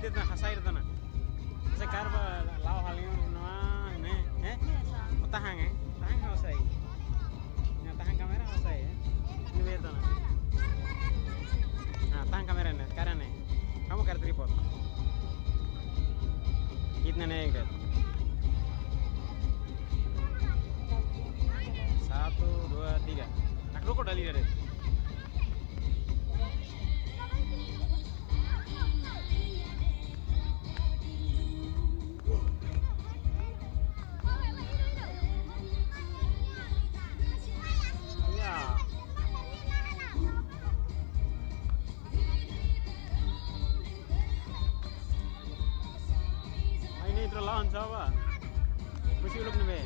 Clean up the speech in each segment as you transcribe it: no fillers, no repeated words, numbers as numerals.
itu tuh hasair tuh na. Sekarang lau hal ini nama ini, tahan hausai. Nah tahan kamera hausai ya. Ini beda tuh na. Nah tahan kamera nih, sekarang nih. Kamu kartu tripod. Kitna nih gitu. 1, 2, 3. Nak rokok dari deh. Lawan coba, mesti uluk nih.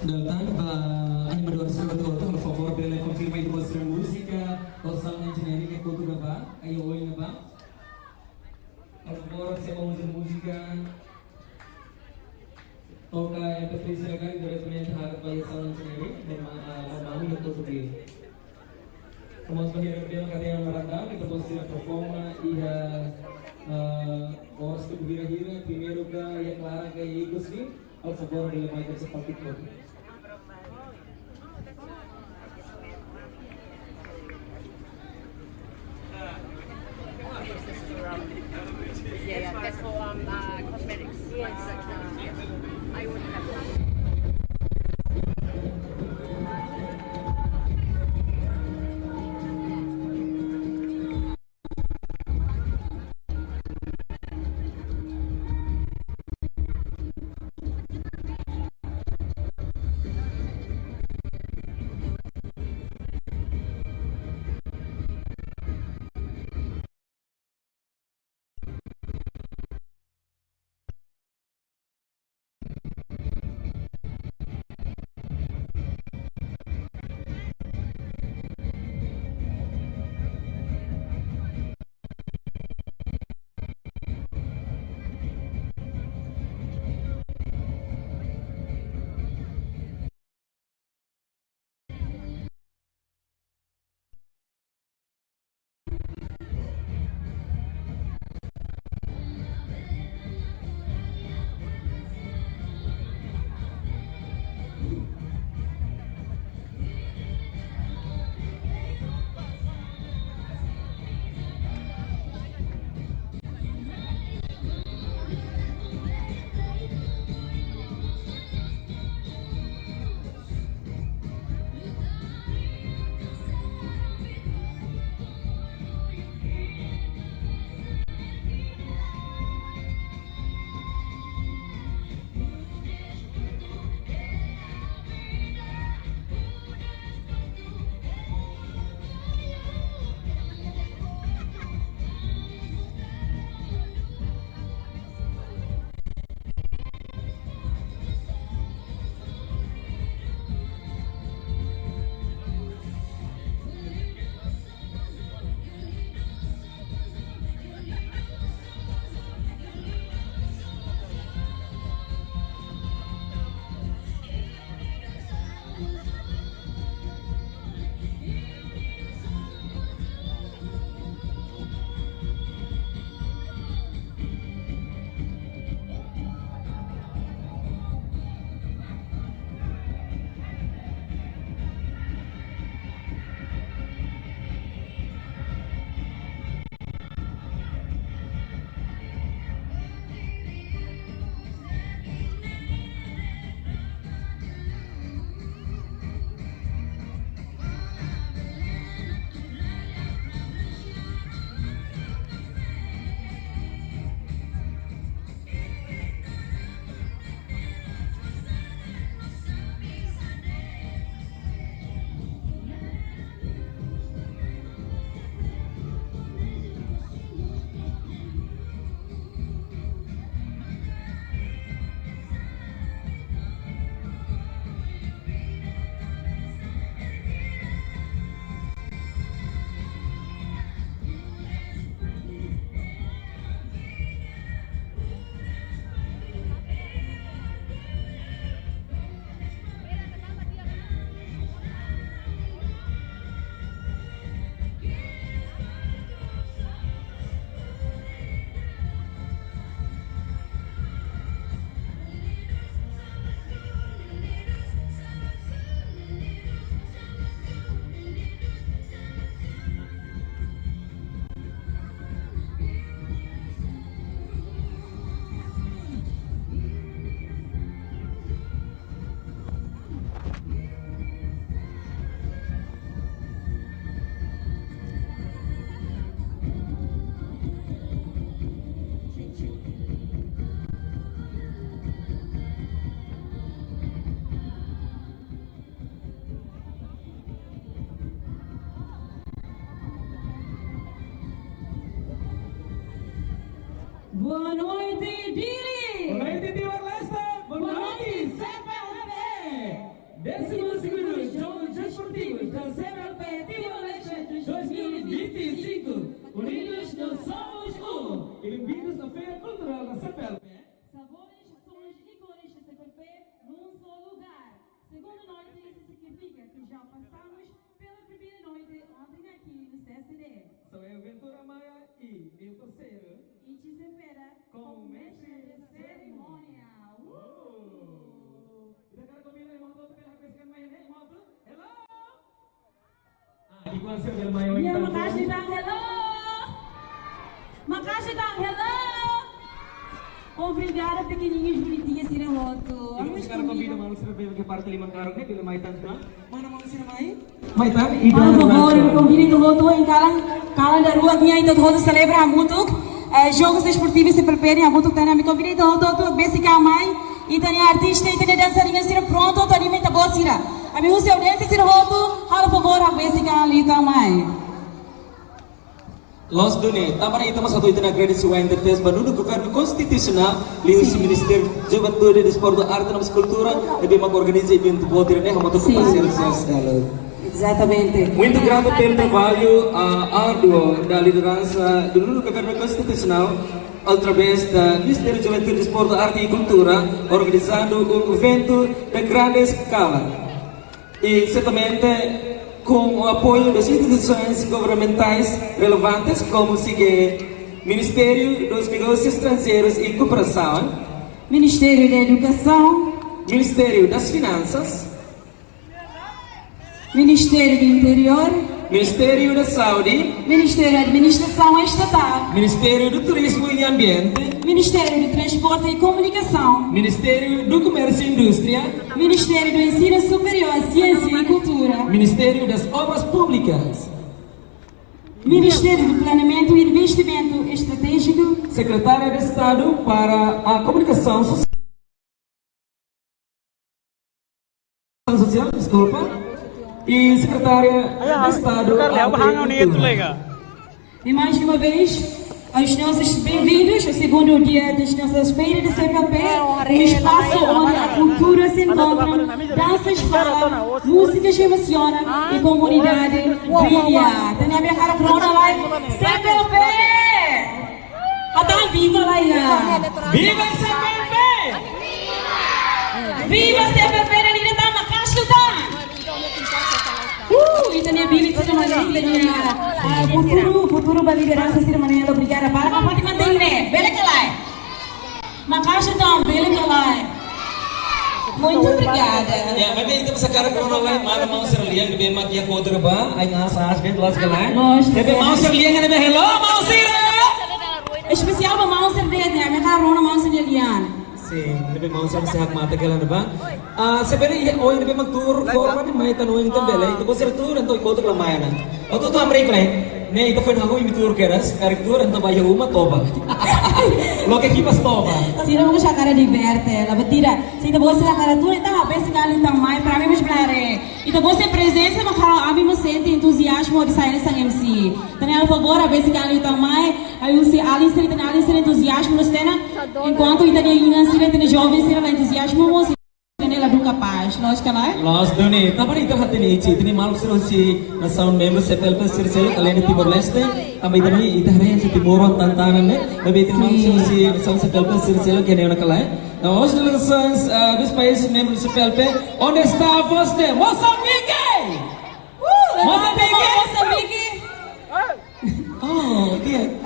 Datang animadores betul-betul, por favor, pela confirma aí mostrar música, ou sound engineering é tudo gaba, aí o oi gaba. Por favor, se vamos de música, toca MP3 silakan direkomendasi harap bayar sound engineering, memahami itu sendiri. Kemudian sebagai dia kata yang meradang, kita posisi performa, ia os que vira primeiro que ia clara que ia ikuti, por favor, dia mai seperti itu. Yeah, that's for cosmetics. Yes. I would have that. Segunda noite, isso significa que já passamos pela primeira noite ontem aqui no CSD. Sou eu, Ventura Maia, e meu parceiro. E te espera como mestre de cerimônia. Kita akan kembali moto tapi habiskan mainnya moto. Hello. Igual saya bermain. Ya, makasih bang, hello. Makasih bang, hello. Obrigada, pequenininhos bonitinhos, assim na moto. Vamos sekarang convido malu serba que parte lima karang ni bila maitan tu. Mana malu sih mai? Maitan, por favor, eu convido o roto em Kalan da rua minha então roto celebra a mutuk. Jogos desportivos se preparem a mutuk tana me convido o roto basic mãe e tani artista e tani dançarina sira pronto tani meta boa sira. A minha música audiência sira roto, por favor, a basic ali também. Los Dune, tamara itu mas satu itu na grade sewa intertes banudu governo konstitusional liu si minister Juventude Desporto Arte e Cultura lebih mak organize evento botir ne hamato parceiro social. Exatamente. Muito grato pelo trabalho árduo da liderança do governo constitucional através da Ministério de Juventude Desporto Arte e Cultura organizando evento de grande escala e certamente com o apoio das instituições governamentais relevantes como sigue Ministério dos Negócios Estrangeiros e Cooperação, Ministério da Educação, Ministério das Finanças, Ministério do Interior, Ministério da Saúde, Ministério da Administração Estatal, Ministério do Turismo e Ambiente, Ministério do Transporte e Comunicação, Ministério do Comércio e Indústria, Ministério do Ensino Superior, Ciência e Cultura, Ministério das Obras Públicas, Ministério do Planeamento e Investimento Estratégico, Secretária de Estado para a Comunicação Social, desculpa, e Secretária de Estado para a Cultura. E mais uma vez, aos nossos bem-vindos ao segundo dia das nossas feiras de CPP, um espaço onde a cultura se encontra, danças falam, músicas emocionam e comunidade brilha. Tem a minha cara pronta lá, CPP! Até viva lá, Viva CPP! Viva CPP, na linha da Macaxo, tá? Itu nih bilik sudah mana futuro ba liderança sira mana obrigada para apa pati mantém né bele calai makasih então bele calai muito obrigada Ya, maybe itu sekarang corona lain mana mau serliang di bemak ya kau terba, ay ngasas kan kelas kelai. Tapi mau serliang kan hello mau sira. Especial ba mau ser deh ya, mereka corona mau ser lian. Sim, lebih mau sama sehat mata kalian ba? Sebenarnya oh yang lebih magtur forma di mai tanong itu bela itu bosir tur ento ikut kelamainan. Atau tu Amerika lain, ne itu pun aku imitur keras, karek tur ento bayar uma toba. Lo que kipas toba. Sira mo siya cara diverte, la batida. Se ito você a cara tu então a vez kali tang mai para mim esplare. Ito você presença makara abi mo sente entusiasmo de sair nessa MC. Tani al favor a vez kali tang mai, aí o se ali se tani ali se entusiasmo no cena, enquanto itania ina se tani jovem se la entusiasmo mo nela do capaz, lógico lá. Los Dune, também itu hati ni ci, ini malu seru si na sound member CPLP sir kalian di Timor Leste, também tadi itu hari si Timoron tantangan ne, tapi itu malu seru si na sound CPLP sir kalian yang kalian. Now, os delegações dos países membros do CPLP, onde está a voz de Moçambique? Moçambique! Oh, dia.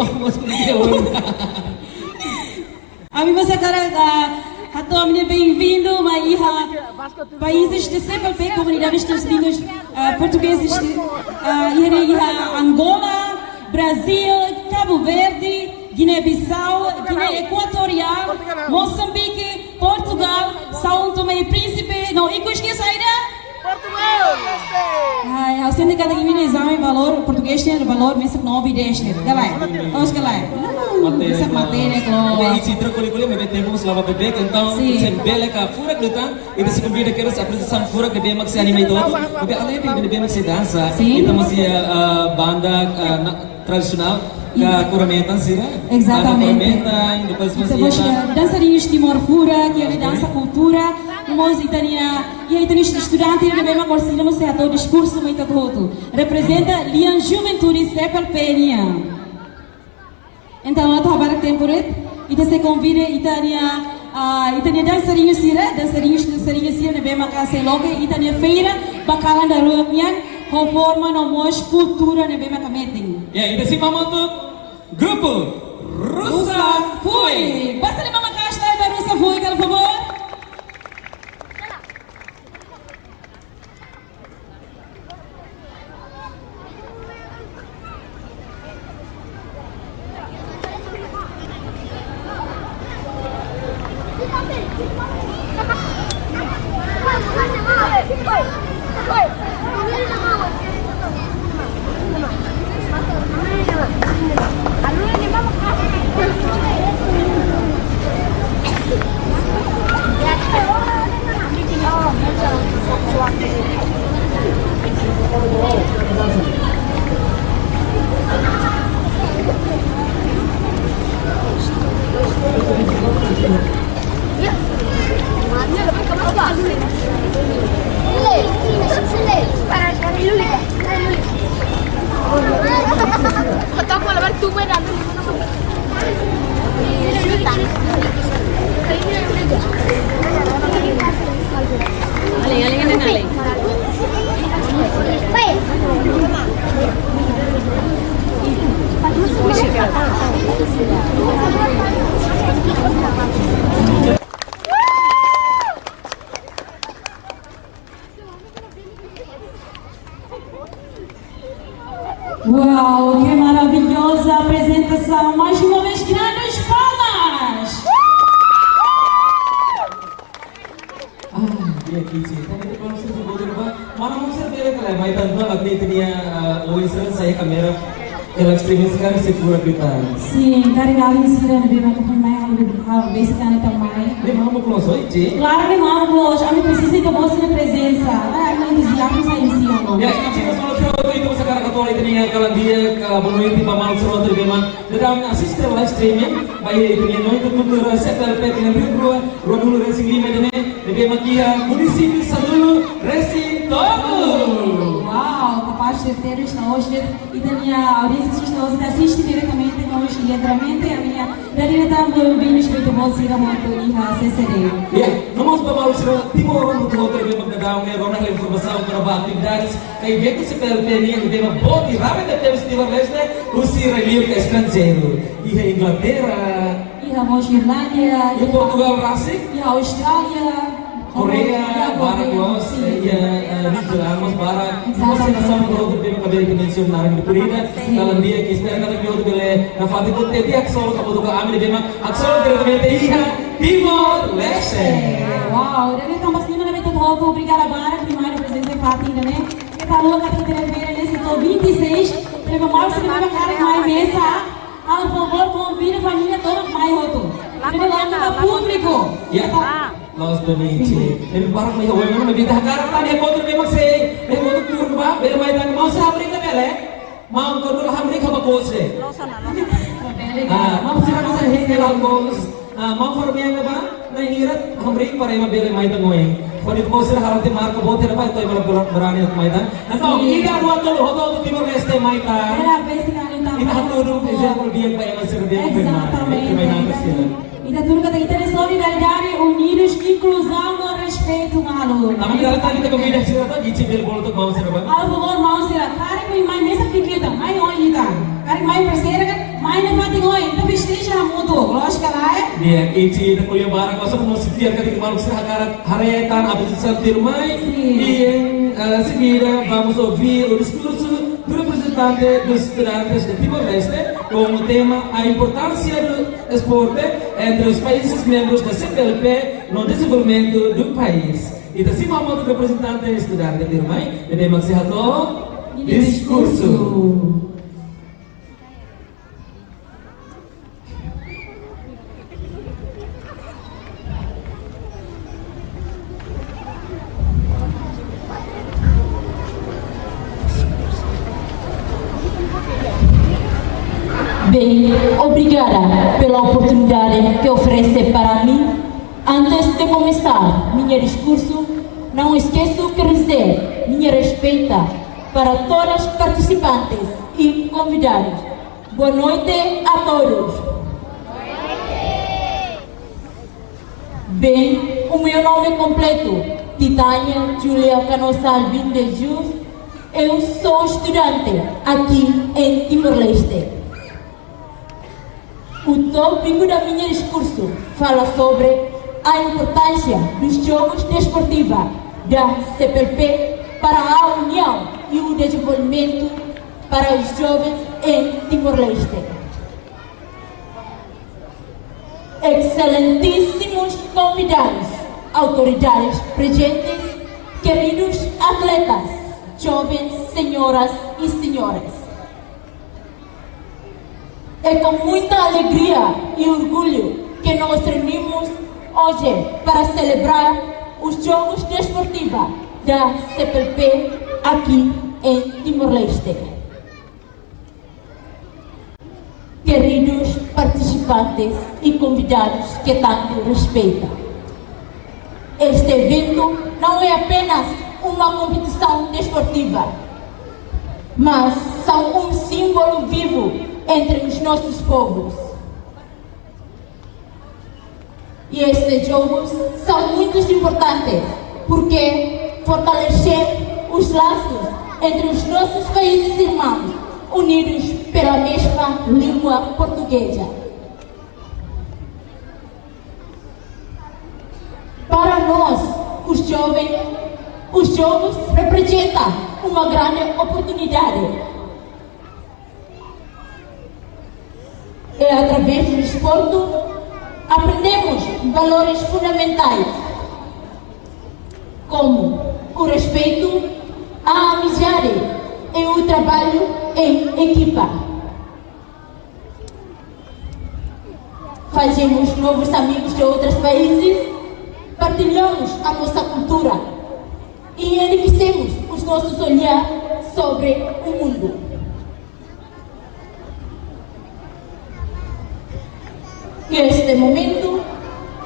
Oh, Moçambique. A mim você cara Atualmente bem-vindo, países de CPLP, comunidades dos línguas portugueses, Angola, Brasil, Cabo Verde, Guiné-Bissau, Guiné Equatorial, Moçambique, Portugal, São Tomé e Príncipe, não, e que saída? Portugal! Ai, ao centro de cada exame valor português tem valor mesmo 9 e 10, galai, vamos galai. Bisa matéria kalau isi terkuli-kuli mebet tempo selama bebek então sembele ka fura kita itu se convida que essa apresentação fura que bem se anime todo porque além de bem se dança itu masih banda tradisional da Coramentan sih exatamente depois masih dançarinos Timor Fura que é dança cultura nós itania e itania estudante ele bem agora se não se ator discurso muito todo representa Lian Juventude CPLP. Então, eu trabalho tempo e você convida Itania itania dançarinho sira na bema casa logo itania feira bakalan da ruamian ho forma no mos cultura na bema meeting. Ya, ita si mamoto grupo Rusa Fui. Basta ni mama caixa da Rusa Fui, por favor. Uau, que maravilhosa apresentação! Mais uma vez, grandes palmas! Ya, Kici. Tapi kalau saya sebut apa, mana mau saya beri kalau mai tanpa lagi tenia oisan saya kamera yang streaming sekarang segura kita. Sim, cari lagi sira na bema ko mai basicamente também. Dia mau close hoje? Claro que vamos, a mim precisa que você na presença. Não entusiasmo sai em cima. Ya, Kici masalah sesuatu itu sekarang katolik tenia kalau dia menuju di pamal sesuatu bema. Dalam asisten live streaming, baik itu dia noito kultura setel pet dengan berdua, dulu racing lima ini, dia makia município Sadulu Racing Togo. Uau, capaz de ter isto hoje e da minha audiência que hoje assiste diretamente hoje diretamente a minha dari também vinhos feito bom sira muito e a CCD. Ya, nomos pamal sesuatu timur orang kultura bema kedau ne rona informação para atividades que evento se perpenia que bema bom e rápido teve festival leste usi relief estrangeiro e a Inglaterra E a Irlândia, e Portugal Racing e a Austrália, Korea, Barcos, New Zealand, mas para você não sabe do outro tema que mencionar di Purina, kalau dia que espera que eu dele na fase do TT Axol que botou a amiga tema Axol diretamente ia Timor Leste. Uau, deve estar bastante na meta todo, obrigada Bara, primeira presença em Fatinha, né? Que tá louca que ter feira nesse tô 26, teve mais se leva cara mais mesa. Por favor, convida a família toda mais outro. Teve lá no público. Ya. Los Donici. Tapi barang mai hawe mana bida harap tadi aku tu memang sei. Aku tu kurba, beda mai tang mau sa Amerika bele. Mau ko dulu Amerika ba coach de. Mau sira ko sa hindi lang coach. Mau for me ba? Na hirat Amerika pare ma bele mai tang ngoy. Pari ko sira harap ti marko bote na pa to ibang berani at mai tang. Ano, iga ruat to hodo to Timor Leste mai tang. Era basicamente também. Ina hatudo example dia pa yang sir dia firma. Mai nang sila. E da turma da Itália solidariedade, unidos, inclusão no respeito, malu. Tapi kalau tadi kita kembali sila to gici bel bol to mau sira ba. Por favor, mãos sira, cari com mais mesa pequena, mais onde tá. Cari mais parceira, mais na parte oi, então festeja muito, lógico lá é. Dia gici da kuliah barang kosong mau setia ketika malu sira haretan habis sentir mai. E seguida vamos ouvir o discurso do representante dos estudantes de Timor-Leste com o tema a importância do esporte entre os países membros da CPLP no desenvolvimento do país. E assim vamos o representante estudante de Timor-Leste deve maksihat o discurso. Bem, obrigada pela oportunidade que oferece para mim. Antes de começar meu discurso, não esqueço de dizer minha respeita para todas as participantes e convidados. Boa noite a todos. Bem, o meu nome é completo, Titânia Julia Canossa Albin de Jus. Eu sou estudante aqui em Timor-Leste. O tópico da minha discurso fala sobre a importância dos jogos desportivos da CPLP para a união e o desenvolvimento para os jovens em Timor-Leste. Excelentíssimos convidados, autoridades presentes, queridos atletas, jovens senhoras e senhores. É com muita alegria e orgulho que nós reunimos hoje para celebrar os Jogos Desportivos da CPLP aqui em Timor-Leste. Queridos participantes e convidados que tanto respeitam, este evento não é apenas uma competição desportiva, mas são um símbolo vivo entre os nossos povos. E estes jogos são muito importantes porque fortalecem os laços entre os nossos países irmãos, unidos pela mesma língua portuguesa. Para nós, os jogos representam uma grande oportunidade. É através do esporte aprendemos valores fundamentais, como o respeito, a amizade e o trabalho em equipa. Fazemos novos amigos de outros países, partilhamos a nossa cultura e enriquecemos os nossos olhares sobre o mundo. Este momento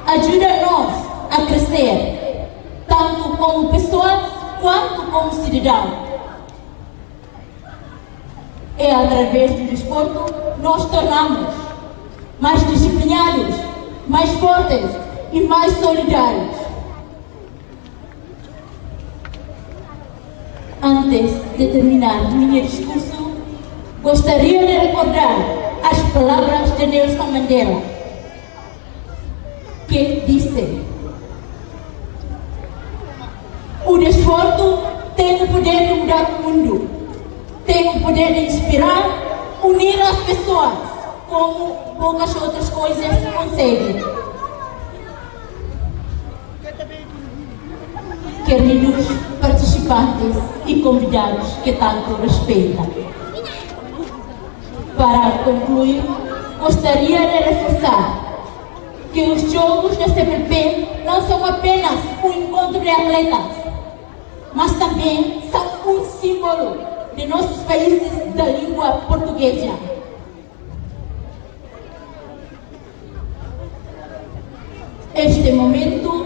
ajuda-nos a crescer, tanto como pessoas quanto como cidadãos. É através do desporto nós tornamos mais disciplinados, mais fortes e mais solidários. Antes de terminar meu discurso, gostaria de recordar as palavras de Nelson Mandela, que disse: o desporto tem o poder de mudar o mundo, tem o poder de inspirar, unir as pessoas, como poucas outras coisas conseguem. Queridos participantes e convidados que tanto respeitam, para concluir, gostaria de reforçar que os Jogos da CPLP não são apenas um encontro de atletas, mas também são um símbolo de nossos países da língua portuguesa. Este momento,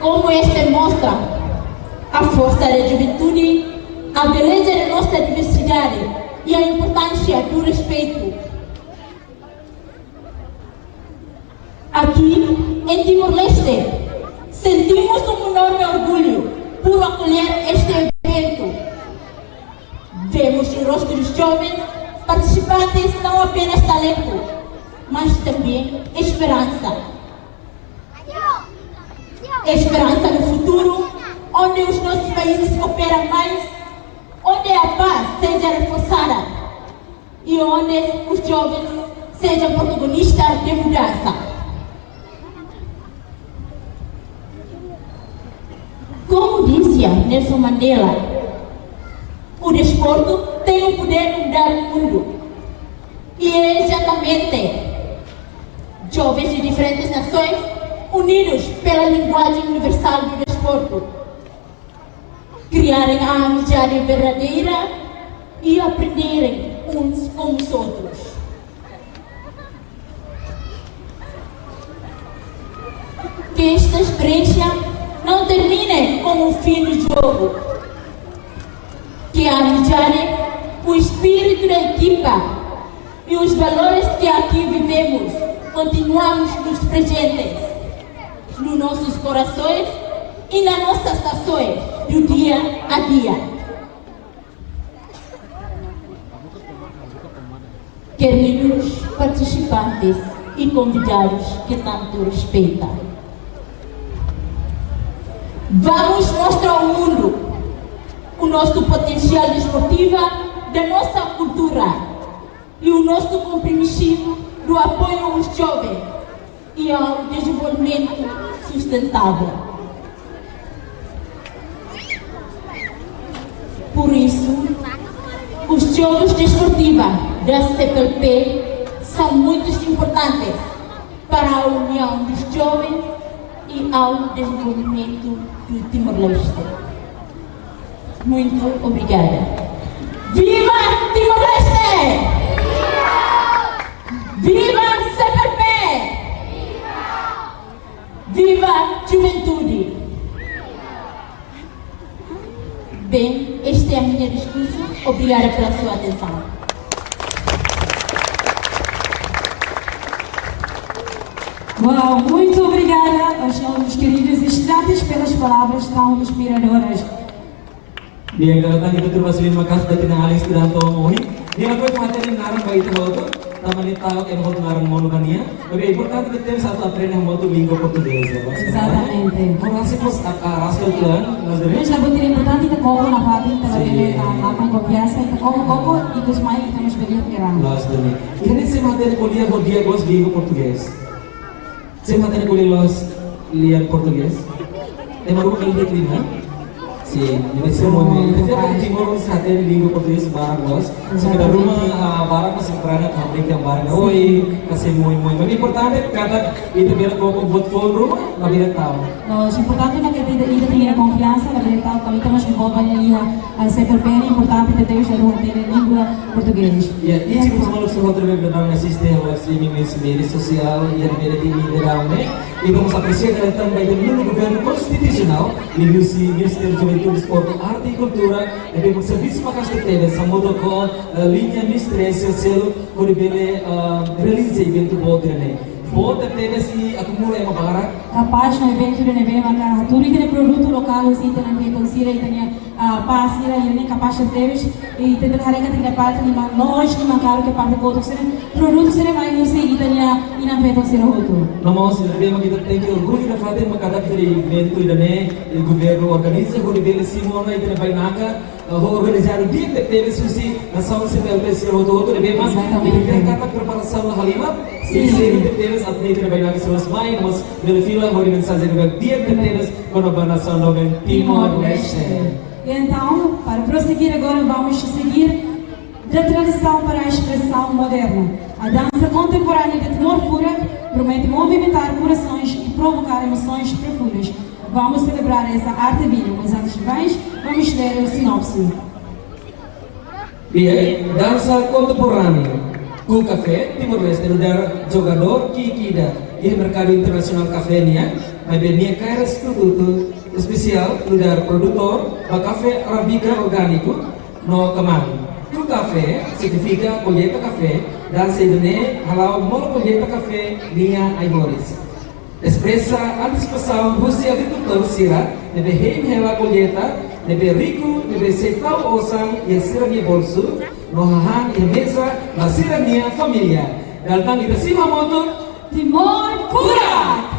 como este mostra a força da juventude, a beleza da nossa diversidade e a importância do respeito. Aqui, em Timor-Leste, sentimos um enorme orgulho por acolher este evento. Vemos no rosto dos jovens participantes não apenas talento, mas também esperança. Esperança no futuro, onde os nossos países cooperam mais, onde a paz seja reforçada e onde os jovens sejam protagonistas de mudança. Como dizia Nelson Mandela, o desporto tem o poder de mudar o mundo. E é exatamente jovens de diferentes nações unidos pela linguagem universal do desporto, criarem a amizade verdadeira e aprenderem uns com os outros. Que esta experiência não termine com o fim do jogo. Que a amizade, o espírito da equipa e os valores que aqui vivemos continuamos nos presentes nos nossos corações e nas nossas ações do dia a dia. Queridos participantes e convidados que tanto respeitam, vamos mostrar ao mundo o nosso potencial desportivo, da nossa cultura e o nosso compromisso do apoio aos jovens e ao desenvolvimento sustentável. Por isso, os jogos desportivos da CPLP são muito importantes para a união dos jovens e ao desenvolvimento do Timor-Leste. Muito obrigada. Viva Timor-Leste! Viva CPLP! Viva Juventude! Bem, este é o meu discurso. Obrigada pela sua atenção. Uau, muito obrigada aos nossos queridos estratos pelas palavras tão inspiradoras. Dia datang itu terus terima kasih dari alis dan tomohi. Dia aku materi narang bayi itu tamani tahu yang mau narang mau nukania. Tapi importante que temos satu aprender muito língua portuguesa. Exatamente. Nós temos rascal tuan, nós Mas a botina importante é como na fábrica trabalhar com confiança e como e dos mais estamos bebendo grande. nós dele. Ini se materi kuliah buat dia gos língua português. Se materi kuliah los lian português. Tema rumah kali klima. Sim, ini semua ini. Jadi kan timur saat ini língua português barang los. Sekedar rumah barang masih pernah pabrik yang barang. Oi, kasih muy. Tapi importante kata itu biar kau buat phone rumah, nggak biar tahu. Nós importante é que ainda tenha confiança na verdade, quando estamos envolvendo ali a CPLP, é importante que temos a ter a língua portuguesa. Ya, ini cuma malu sehotor benar sistem streaming media sosial yang beda di dalam ini. Ibu vamos apreciar tentang baik dulu governo constitucional, Ministério de Juventude, Esporte, Arte e Cultura, e bem por serviço para que teve essa modo com linha Ministério Social, por bem realiza evento boa né. Boa teve se acumula uma barra. Capaz no evento de neve maka tudo tem produto local assim tem que considerar e tem pasira e nem capaz de ter e tem que harega tem que parte de uma loja de caro que parte do outro produto será mais não sei e tem e na evento será outro. Nós bem kita tem que orgulho da fazer uma cada evento e né o governo organiza por bem Simona e tem vai naga organizar o dia que teve susi na sala CPLP será outro bem mas e tem kata preparação da halima e se teve at may tem vai naga seus mais mas pela fila organizar o dia que teve quando a nação do Timor-Leste. Então, para prosseguir agora, vamos seguir da tradição para a expressão moderna. A dança contemporânea de Timor-Fura promete movimentar corações e provocar emoções profundas. Vamos celebrar essa arte viva, mas antes de mais, vamos ler o sinopse. Dança contemporânea. Com café, Timor-Leste é jogador Kikida e mercado internacional cafénia, mas bem kairas produto especial luar produtor do café arabica orgânico no Kamang. O café significa colheita café dan sa idune halau molo colheita café linha Aimores. Expressa a disposição do agricultor sira nebe heim hewa colheita nebe rico nebe setau osang yang sira ni bolso no hahan e mesa na sira minha família. Daltang ita sima motor Timor-Fura!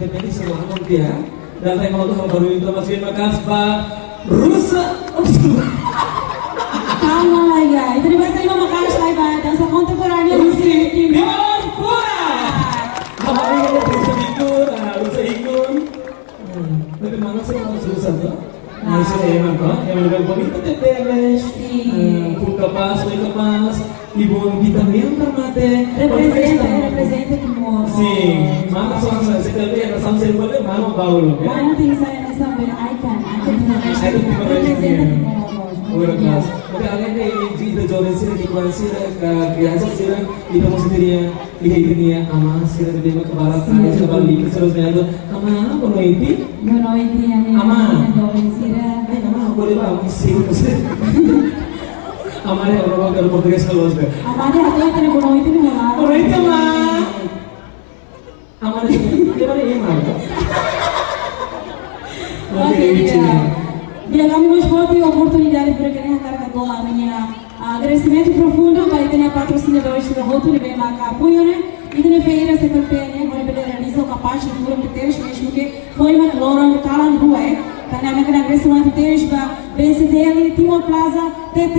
Jadi selamat ya. Dan saya mau baru itu terima kasih Pak Rusa. Calma ya, terima kasih Mama Carlos Laiba, dança contemporânea Rusi Timor Fora. Kemarin kita bisa ikut, Rusa ikut. Tapi mana sih kalau Rusa tuh? Rusa emang tuh, yang lebih bonito teteles. Kapas, kapas. Ibu kita yang termate. Representa Timor. Sim, mana soalnya sekali yang sampai boleh mana Paulo. Mana tinggi saya sampai icon Timor representa Timor. Udah kelas. Tapi kalian ini itu jauh sih di kuansi biasa sih itu maksudnya lihat ini ya ama sih dari ke barat sana coba lihat terusnya itu ama apa itu? Boa noite Ama. Ama Boleh bang sih Amare orang kalau Portugis kalau sudah. Amare aku yang tadi boa noite nih malah. Boa noite ama. Amare dia mana ini mah? Dia kami nos volta a oportunidade para que a minha agradecimento profundo para ter patrocinadores da Roto de Bemaca apoio né e também feira se campanha para poder realizar o capaz de pura ter mesmo que foi uma lora calan rua também me agradecimento ter para BCDL Timor Plaza TT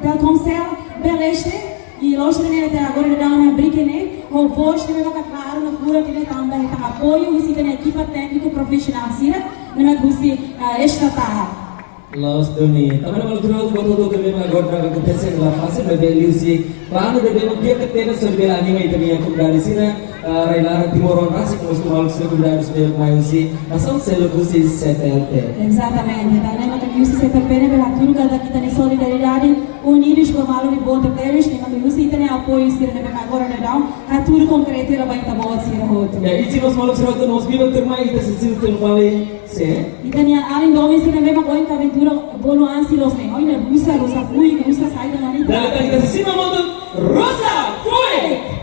da Comcel Beleste e loja de até agora dá uma briga né com voz de Bemaca claro na pura que também tem apoio e se tem equipe técnica profissional sira não é que esta tá Los Doni. Também não vou botar também agora para acontecer na fase da Belize. Plano de bem dia que teve sobre a anime também com dari sini. Railar Timoron nasi khusus malu sudah dari sudah main si. Asal selebrasi CTLT. Exatamente. Daí nós temos que ser pena pela tudo que kita ni solidariedade unidos com malu de bota players. Nós temos que ter apoio sih na agora na down. A tudo concreto ela vai estar boa sih roto. Ya, ini nos malu sudah nos bilang termai kita sisi termai se. Kita ni além do homem sih na mesma coisa aventura bolo ansi los ne. Olha busa rosa fui busa sai da nani. Dan kita sisi malu Rosa Fui.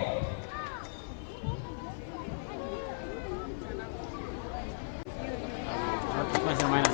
Masih mainan.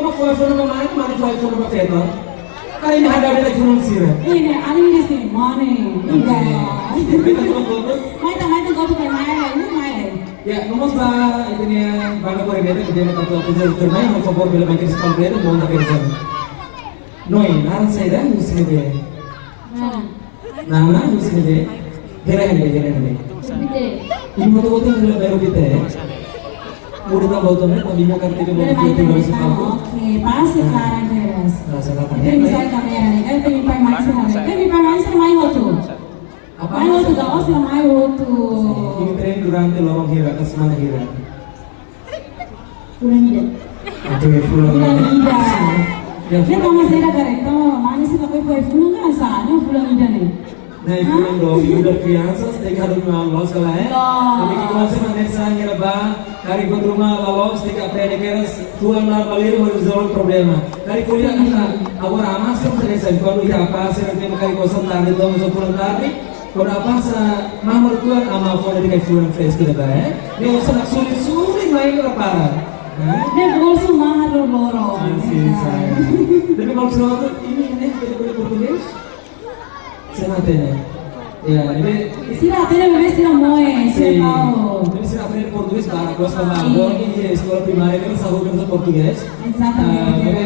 como foi a mamãe, como foi a mamãe feita? Kali ini ada iPhone sih. Ini, ani di sini, mana? Enggak. Kita cuma foto. Main kau tuh kayak main. Ya, vamos lá, ini banda corrente que tem tanto a fazer o torneio, por favor, pela manhã se completa, bom da pessoa. Noi, nada sai da música dele. Nana música dele. Hera. Ini foto yang baru kita. Mudah tak foto ni, tapi mau kan tidak mau kita harus tahu. Oke, pasti sekarang beres. Rasa kata. Ini bisa kamera nih, kan temi pai mais sana. Temi pai mais sana mai outro. Mai outro da ossa mai outro. Ini tren durante lorong hira ke semana hira. Pulang ida. Aduh, pulang ida. Ya, Dia kamu saya dah kerek, kamu mana sih pakai pulang kan sana, pulang ida nih. Nah, pulang dong, udah crianças, tem que arrumar los kalau ya. Tapi kita masih mengenai hira ba, kari buat rumah lolos, tem que aprender que eras tuan na valer resolver problema. Kari kuliah kita, agora amas kan selesai. Quando ia apa, saya nanti kari kosan tarde, dong, so pulang tarde. Quando apa sa mamar tuan ama fora de kai furan fresco da ba, Ni usah nak sulit main ke para. Dia bolso mahal loro. Sim, sai. Tapi kalau suatu ini boleh português? Saya nanti nih. Ya, ini Sila tene bebê sila moe, sila mau. Ini sih aprender português para kelas sama agora ini sekolah primária kan selalu kan português. Exatamente. Ini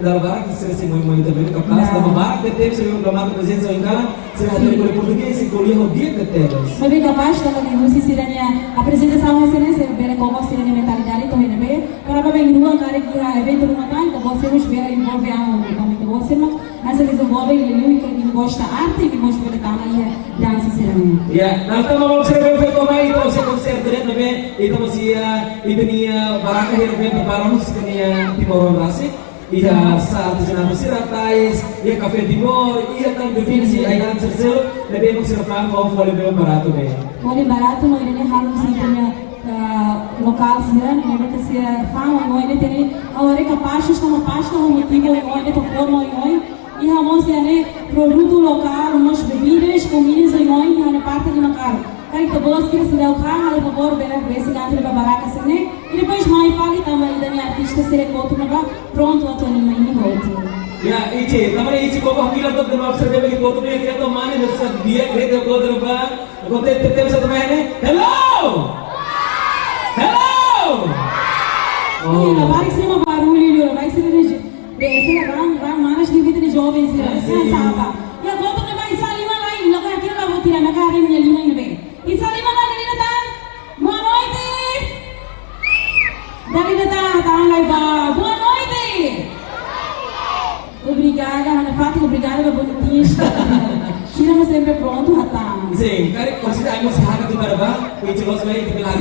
dari barang sih muito também capaz. Tapi barang tetap sih kalau barang presença em casa, sih aprender por português e colher o dia tetap. Mas bem capaz de também não se sirania apresentação excelência, bem como sirania mentalidade to hene bem. Para bem nua cara que a evento numa tanga, você nos ver envolve a também que você mas essa desenvolve ele que gosta arte e que gosta de também dança sirania. Ya, nanti mau observar foto mai itu saya konser keren nabe itu masih itu nia barang akhir event barang musik nia Timor Leste. Iya saat di sana musik ratais, iya kafe Timor, iya kan definisi ayam sersel, nabe mau serfan mau boleh beli barato be. Boleh barato mau ini harus punya lokal sirania, ini kita sih fama mau ini tadi awalnya kapasitas sama pasta mau motivo mau ini to forma mau e vamos ter produto local, umas bebidas, comidas e nós na parte de macar. Kali kita bos kira sudah ukang, ada favor benar besi ganti de baraka sini. E depois mais fala também da minha artista ser outro naba pronto a tua nima ini outro. Ya, ichi, tamane ichi kok kira tuh dengan observe bagi foto dia kira tuh mana bisa dia kira tuh kau terba, kau tetap satu mana? Hello. Oh. Vai ser uma barulho, vai ser esse ram manas de vida de jovens sabe. E agora tu vai sair lá e logo aqui lá vou tirar minha cara e minha linha ainda bem. E sair lá Dalila tá? Boa noite. Dalila tá lá boa noite. Obrigada, Ana Fátima, obrigada pela bonitinha. Tiramos sempre pronto, Rata. Sim, cara, consider aí você haga de barba, o ichi los vai de lá,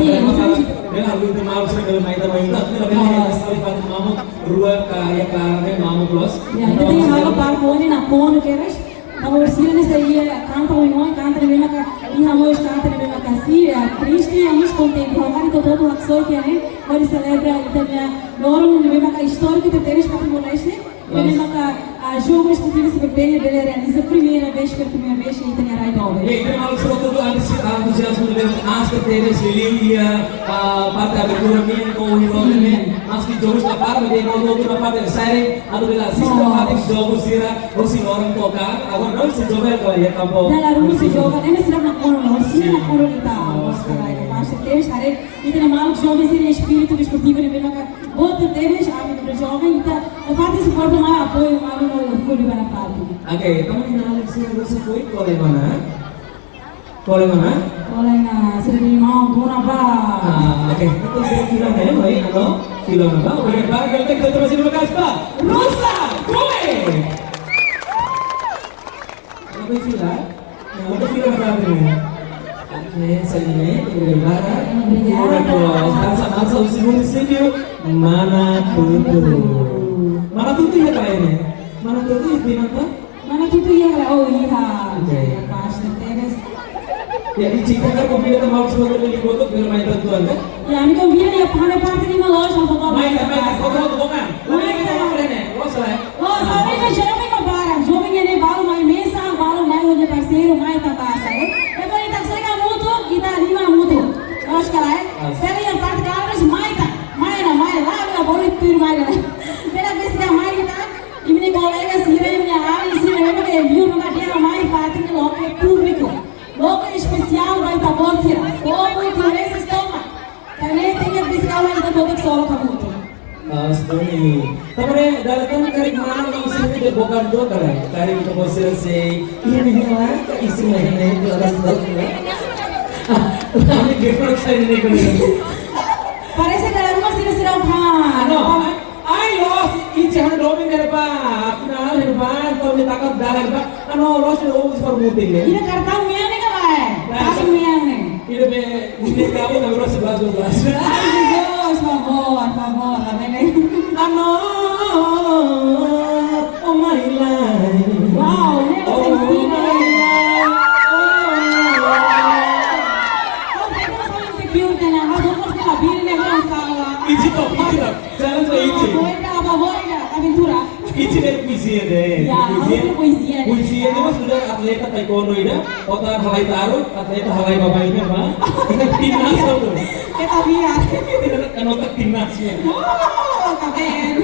bela lu de mau sering bela mai da mai da, bela sekali pada mamu rua kaya kaya mamu plus. Ya, itu tem hal par pone na pone queres? Amor sila ni saya canta o irmão canta de mesma e amor canta de mesma casia, triste e amor contente. Agora então todo o ações que né, agora celebra também loro de mesma história que teve para Timor-Leste. Mesma a jogos que tive se bem ele realiza a primeira vez que ele tem a raio. E então mal sobre tudo entusiasmo de ver as que teve se liga parte da abertura minha com o irmão também, mas que jogos da parte de outra parte da série, a do bela sistemática jogos será o senhor tocar, agora não se joga agora é campo. Dalam rumah se joga, nem se lembra como sila na coro kita. Mas teve hari itu nama jovens ini espírito desportivo de mesma outra teve a jovem então a parte se porta mais apoio mais no orgulho para a parte. Oke, kamu kenal sih harus poin oleh mana? Oleh mana? Oleh na sering mau dona ba. Oke, itu saya film ya, baik, halo, film apa? Oke, baik, kita terus terima kasih Pak. Rusa, gue. Apa film? Apa film apa ini? Oke, saya ini Obrigada. Dança o município Mana Tutu ya kayaknya. Mana Tutu ya di mana? Mana Tutu ya oh iya. Oke. Pasti teres. Ya di Cikaga convida mau sebagai di foto biar main tentuan kan? Ya, ini convida ya pada parte di loja untuk Main foto bukan? Main kita mau ini. Oh salah. Oh, sabe que jovem com bara, jovem ele vale mais mesa, vale mais onde parceiro, mais tabasa. É por isso que chega muito e dá lima muito. Eu acho que ela é. Pela parte que ela mais lá, ela bora ir mais lá. Pela datang kari mana kau sini dia bukan dua kali. Kari kita posir si ini lah, isi mana itu atas tu. Kami different side ni kau. Parece que dalam rumah sila-sila kan. No, I lost each hand roaming dari apa? Final dari apa? Kau ni takut dalam apa? Ano lost itu always for moving ni. Ina kartang mian ni kan? Kasih mian ni. Ini be ini kau nak urus 11. Ay, Dios, favor, amén. Ano, oh my life. Wow, nela Oh my sensível. life. Oh, kita masih insecure na lang. Ako mas nakabili na yung sala. Ichi to. Jangan so ichi. Favor, aventura. Ichi dari puisi deh. Ya, harusnya puisi deh. Puisi itu mas sudah atleta taekwondo ini, otak Hawaii taruh, atleta Hawaii bapak ini apa? Timnas tuh. Kita biar. Kan otak timnasnya. Oh, keren.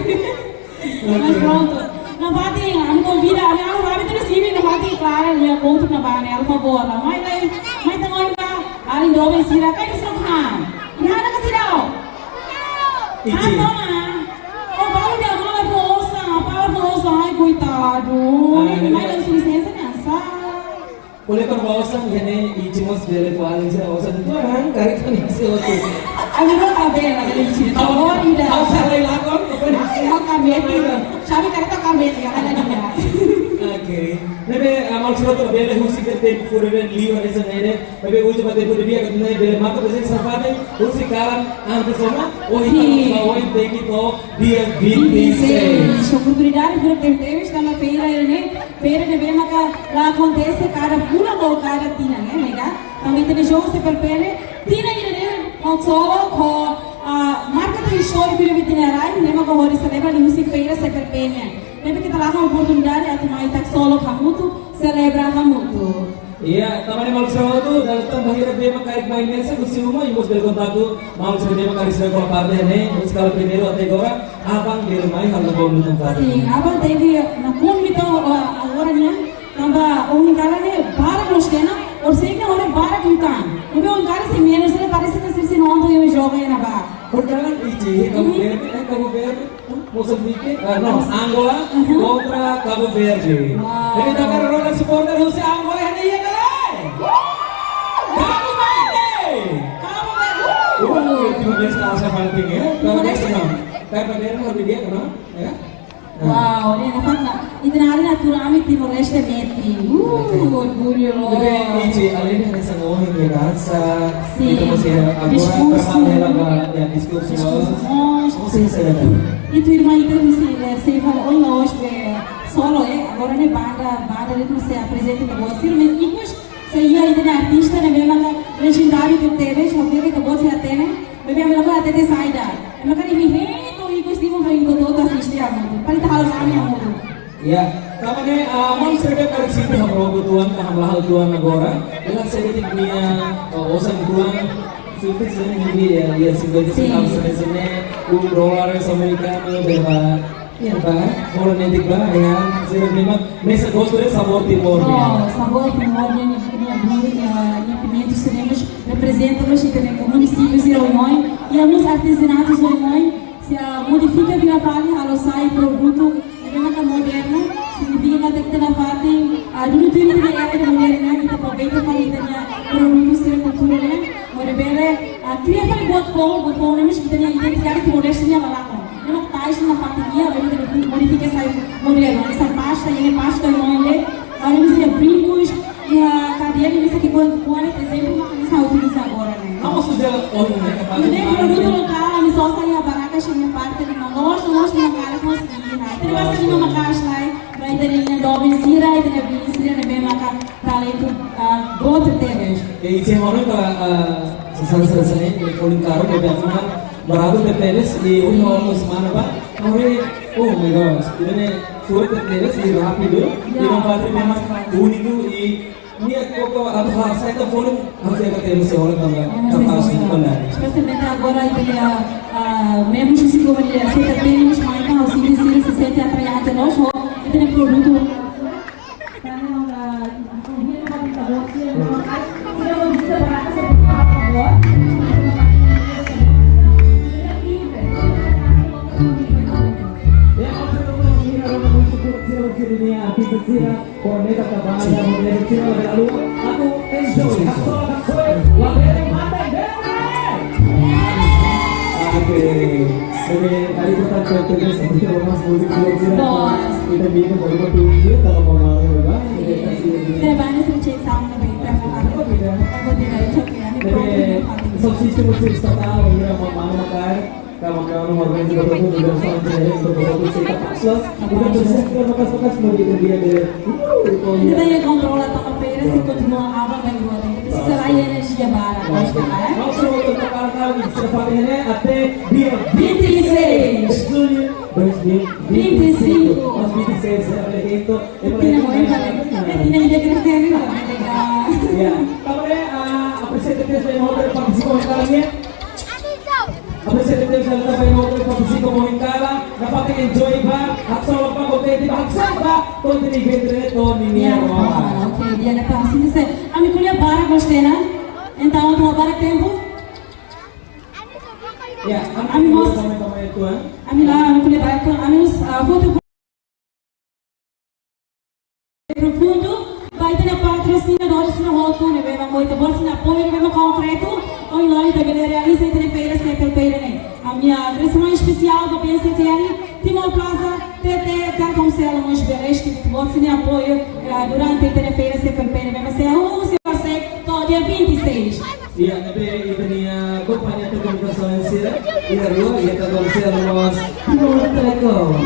Mas pronto. Na pati, kami convida, kami terus sini na pati, Clara, ya conto na bane, al favor. May tangoy ka, aling dobe sira, kayo sa kan. Inahan ka sila. Ichi. Oh, bawal dia para força, ai, coitado. May lang licença nessa. Boleh kan bawasan ini ichi mas beli paling saya bawasan itu kan kari kan isi waktu. Ami ro kabela dari sini. Oh, ida. Tahu saya lakon apa nih? Siapa kabeti? Sabi kareta kabeti ya kada dia. Oke. Nebe amal surat beli husi kerja furen liwa desa nere. Nebe uji pada itu dia katanya beli mata besi safate husi kalan antar sama. Oh ini kalau ini teki to dia binti se. Oportunidade por ter está na feira de ver maka lá acontece cara pula do cara tina né mega. Também tem jogo se perpele tina ine ao solo com marca da história que ele tem aí, né maka hori celebra de música feira se perpele. Nebe kita lá uma oportunidade até mais tak solo kamutu celebra kamutu. Iya, taman malu sama tu datang bahira dia makaik mainnya saya kursi rumah imbos dari kontak tu malu sama dia makarik saya kalau partai ni sekali primero atau agora abang dia rumah hal lebih belum tempat. Sim, abang teve na comito agora né, tamba um cara né bara gostena, ou sei que agora bara kukan. Então um cara se menos ele parece que se não anda eu jogo aí na bar. Perjalanan Ichi, Cabo Verde, Mozambique, no, Angola contra Cabo Verde. Jadi takkan roda supporter Jose Angola yang iya kan? Cabo Verde! Cabo Verde! 15 tahun saya paling ya. Cabo Verde no. Cabo Verde harus dia kan? Ya. Wow, ini dapat na itinari naturalmente Timor-Leste metri. Orgulho. Jadi Ichi, além de essa honra e herança, Sim. itu masih agora permanece ya diskursi você recebe. E tu irmã então se fala hoje solo agora ne banda ele não se apresenta no você mas igual se ia ir artista ne mesmo legendário que teve já teve que você até né bebê me lembra até de saída eu quero ir Stephen Franco todo assistir a mundo. Parita hal kami ang mundo. Ya, tamane amal serbe kali sini hamro tuan hamlah tuan agora. Dengan sedikit dunia osan tuan sulit sini ini ya singgah sini dolar americano beba. Iya pak, kalau nanti bah ya, saya memang mesa gosto sabor timor. Oh, sabor timor ni pimentos teremos representamos também municípios e reuniões e alguns artesanatos reuniões. Se modifica via pali halo sai produto memang moderno significa que kita dapat dulu tu ini era moderna kita aproveita para itanya produtos e cultura né morebele cria para buat pão nemos kita nya identidade timor-leste lá memang tais na fatia memang modifica sai moderno essa pasta e pasta não é agora nós ia brincos e a cadeia nós aqui por exemplo nós a utiliza agora né Apa sudah né ini produto lokal nós só sai a baraka chega parte de nós na cara conseguir né tem bastante uma caixa lá vai ter em dobe sira e tem bem sira né bem maka talento bote teves e Ichi mau ka selesai calling karo de Batman beradu de teles di Unos mana pak? Oh my gosh, ini surat de teles di rápido e não padre memang único e minha coco a saya tak boleh harus ada teles orang tambah kapal sebenarnya. Especialmente agora mesmo se como ele aceita bem os mais não se sente atraído nós e tem produto si dunia artis Cina, Corneta Cabana, Model Cina lalu aku enjoy, haksoy, labere mata deh. Oke, tadi kita terus seperti mas musik Cina. Kita bikin dari waktu itu kalau mau juga, kita kasih. Trabalho sem cheio sama também para falar. Eu vou tirar isso aqui, a Jadi, subsistem musik estatal, ya mau makan. Kawan-kawan organisasi bertemu dengan saling sendiri untuk bertemu cerita kasus. Kita bersedia bekas-bekas memberikan dia dari. Kita yang kontrol atau feira se continua a água vai embora. Precisa lá energia barata, né? Langsung untuk kali secepatnya até dia 26 de julho 2025. Mas 26 é itu. Tina mau Tina dia kena kiri lah. Ya, kabarnya apresiasi saya mau berpartisipasi kalian. Apresiasi saya mau berpartisipasi komunikala. Dapat enjoy ba? Aksol pa kompeti ba? Aksol ba? Todo ni gendre to ni Ya, oke, dia nak tahu sini saya. Kami kuliah bara gostei na. Então, eu bara tempo. Ya, kami mau sama-sama itu kan. Kami lá, kami kuliah bara tu. Kami foto profundo. Vai ter patrocinadores na volta, né? Vai uma moita bolsa na apoio, vai uma concreto. Ou em loja também realiza entre feiras, sempre feira, né? A minha atração especial do PNCTN, Timor Plaza, TT, Cartão Celo, uns beleza que bolsa de apoio durante a feira, sempre feira, vai ser se você todo dia 26. Iya, tapi ini kompanya telekomunikasi sih. Iya, iya telekomunikasi luas. Timur Telekom.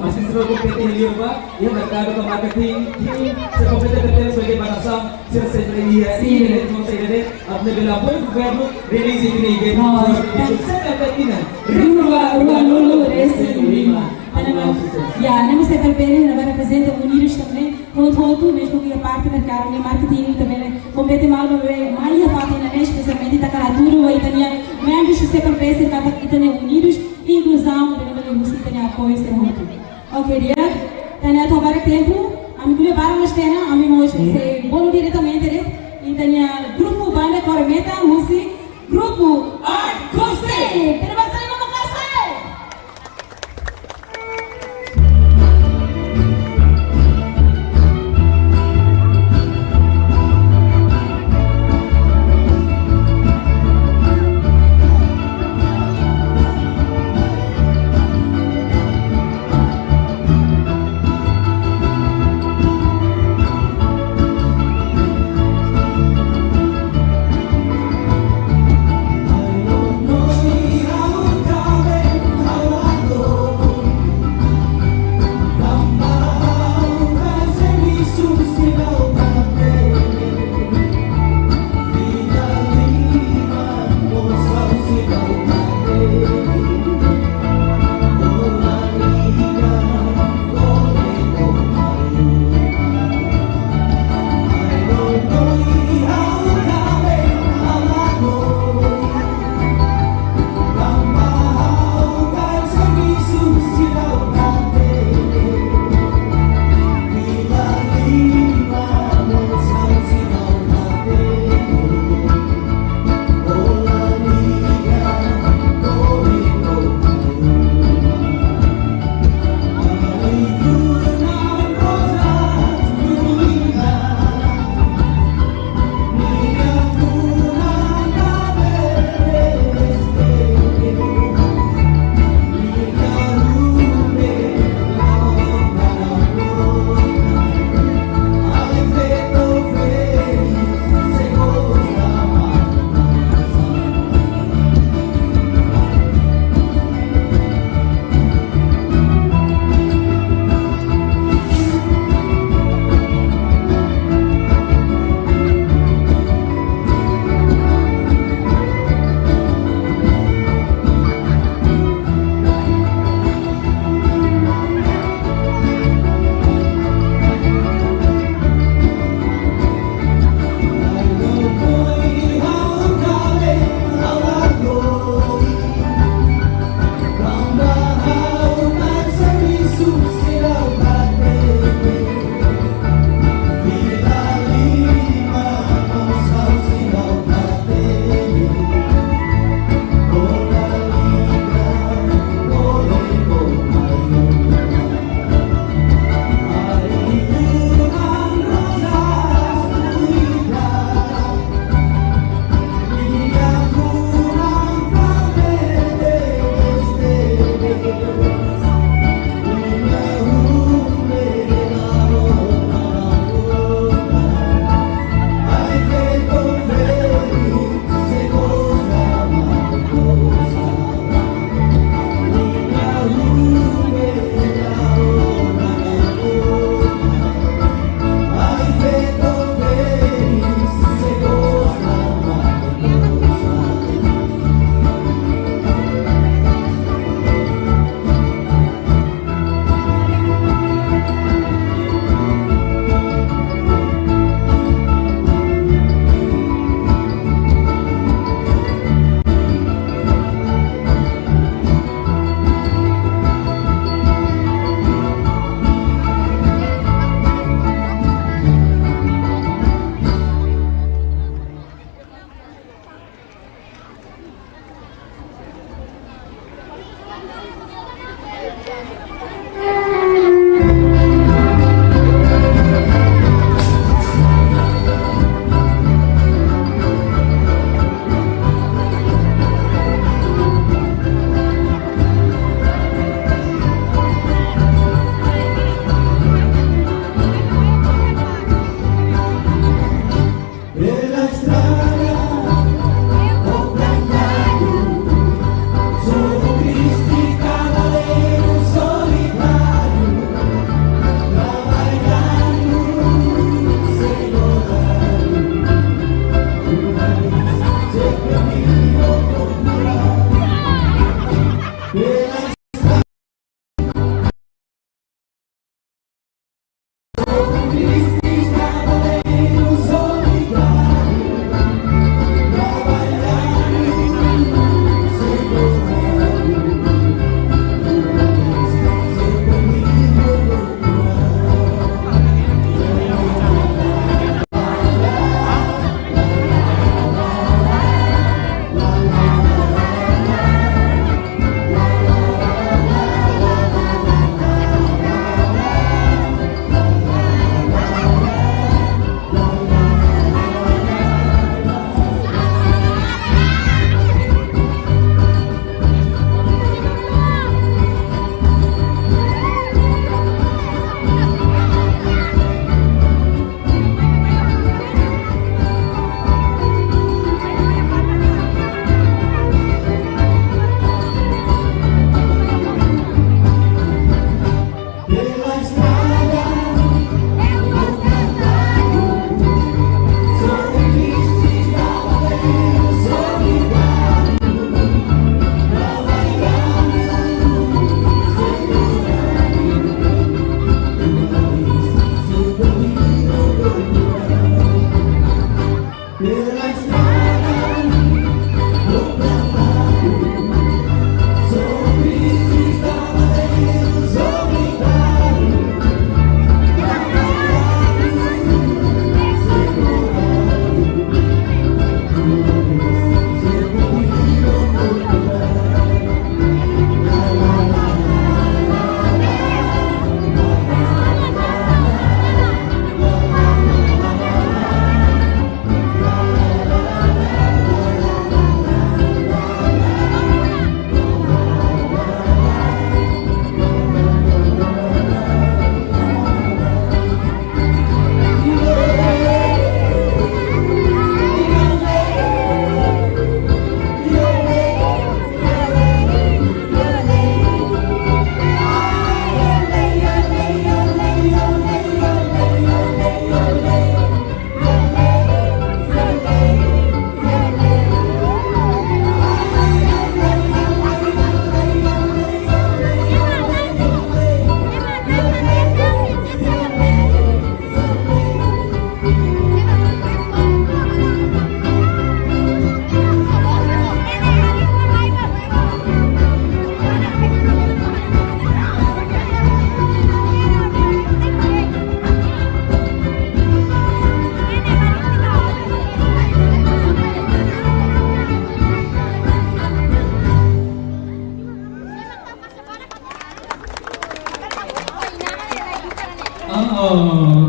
Masih seru kompeti hilir pak. Ya merkado ke marketing. Se kompeti betul sebagai bahasa. Saya ini mau saya ini. Apne bela pun governo release ini gitu. Saya kena. Lulu, esse Ya, nós sempre bem, nós representamos Unidos também, todo mesmo que a parte do mercado, né, marketing também, compete mal, mais a parte né, especialmente da caratura, aí também, membros que sempre bem, se cada que também Unidos, inclusão, também você tem apoio, ser muito. Ok, dia, também a tomar tempo, a mim levar uma cena, a mim hoje se bom diretamente, né, e também grupo banda Cormeta, música, grupo Art Concept, terima kasih.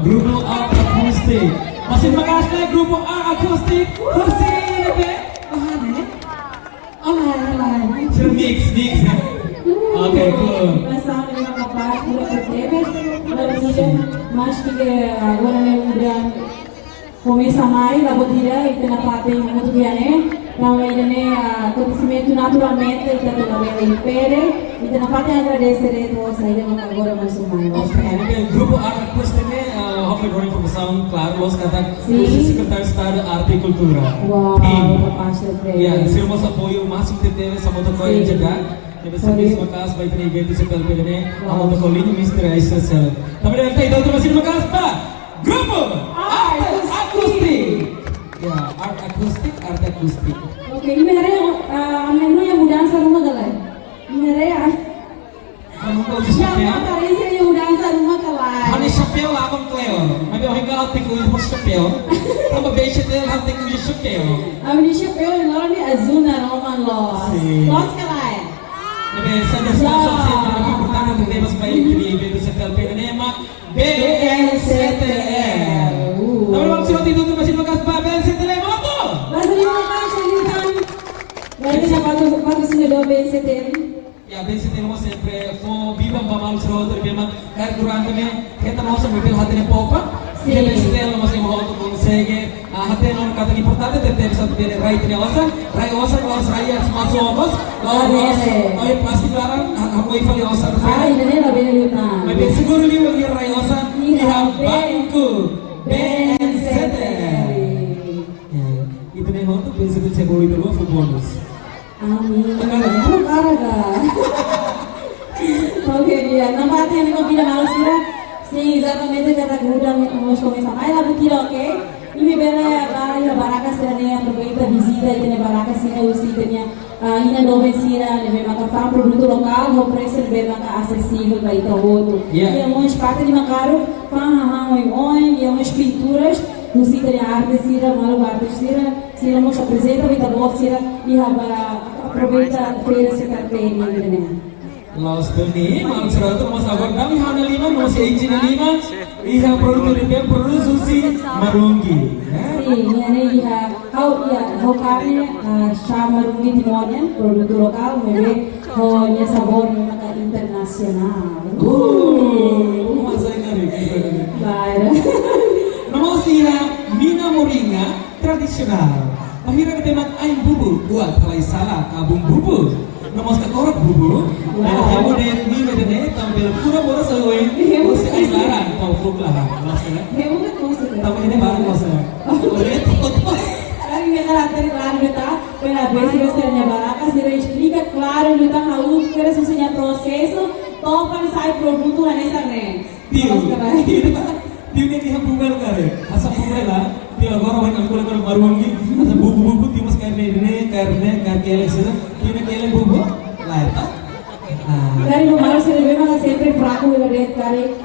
Grupo Art Acoustic. Masih makasih Grupo Art Acoustic. Kursi ini mix ya. Oke, cool. Passar uma capaz de perceber, mas que agora udah começa mais a botar e na parte muito bem, então ele acontecimento naturalmente está tudo bem pere e na parte agradecer todos aí agora mais ou menos. Oke, Grupo Art Acoustic ini hopefully from sound claro, los kata kursi sekretaris Estado Arte e Cultura. Wow, capaz de perceber. Ya, se vamos apoio máximo que teve essa motocoia jaga. Deve ser mesmo caso vai ter evento se pelo PDN, a motocolinho Mr. Aisha Sel. Também ada itu terima kasih makas Pak. Grupo Art Acoustic. Ya, Art Acoustic. Oke, ini hari menu yang mudah sa rumah galay. Ini hari Kamu kau siapa siapa? kali saya yang mudah sa rumah galay. Hani chapéu lá com Cleo. Mas eu ainda tenho que ir com chapéu. Tava bem cheio, eu tenho que ir chapéu. Ini siapa yang orang ni azul na Roman Los. Los galay. Deve ser da sponsor sempre aqui importante do temas para ir de evento se pelo PDN, BNCTL. Tapi waktu surat itu terima kasih makas Pak BNCTL moto. Mas terima kasih Lintan. Berarti dapat sini do BNCTL. Ya BNCTL mo sempre fo viva bamal surat terima kar durante me kita mau sampai hati ne popa. Sim. BNCTL mo sem moto consegue hati non kata importante ter satu dire right ne osa, os raya masuk os. Oi plastik larang aku ifali osa. Ini lah Lintan. Mas seguro li wali raya osa iham bangku. BNCTL. Itu nih moto BNCTL saya bawa itu dua full bonus. Amin. Ano karaga? Okay, dia. Nampati yang ko pinamahal sila. Sim, exatamente cada gruda nós começamos. Aí lá butira, ok? E me bela a baraka sirane aproveita visita e tem baraka sina usi tenia ina nove sina leve maka farm produto local o preço leve maka acessível para ito outro. E algumas partes de macaro farm e algumas pinturas no sítio de arte sira malu arte sira mos apresenta vita box sira e aproveita feira se carpeña né. Los Doni, malam seratus mas agor kami hana lima, mas izin lima, iha produk ribet produk susi marungi. Sim, ini hau kami chá marungi timonian produto lokal, mebe punya sabor maka internasional. Masa ngari. Baik. Nomor iha mina moringa tradisional. Akhirnya kita ayam bubu buat halai salah kabung bubu. Nomor sekolah bubu, dan kemudian mie medene tampil pura-pura sesuai kursi air larang kau fuklah, maksudnya. Tapi ini barang maksudnya. Lihat foto. Lagi mereka latih claro kita, pela vez que você na baraka, se explica claro kita how que é o processo, todo para sair produto lá nessa né. Tiu ni dia bunga kare, asap bunga lah. Tiu agora orang angkul marungi, asap bubu tiu mas karne karkele sih. Tiu ni kele bubu, lah eta. Dari kemarin sih memang sempre fraco eu lihat kare.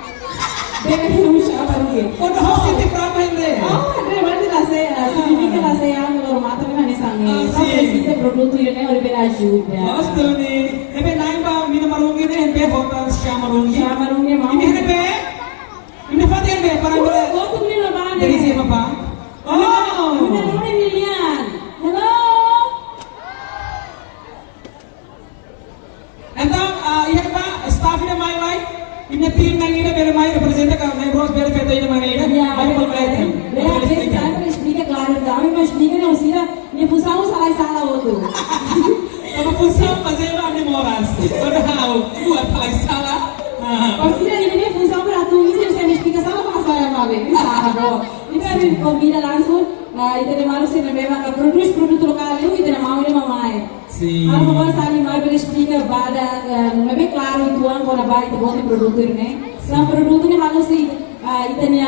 Bem que não chama marungi. Oh, dah sih fraco ini. Dari berarti lah saya, significa lah saya normal tapi mana sange. Só precisa produto ini oleh bela ajuda. Mas tu ni, ebe naik bang, mina marungi ni, ebe hotel marungi. Marungi mau. Ini ebe. Ini Fatir be, parang boleh. Oh, tu beli apa? Dari siapa bang? Oh, ini Milian. Hello. Então, iya pak, staff ini main lain. Ini tim yang ini beri main representa kalau main bros beri feta ini main ini. Main pemain. Bela vez que explica claro, kami mas explica não sira, minha função é sair sala outro. Apa função fazer lá de moras? Padahal buat halai salah. Sira ini minha função para tu isso você me explica sala para saya mabe. Sabe? Ini kami combina langsung. Itu de malu sih memang produk produk lokal itu tidak mau ini mamai. Sim. Aku mau saling mau beri explica pada memang claro itu ang kau nak itu bom produk ini. Selama produk ini harus sih itu ni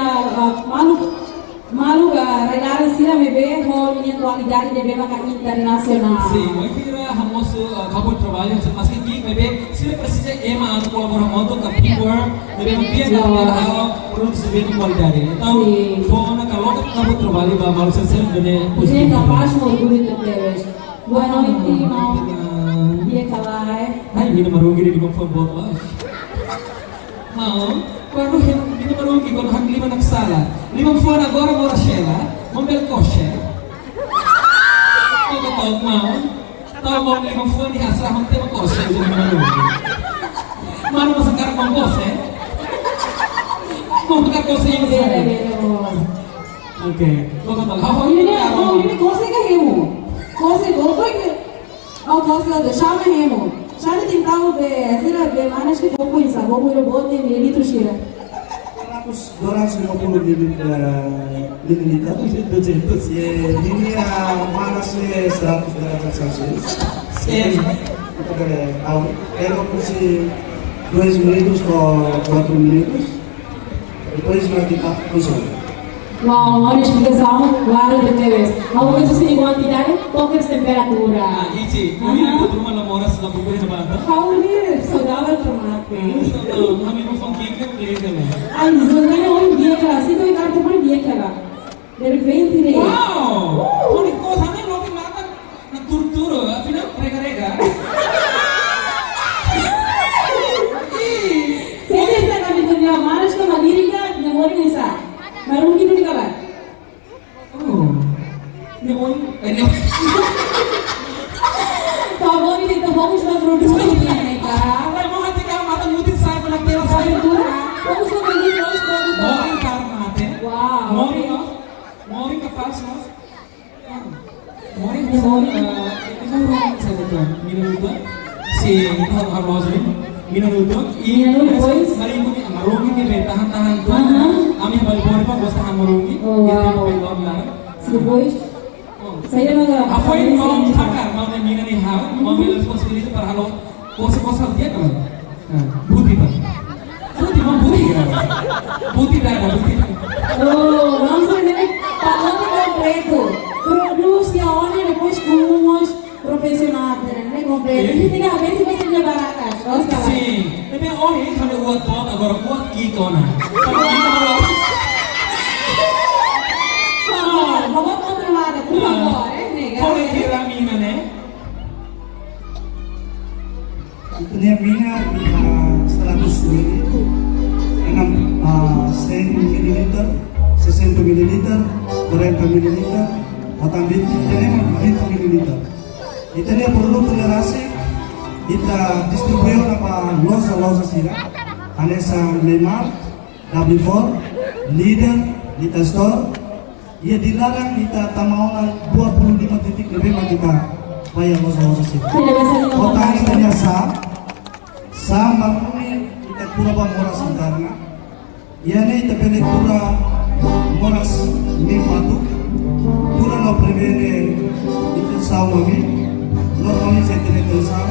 malu regalan sira mebe ho minha qualidade de bema internacional. Sim, eu kira hamos acabou de trabalho, mas que bebe sira precisa ema atu colaborar muito com people, deve manter a produtos de qualidade. Então, fona kalau acabou de trabalho ba malu sensel dene Ini capaz mau orgulho de Deus. Boa noite, irmão. Dia calai. Ai, mina marungi di bawah phone bot lah. Mau? Quando hindi marugi, quando hang lima nagsala, limang buwan agora mo Rachela, mambel koshe. Pagkatawag mau, tawag mo limang buwan ni Hasra, hang tema koshe, hindi naman marugi. Mano mo sa karang mong koshe? Mau magkakoshe yung Vero, sa'yo. vero. Okay, pagkatawag. How about Yun you? yan, oh, yun kose ka hemo. Kose, gopoy ka. Oh, kose ka, shama hemo. Shama tintao be, sila be, manas ka gopoy sa, gopoy ro bote, mililitro siya. 250 mililiter. Ini panasnya 100 derajat Celcius. Kita dari awal. Kalau masih 2 minutos atau 4 minutos, depois vai kita konsumir. Wow, uma explicação clara de Teves. Alguma coisa sem quantidade, qualquer temperatura. Ichi, kami na tutulungan lang oras na bubuhay na bata. Kauli, saudável para mate. Kami mo fang kike, kike kami. Ai, zona hoje dia cara, se tu encara por dia cara. De repente, né? Wow! Kung ikaw sa amin, loki mata, nagturturo, afinal, rega-rega. Sempre essa cabeça maras que malirica, namori nessa. Marungi nu dikabar. Oh, ini mau, ini Favor dito fokus na produksi ni ka. apa yang mau hati kamu mata ngutit saya pernah tela saya. Fokus na produksi produto. Moring karma mate. Wow. Moring no, moring kapal no. Moring bisa, itu orang saya betul. Minum itu, si itu harus minum itu. Minum boys. Maringkumi, marungi ni tahan-tahan tu. Ami balik balik pa, bos tahan marungi. Oh, wow. Pelon lah. Depois, saya mga Apa yang mau takar, mau ni mina ni hal, mau ambil responsibility para halo, kos dia kan? Buti pak, buti mau buti kan? Buti dah ada buti. Oh, vamos ver pacote completo. Produz e aonde depois rumos profissionais, né? Completo. E tem a ver se você é baratas. Gosta lá. Sim, tapi oh ini kalau buat pot, agora buat kikona. Vamos controlada, por favor, nega. Kau yang kira mina ne? Itu dia mina 100 ml, 100 mililiter, 60 mililiter, 40 mililiter, atau 20 mililiter. Itu dia produk toleransi. Kita distribuir apa loja sila, Anessa Neymar, W4, Leader, Lita Store. Ia dilarang kita tamawan 25 titik lebih maka kita bayar loja sila. Tidak bisa Kota ngomong. kita sa marumi kita pura ba moras interna. Yani kita pele pura moras mi patu. Pura no prevene infecção mami. Normaliza tensão.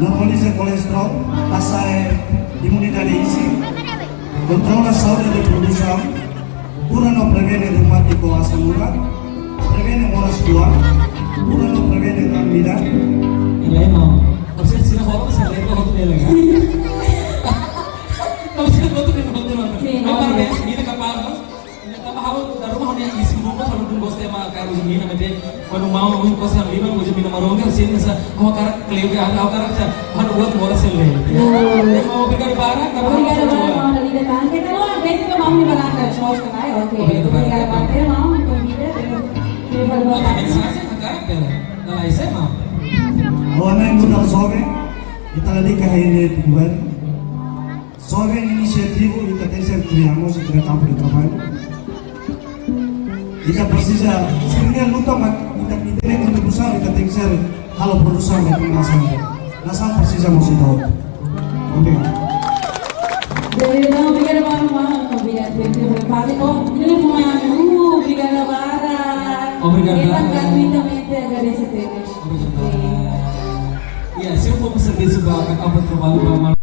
Normaliza colesterol, passa imunidade isi. Controla a saúde de produção. Pura no prevene reumático asam urat. Prevene moras tua. Pura no prevene gambira. Ini mau. Maksudnya sih orang saya lihat waktu dia lagi. Maksudnya waktu dia waktu mana? Kapal bes, ini kapal bos. Ini kapal hawa dari rumah dia isi rumah selalu tunggu bos dia makan harus ini namanya. Kalau mau mungkin kos yang lima, mungkin minum marongnya sini sa. Hawa karak kleo ke ada hawa karak sa. Hawa buat moras selain. Mau berikan barang, kapal Obrigada, mau. Mara, mau nalida tahan. Kita lo, basic ka mau ni baratas. Shows ka tayo, okay. Obrigada, Mara. Mau, comida, pero Oke, ini saja karak ya. Nah, saya mau. Awana yang benar jovem, kita lagi kahine governo. Jovem inisiativo kita terceiro criamos e campo de trabalho. Kita precisa, sebenarnya luta kita tem contribuição kita terceiro halo produção da nação. Nação precisa nos ajudar. Obrigado. Obrigada, Mara, mau. Obrigada, Pati. Oh, ini pemain. Obrigada, Mara. Obrigada. Kita gratuitamente agradece a Teves. Iya, se eu for para serviço para acabar o trabalho para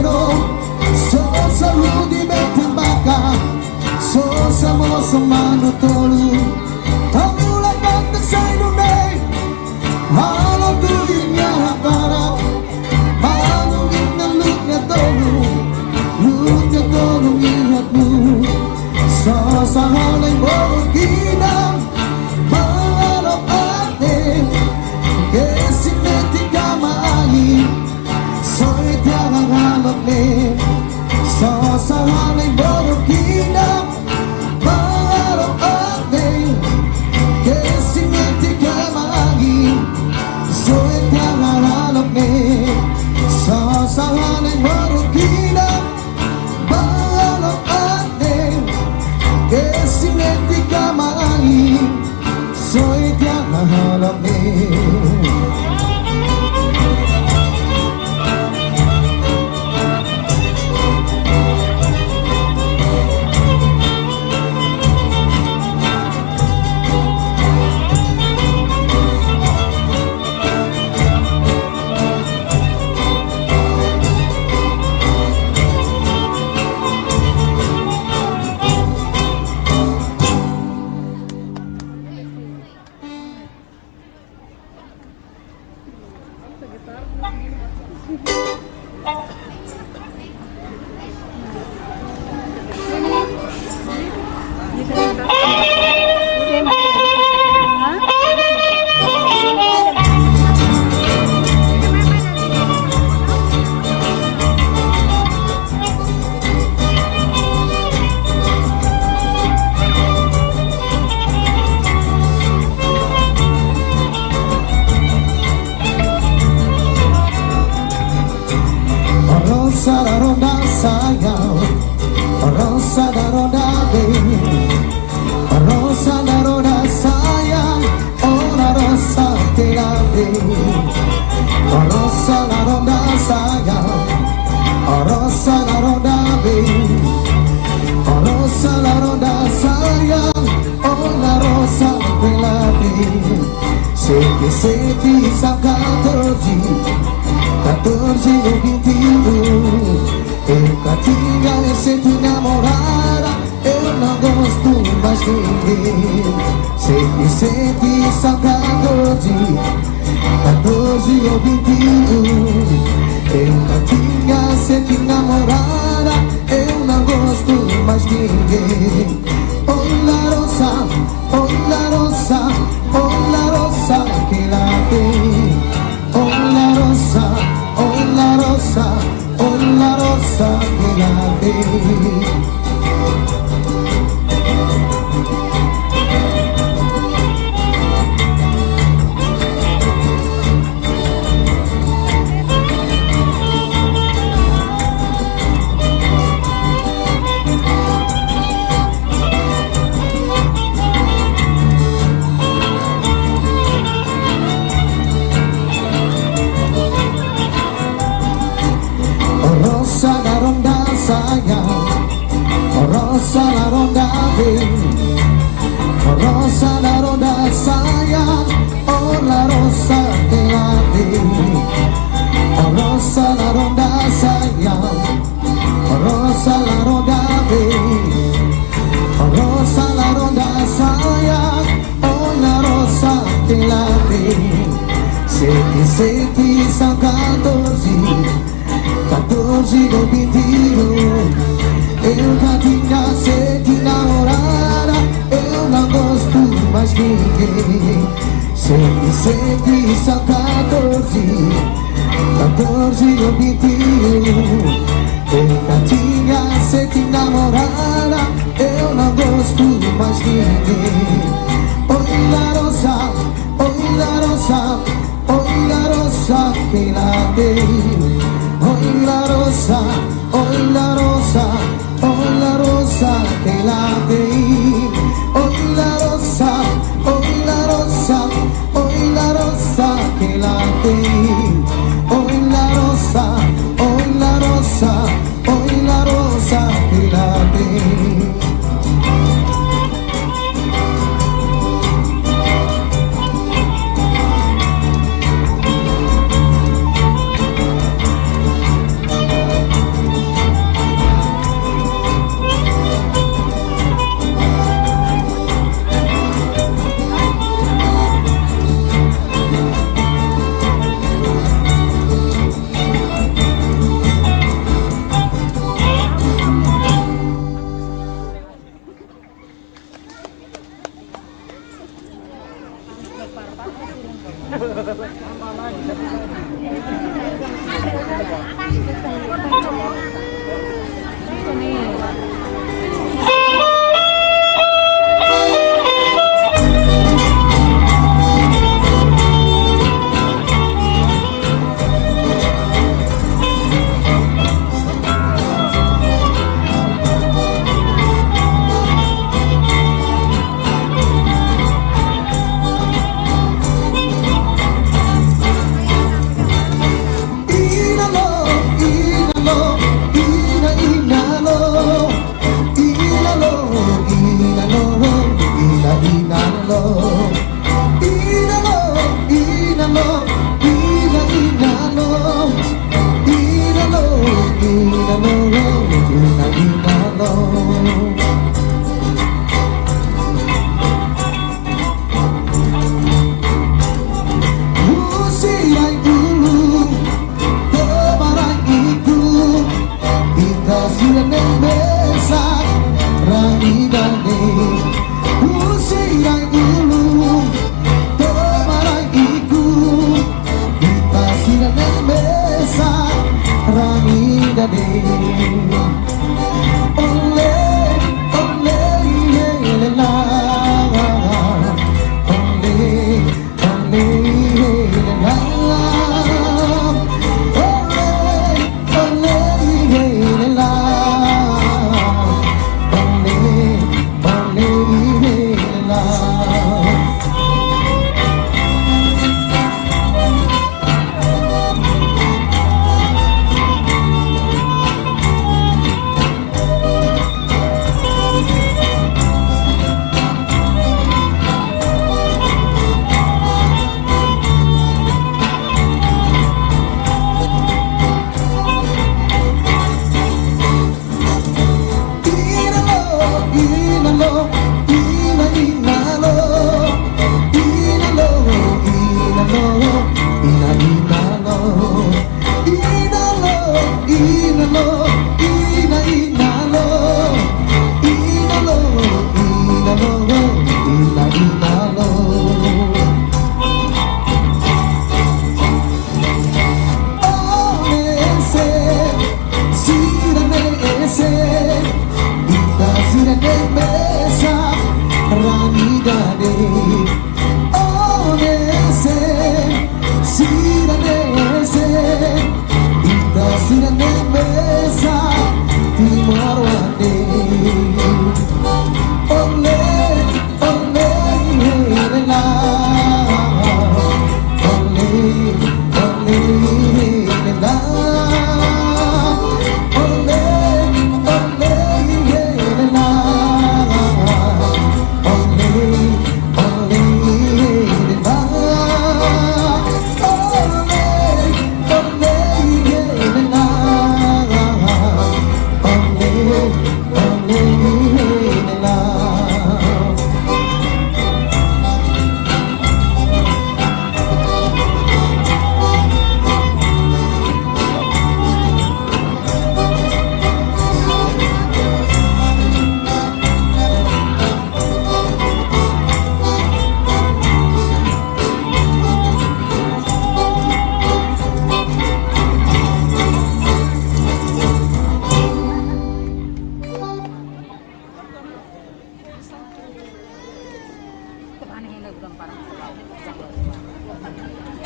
pero sosa ludi betambaka sosa mosa manutolu amula kantak sainunay halo tulinya para manungin na lutnya tolu ingatmu sosa halay borginam mangarap ate kesinetika maangin soy tiang hanap me sosa halay borginam mangarap ate kesinetika maangin soy tiang hanap me sosa halay borginam mangarap ate kesinetika maangin soy tiang hanap me. Rosa da ronda sayang, rosa da ronda rosa da ronda sayang, oh la rosa que la rosa da ronda sayang, rosa da ronda rosa da ronda sayang, oh la rosa que la senti sangka terji. 14 ou 21 eu catinha me sinto namorada eu não gosto mais de ninguém sei que sente são 14 ou 21 eu catinha me sinto namorada eu não gosto mais de ninguém oi la rosa que la tem oi la rosa que la tem. Rosa la ronda sayang, rosa la ronda rosa la ronda sayang, oh la rosa que la rosa la ronda sayang, rosa la ronda rosa la ronda sayang, oh la rosa que la senti são 14 ou 21 eu já tinha sede namorada eu não gosto mais de ninguém sente são 14 ou 21 eu já tinha sede namorada eu não gosto mais de ninguém oi la rosa que la tem oi la rosa que la tem oi la rosa que la tem oi la rosa que la tem.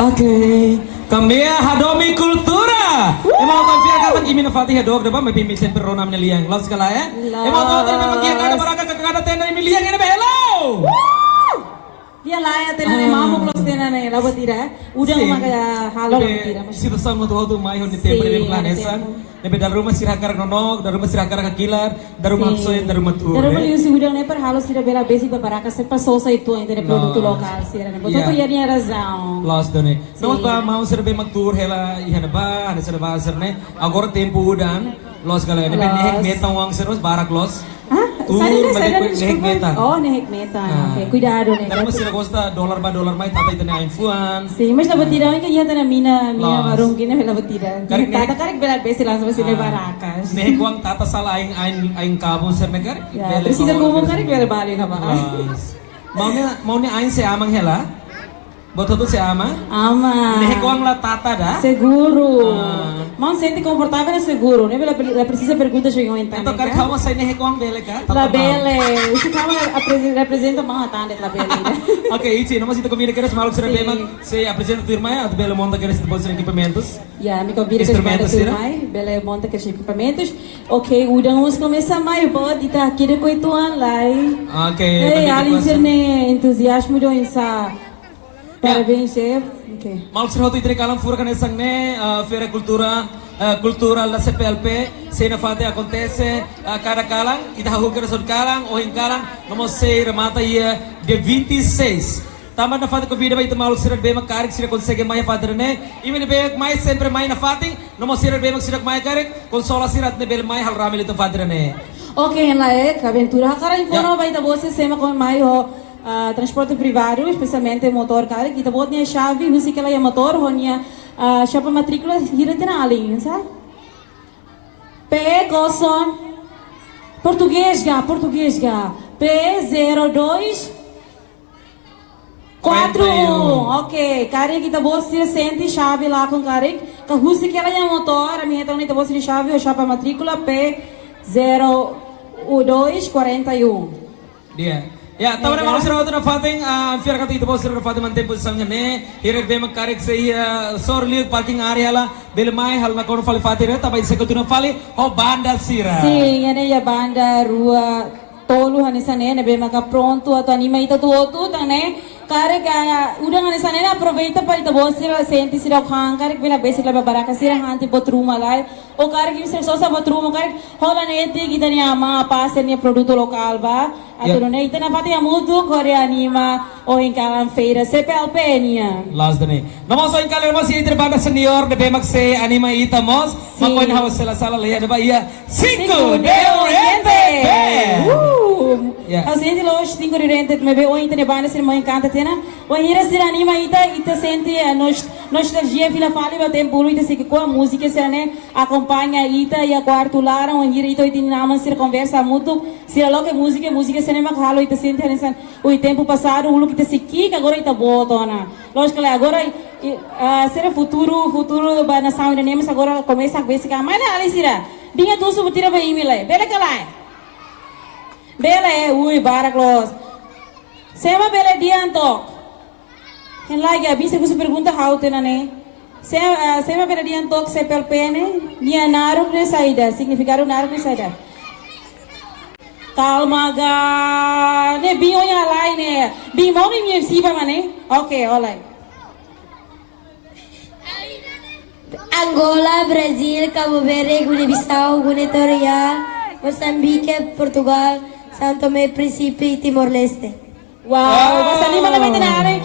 Oke, kambia hadomi kultura. Emang kau biar kapan imin fatih hadok depan may pimisin perona meneliang. Los kala ya. Emang kau tadi memang dia kada maraka kada tenda imiliang ini hello. Dia layak tenan mamuk los tenan labo tira. Udah maka halo labo tira. Si besar mau tuh mai hon di tempat di planesan. Nebe dari rumah sirakar nonok, dari rumah sirakar kakilar, dari rumah soin, dari rumah tur. Dari rumah liusi udang ne per halo sira bela besi para sepa sosa itu entre produto lokal sira ne. Boto ya ni razão. Los done. Nós ba mau sira be magtur hela ihana ba, ana sira ba sirne. Agora tempo udan. Los galera, nebe nehek meta uang seros barak los. Nehek meta. Oh, nehek meta. Okay, cuidado ne. Dari masih costa dolar mai tata itu ne influan. Sim, mas labo tira que ia tana mina marung kine labo tira. Tata karek bela besi langsung sini barakas. Nehek uang tata salah aing kabun sirne karek. Ya, precisa como karek bela bali na ba. Maunya aing se amang hela. Boto tu se ama? Ama. Nehek uang la tata dah. Seguro. Mau sente confortável é seguro, né? Ela precisa perguntas chegam então. Então cara kamu sai nehek uang bele ka? La bele. Isso kamu representa mga tanda la bele. Okay, isso não mas itu comida queres malu sira bema se apresenta tu irmã a bele monta queres depois equipamentos. Ya, me convida que monta tu irmã, bele monta queres equipamentos. Okay, udang vamos começar mais pode tá aqui de coituan lá. Okay. Ei, ali serne entusiasmo do insa. Parabéns, chef. Okay. Malu sira hotu itre kalam fura kan esang ne feira cultural da CPLP sena fate acontece cada kalang ida hukar sod kalang o kalang nomor 6 remata ia de 26. Tama na fate ko vida ba ito malu sira be makarik sira consegue mai fate ne imene be mai sempre mai na fate nomor sira be sira mai karik consola sira ne be mai hal ramil ito fate ne. Okay, lá é aventura. Cara, informa vai da você sema com mai ho transporte privado, especialmente motor cara, kita buat nia chave, mesti kala ya motor, honya siapa matrícula hira tena aling, sabe? P Gosson, português ga, P02 4-1. Ok, Karik, kita bolsa sente chave lá com Karik. Kahusi que ela é motor, a minha então kita bolsa de chave, o chapa matrícula P0241. Dia. Ya, tahu nama sira waktu na fating, fiar kata itu bos sira fating mantep posisinya ne, hiret bema karek saya sor liuk parking area lah, belmai hal na kono fali fatir, tapi sekutuna fali, oh banda sira. Sim, ene ya banda rua tolu hanisa ne bema ka pronto atau anima ita tu né? Karek udah hanisa ne aproveita para ita bos sira sente sira khang karek bela basic laba baraka sira hanti botruma lá, o karek sira sosa botruma karek hola ne ete kita ni ama passa ne produto local ba. Atau nih itu napa dia mutu Korea anima o ingkalan feira CPLP nia. Last dene. Namo so ingkalan mas ini terbanda senior de bemak se anima ita mos. Makoin haus sala leya de ba iya 5 de Oriente. As gente los 5 de Oriente me be o inte ne banda se mãe canta tena. O hira se anima ita sente nostalgia fila fali ba tempo ita se com a música se né acompanha ita e a quarto lara o hira ita ita nama se conversa muito se logo música cinema halo ita sente nessa o tempo passado o look ita se que agora ita botona lógico que agora será futuro ba na sound nemes agora começa a ver se mas não ali será binha tu subo tira vai email bela calai bela ui baraklos sema bela dianto en like a bisa que pergunta how tena ne sema bela dianto se pelpene nia naru ne saída significado naru ne saída. Calma, ga. Ne binho ya lai ne. Binho ni mi siba mane. Okay, alright. Angola, Brasil, Cabo Verde, Guiné-Bissau, Guiné-Equatorial, Moçambique, Portugal, São Tomé, Príncipe e Timor-Leste. Wow, basta lima na may tinari.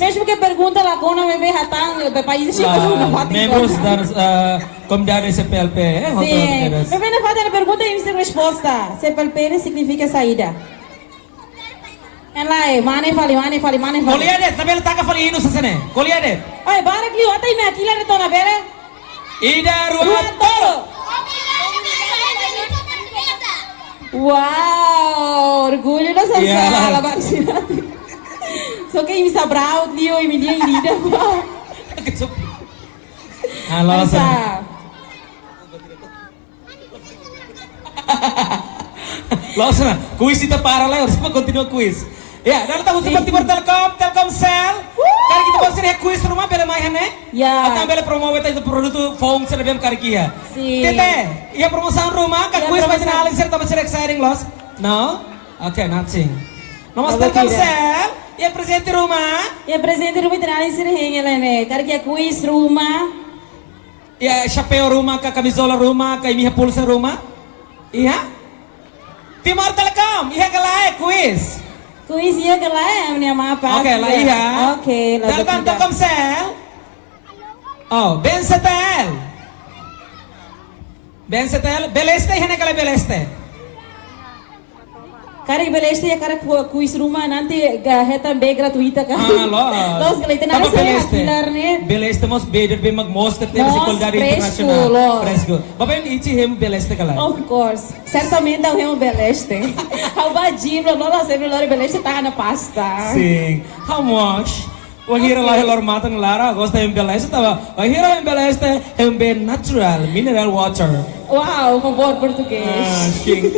Mesmo que pergunta lá kung na may hatang país siya kung nafating. Membros da comunidade CPLP, Sim. Mas na fata na pergunta e a resposta. CPLP significa saída. Enlai, mane fali. Koliadet, tabela taka fali ino sa sene. Koliadet. Ay, barak liyo atay me akila nito na bere. Ida Ruatolo. Wow, orgulho da Sansala, vacinada. Só que me sabrau, Leo e me dia lida. Halo, Losna, kuis kita para lah, harus continue kuis. Ya, dalam tahun seperti Telkomsel, kali kita bosan ya kuis rumah bela main Ya. Atau bela promo itu produk tu phone serbiam kari kia. Si. Tete, ya promosi rumah, kak kuis macam aling ser tambah ser exciting los. No, okay, nothing. Nomor Telkomsel, ya presente rumah. Ya presente rumah tidak aling ser hengel ne. Kari kia kuis rumah. Ya chapéu rumah, kak kamisola rumah, kak imiha pulsa rumah. Iya. Timor Telekom, iya kalai kuis. Kuis iya kalai, amnya apa? Oke, lah iya. Oke, lah. Datang Telkomsel. Oh, Bensetel, Beleste, hene kalai Beleste. Kari Beleste ya kari kuis rumah nanti heta be gratuita kan. Los kalau itu nanti saya hakilar nih. Beleste mos beder be magmos tete sekolah dari internasional. Fresco. Bapak ini ichi hem Beleste kalai. Of course. Certamente eu hem Beleste. How about Jim? Lola sempre Lore Beleste tá na pasta. Sim. How much? Wahira lah lor matang lara, gosta hem Beleste tava. Wahira hem Beleste hem be natural mineral water. Wow, com bom português. Sim.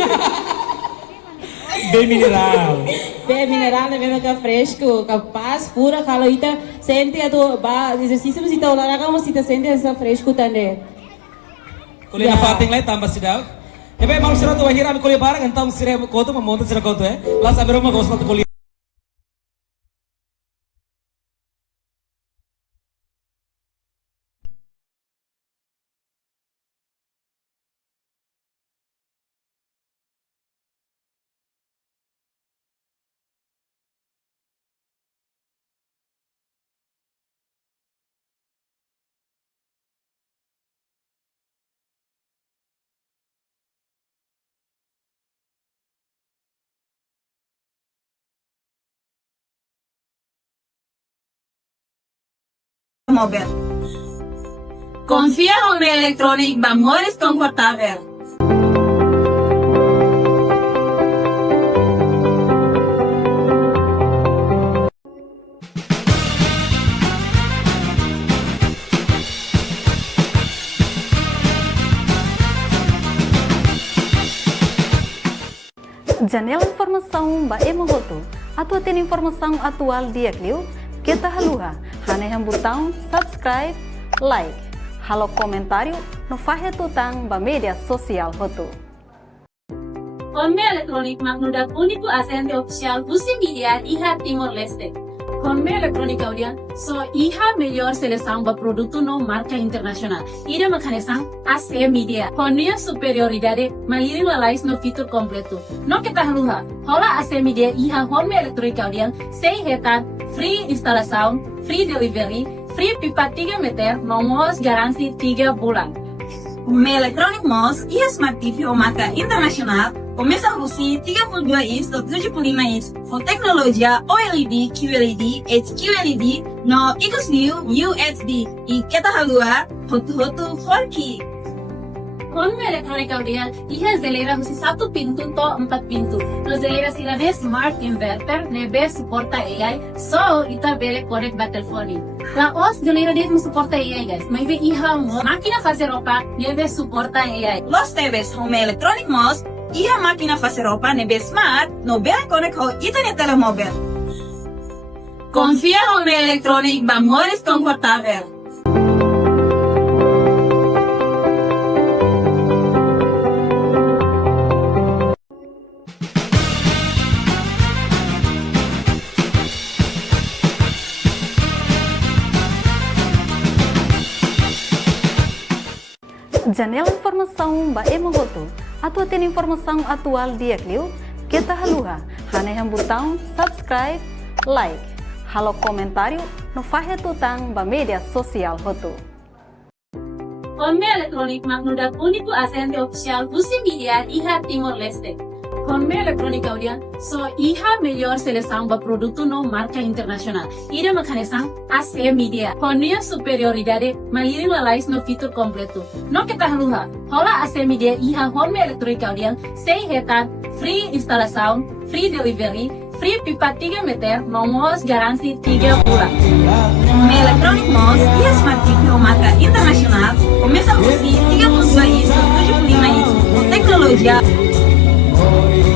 Bem mineral. Bem mineral, mesmo que fresco, capaz, pura, kalau ita sente atau exercício mas ita olahraga mas ita sente essa fresco também. Kuliah na fating lai tambah sidaw. Ebe mau sira tu wahira mi kuliah barang entang sira koto mamonta sira koto Las abero ma gosla tu kuliah. Móvel. Confía Home Electronic Bamores Confortável. Janela informação ba emohoto, atua tem informação atual dia clio, kita haluha, haneham botão subscribe, like, halo comentário, no fahe tutang ba media sosial hoto. Konme elektronik magnudat uniku asente oficial Busi Media iha Timor Leste. Konme elektronik audian so iha melhor seleção ba produto no marca internacional. Ida makanesang AC Media. Konia superioridade maliring lalais no fitur completo. No kita haluha, hola AC Media iha konme elektronik audian sei hetan free instalação, free delivery, free pipa 3 meter, nomos garansi 3 bulan. Konme elektronik mos iha Smart TV o marca internacional. Começa a Busi 32 inch do 75 inch com tecnologia OLED, QLED, HQLED no XView UHD e kita halua hotu 4K. Konme elektronik audian iha geladeira husi 1 pintu to 4 pintu. No geladeira sirane smart inverter nebe suporta AI so ita bele connect ba telefoni. La os geladeira det suporta AI guys. Maybe iha mo máquina fazer roupa nebe suporta AI. Los TVs home electronic mos iha máquina fazer roupa nebe smart no bele connect ho internet telemóvel. Confia home electronic ba mores confortável. Janela informação ba emohoto, atua tem informação atual dia clio, kita haluha, haneham botão subscribe, like, halo comentário, no fahe tutang ba media sosial hoto. Konme elektronik magnudat uniku asente oficial Busi Media iha Timor Leste. Konme elektronik audian so iha melhor seleção ba produto no marca internacional. Ida makanesang AC Media. Konia superioridade maliring lalais no fitur completo. No kita haluha, hola AC Media iha konme elektronik audian sei hetan free instalação, free delivery, free pipa 3 meter, nomos garansi 3 bulan. Konme elektronik mos iha Smart TV o marca internacional. Começa a Busi 32 inch do 75 inch com tecnologia Sorry,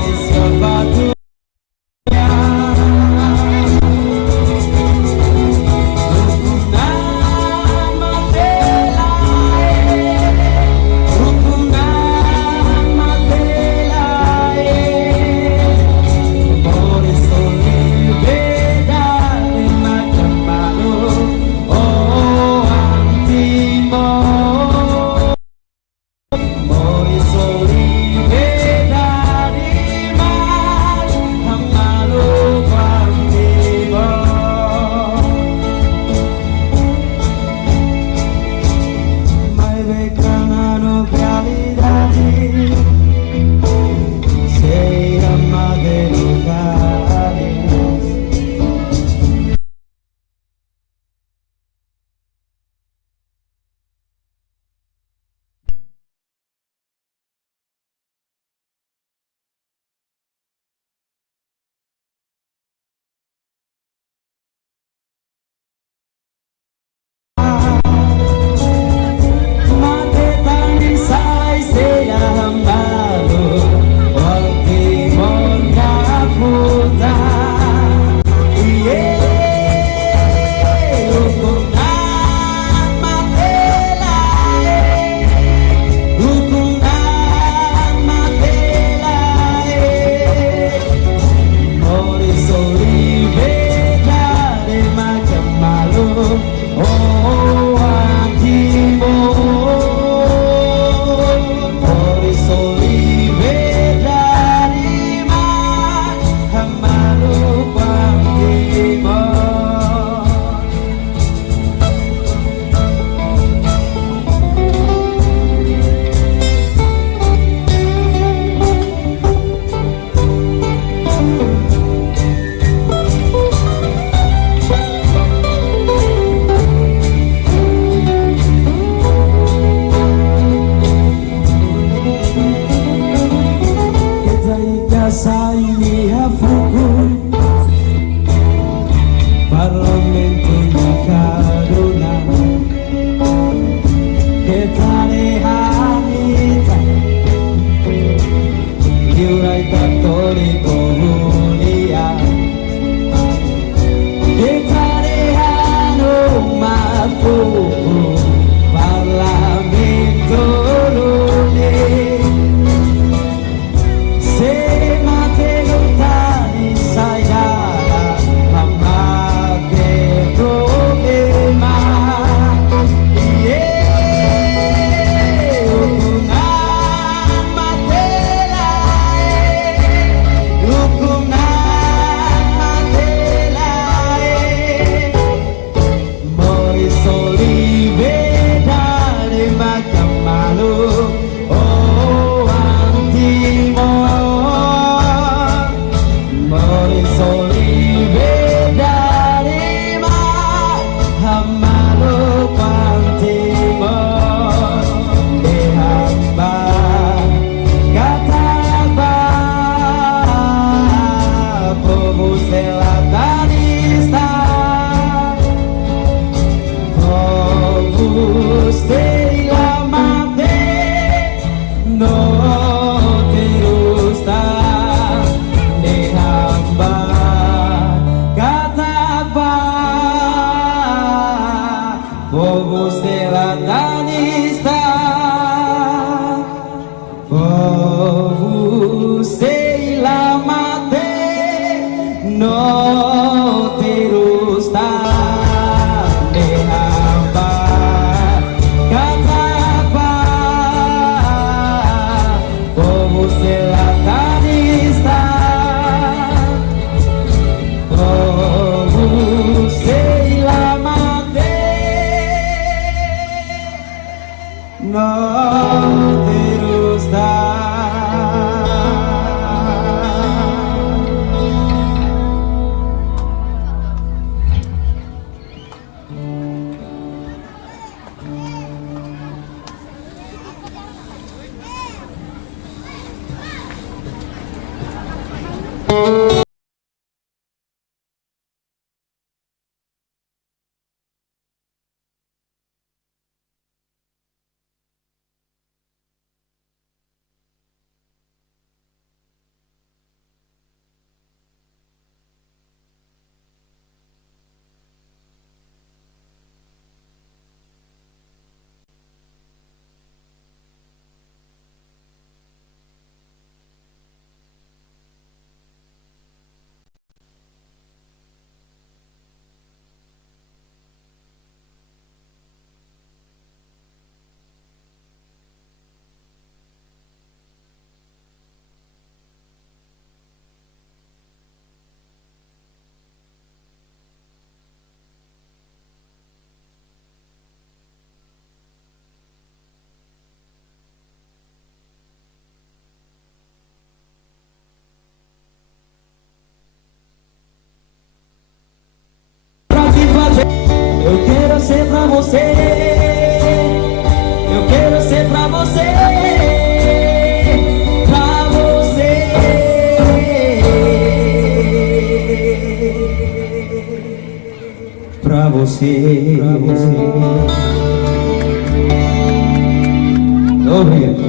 Oh, sei la mate, no terus tak apa kata apa, oh sei la tanista, oh sei la mate, no terus tak. Eu quero ser pra você, eu quero ser pra você, pra você, pra você, pra você. Obrigado.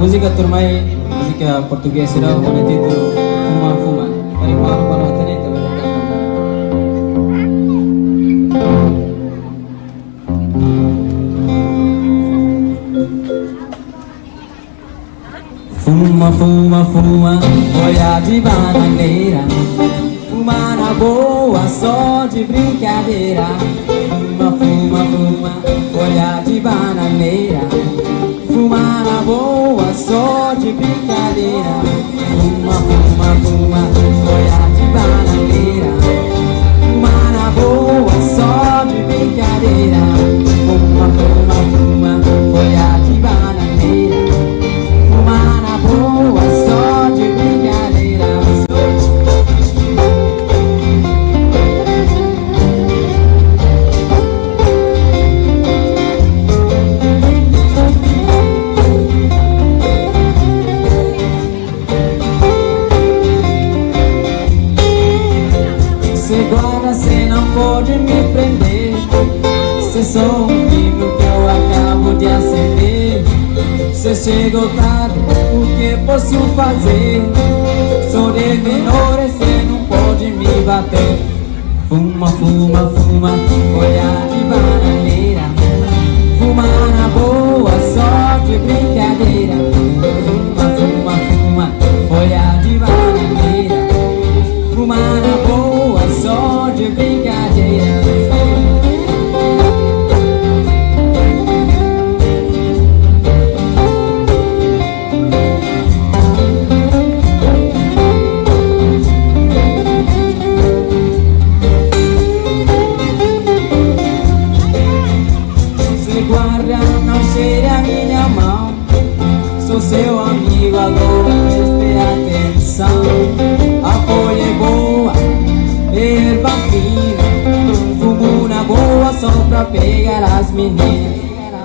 música turmai, música portuguesa era com o título Fuma Fuma. Para igual para o tenente mereka. Fuma, fuma, fuma, folha de bananeira. Fuma na boa, só de brincadeira. Fuma, fuma, fuma, folha de bananeira. Fuma na boa, só de brincadeira. Fuma, fuma, fuma, folha de bananeira. Fuma na boa, só de brincadeira. Fuma, fuma, fuma, folha de bananeira. Fuma na boa, só de brincadeira. Cê guarda, cê não pode me prender. Cê sou um livro que eu acabo de acender. Cê chegou tarde, o que posso fazer? Sou de menores, cê não pode me bater. Fuma, fuma, fuma, folha de bananeira. Fuma na boa, só de brincadeira. Fuma, fuma, fuma, folha de bananeira. Fuma na boa, só de brincadeira. Se guarda, não cheira a minha mão. Sou seu amigo, agora preste atenção. A folha é boa, erva fina. Fumo na boa só pra pegar as meninas.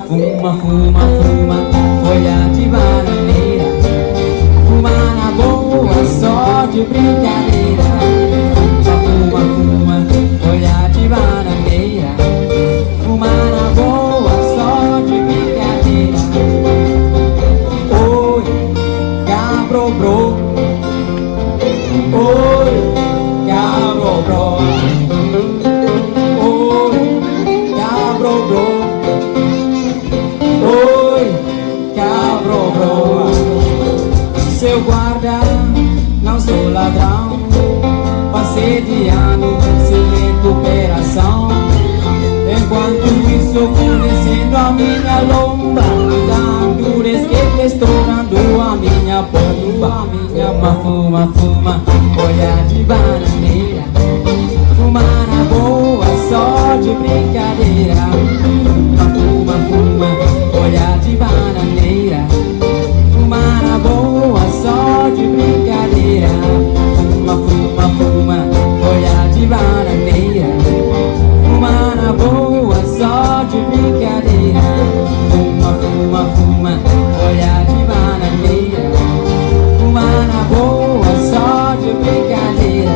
Fuma, fuma, fuma, folha de bananeira. Fuma na boa só de brincadeira. Fuma, fuma, folha de bananeira. Fuma na boa só de brincadeira. Oi, cabro bro. Oi, cabro bro. Oi, cabro bro. Oi, cabro bro. Seu guarda, não sou ladrão. Passei de ano sem recuperação. Enquanto isso fui descendo a minha lomba, dando resqueto, estourando a minha bomba. Minha fuma, fuma, folha de bananeira. Fuma na boa, só de brincadeira. Fuma, fuma, fuma, folha de bananeira. Fuma na boa, só de brincadeira. Fuma, fuma, fuma, folha de bananeira. Fuma na boa, só de brincadeira. Fuma, fuma, fuma, folha de bananeira. Fuma na boa, só de brincadeira.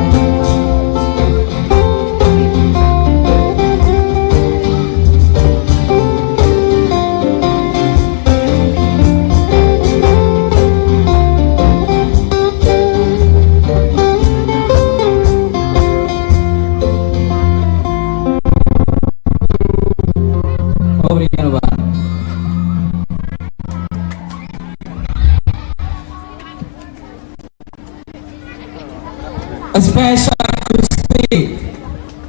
Obrigado, Pak. A special acoustic.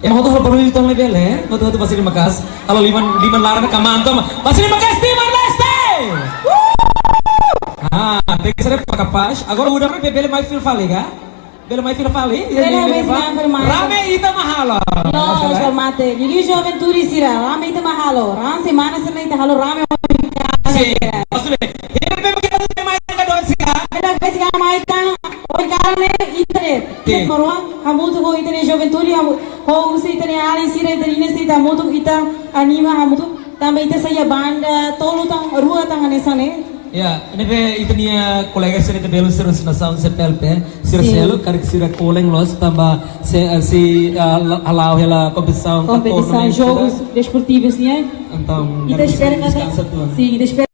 Yang mau tuh perlu ditolong level ya, mau tuh masih dimakas. Kalau liman larang kamantom, masih dimakas Timor Leste. Ah, tem que ser para capaz. Agora o Udang bebele mais fil fale, ga? Bele mais fil fale. Rame ita mahalo. No, formate. Jadi joventuri sira, rame ita mahalo. Ram semana sana ita halo rame. Sim. Maksudnya, ini memang kita tuh main kan doang sih. Kada kasi ka maita, oi karane internet. Sim. Morwa, hamu tu ko internet joventuri hamu. Ho usi internet ali sira internet ini sih hamu tu kita anima hamu tu. Tambah ita saya banda tolu tang rua tang anesane. Ya, ini pe itu nia kolega sini tebelu serus na sound sepelpe, selo karik sira koleng los tambah si alau hela competição jogos desportivos, né? Então, ita espera sim, ita espera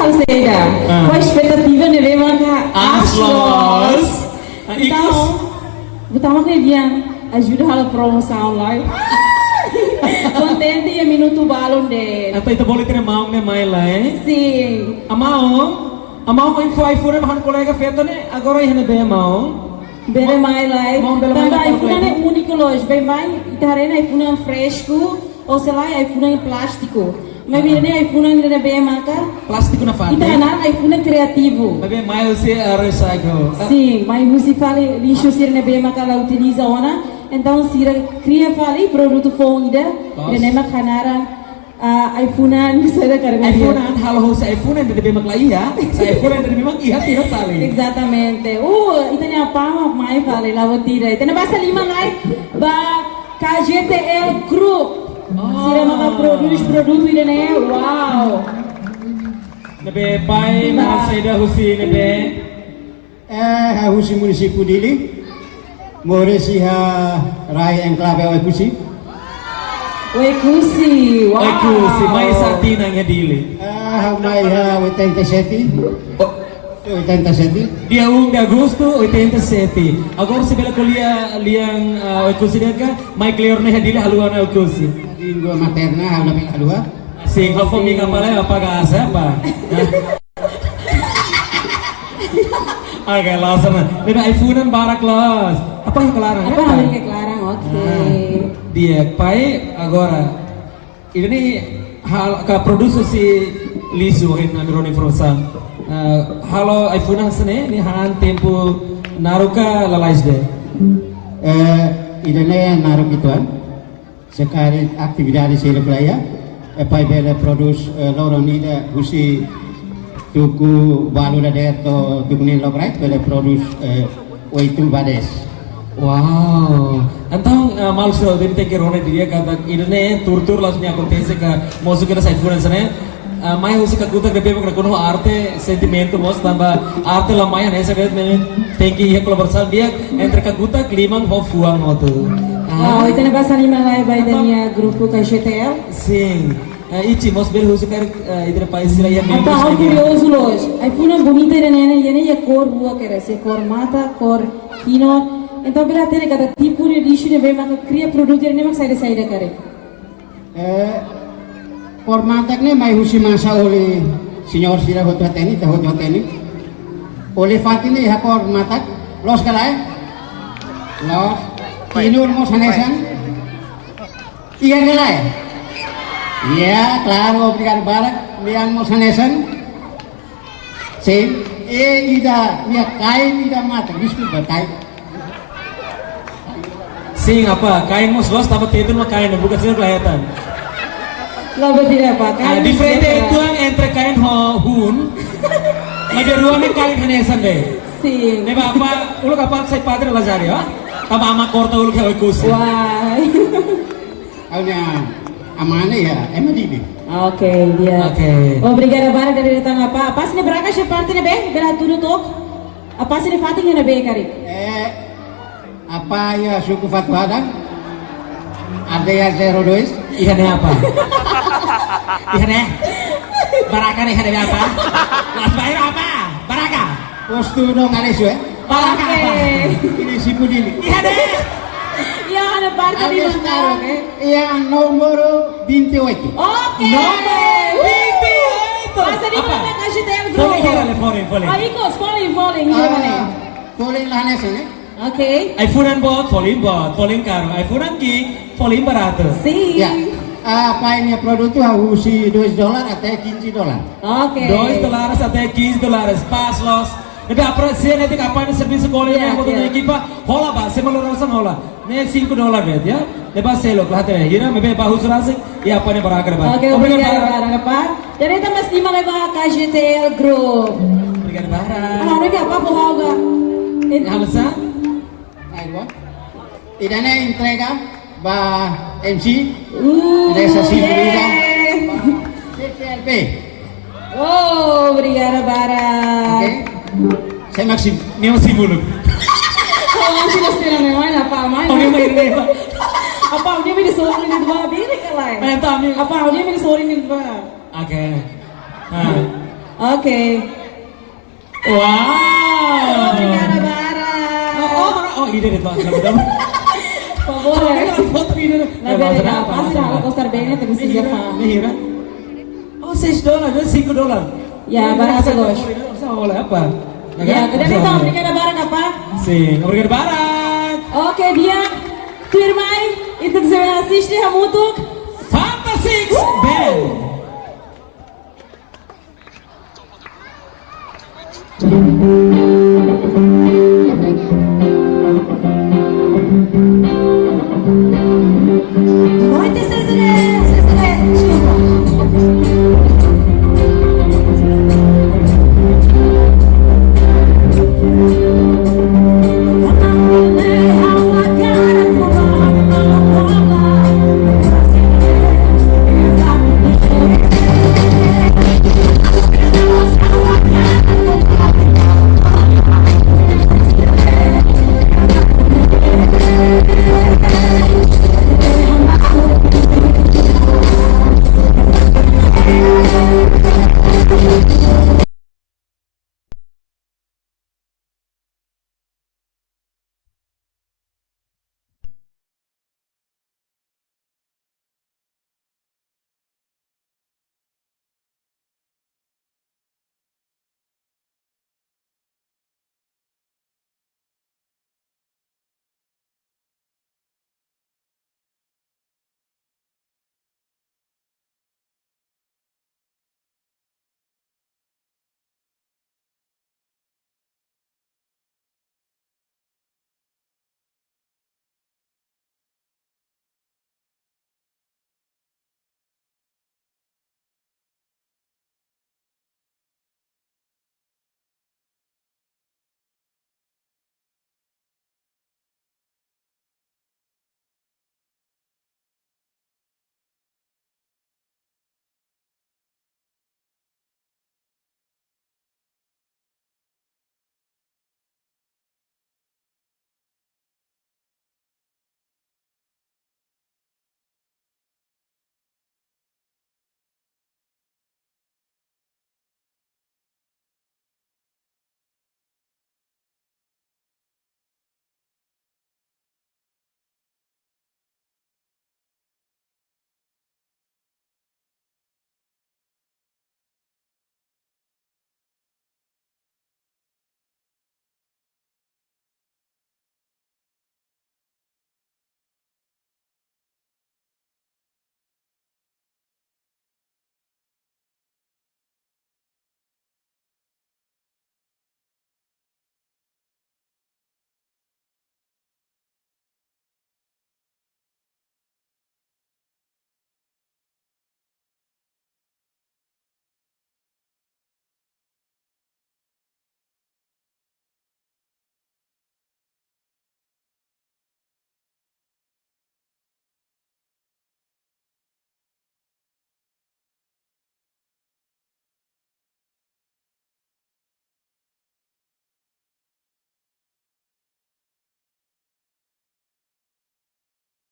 hal seda. Qual a expectativa de ver maka Aslos? Então, botamos que dia ajuda a promoção live. Contente e minuto balon de. Atau itu boleh terima mau ne mai lah Sim. Amao ko info iPhone mahan kolega feto ne agora ihne be mau. Bere mai live. Também iPhone é único loja. Bem mais, itarena iPhone é fresco ou sei lá iPhone é plástico. Mas bere ne iPhone é bem maka. Plástico na fase. Itarena iPhone é criativo. Mas bem mais você recycle. Sim, mas você fala lixo se ne bem maka ela utiliza ona. Então se cria fala produto phone ida. Ne maka kanaran iPhone-an saya carga iPhone-an halo sa iPhone dari bem mak iya. Sa iPhone dari memang iya tidak tali. Exatamente. Itu ni apa mai fala la botira. Itu na basta lima lai ba KGTL Group. Sira maka produto ida ne. Wow. Nebe pai na seda husi nebe husi município dele. Moresi ha rai enclave o kusi. Ekusi, wow. Ekusi, mai sati nanya dili. Mai 87. 87. Dia de agosto 87. Agora se bela kuliah liang Ekusi dia ka, mai clear ne dili haluan Ekusi. Lingua materna hauna pela halua. Sim, kau formiga pala apa gasa apa? Agak lasan. Nebe iPhone-an barak las. Apa yang kelarang? Apa yang kelarang? Oke. Dia pai agora ini hal ka produser si Lisu in Androni Frosan halo iPhone hasne ni han tempo naruka lalais de idane naruk ituan sekali aktividade sele playa pai bele produs lorong nida husi tuku balu da to tukuni lokrai bele produs oitu bades. Wow, então malso deve ter que rone diria kata idane tur langsung acontece ka mosu kena sa iPhone sana mai husi ka guta gebe mak kono arte sentimento mos tamba arte la mai nessa gebe men tem que ir colaboração dia entre ka guta klimang ho fuang moto. Itu na basta lima lai by the grupo KGTL. Sim. Ichi mos bel husi kar idre país la ya membros. Apa curioso los. iPhone bonita ne ya cor rua kere se cor mata, cor kino. Então bila tene kada tipo de lixo ne bem maka cria produto ne mak saída kare. Formatak ne mai husi masa oleh senyor sira hotu teni ta hotu teni. Oleh fatine ha formatak los kalai. Los kinur mo sanesan. Iya kalai. Iya, claro, obrigado barak liang mo sanesan. Sim, ida kai ida mata bisku batai. Sim, apa? Kain mos los tapi itu mah kain bukan sih kelihatan. Lalu tidak apa kain. Diferente itu yang entre kain hun. Ada ruangnya kain hanesan deh. Sim. Ne apa? Uluk apa saya padre lazari ya? Tama ama korta uluk ya kusi. Wah. Awalnya amane ya, emang di. Oke, dia. Oke. Obrigada bara dari datang apa? Apa sih berangkat si parte ne be? Bela tudo tok. Apa sih ne fating ne be kari? Apa ya suku Fatwada? Ada ya 02? Ihannya apa? Ihannya? Baraka nih ihannya apa? Las bayar apa? Baraka? Postu dong ales ya? Baraka apa? Ini si Pudili. Ihannya? Iya ada parte di mana? Yang nomor 28. Oke. Nomor 28. Masa di mana kasih tahu grup? Falling. Ikut, falling. Ini mana? Falling lah nasi. Oke. iPhone bot, falling caro. iPhone king, falling barato. Sim. Ya. Apa ini produk tu harus $2 atau $15. Oke. $2 até $15. Pas los. Jadi apa sih nanti kapan servis sekolah yang mau tuh ekipa? Hola ba, saya mau langsung hola. Nih $5 bet ya. Lepas selo kelihatan ya. Gila, mebe bahu surasik. Ya apa nih berakar ba? Oke, obrigada apa? Jadi kita mesti lima KGTL Group. Obrigado bara. Ano ini apa bohaga? Halsa? Idane entrega ba MC desa Sibuliga CPLP. Oh, obrigada bara. Oke. Saya Maxim. Neo Sibuluk. Kalau masih mesti namanya apa main? Oh, dia main deh. Apa dia bisa sorry nih dua biri kalai? Entah, Apa dia bisa sorry nih dua? Oke. Oke. Wow. Obrigada, Bara. Oh, ini deh Pak. Favore. Foto ini. La verità, passi la costar bene, te precisa fare. Mira. Oh, $6, $5. Ya, barato gosh. Sama oleh apa? Ya, ternyata obrigada, Bara, apa? Sim, obrigado, Barat. Oke, dia. Firmai, itu saya assiste hamutuk. Fantastic Band. Noite, Cesare, chupa.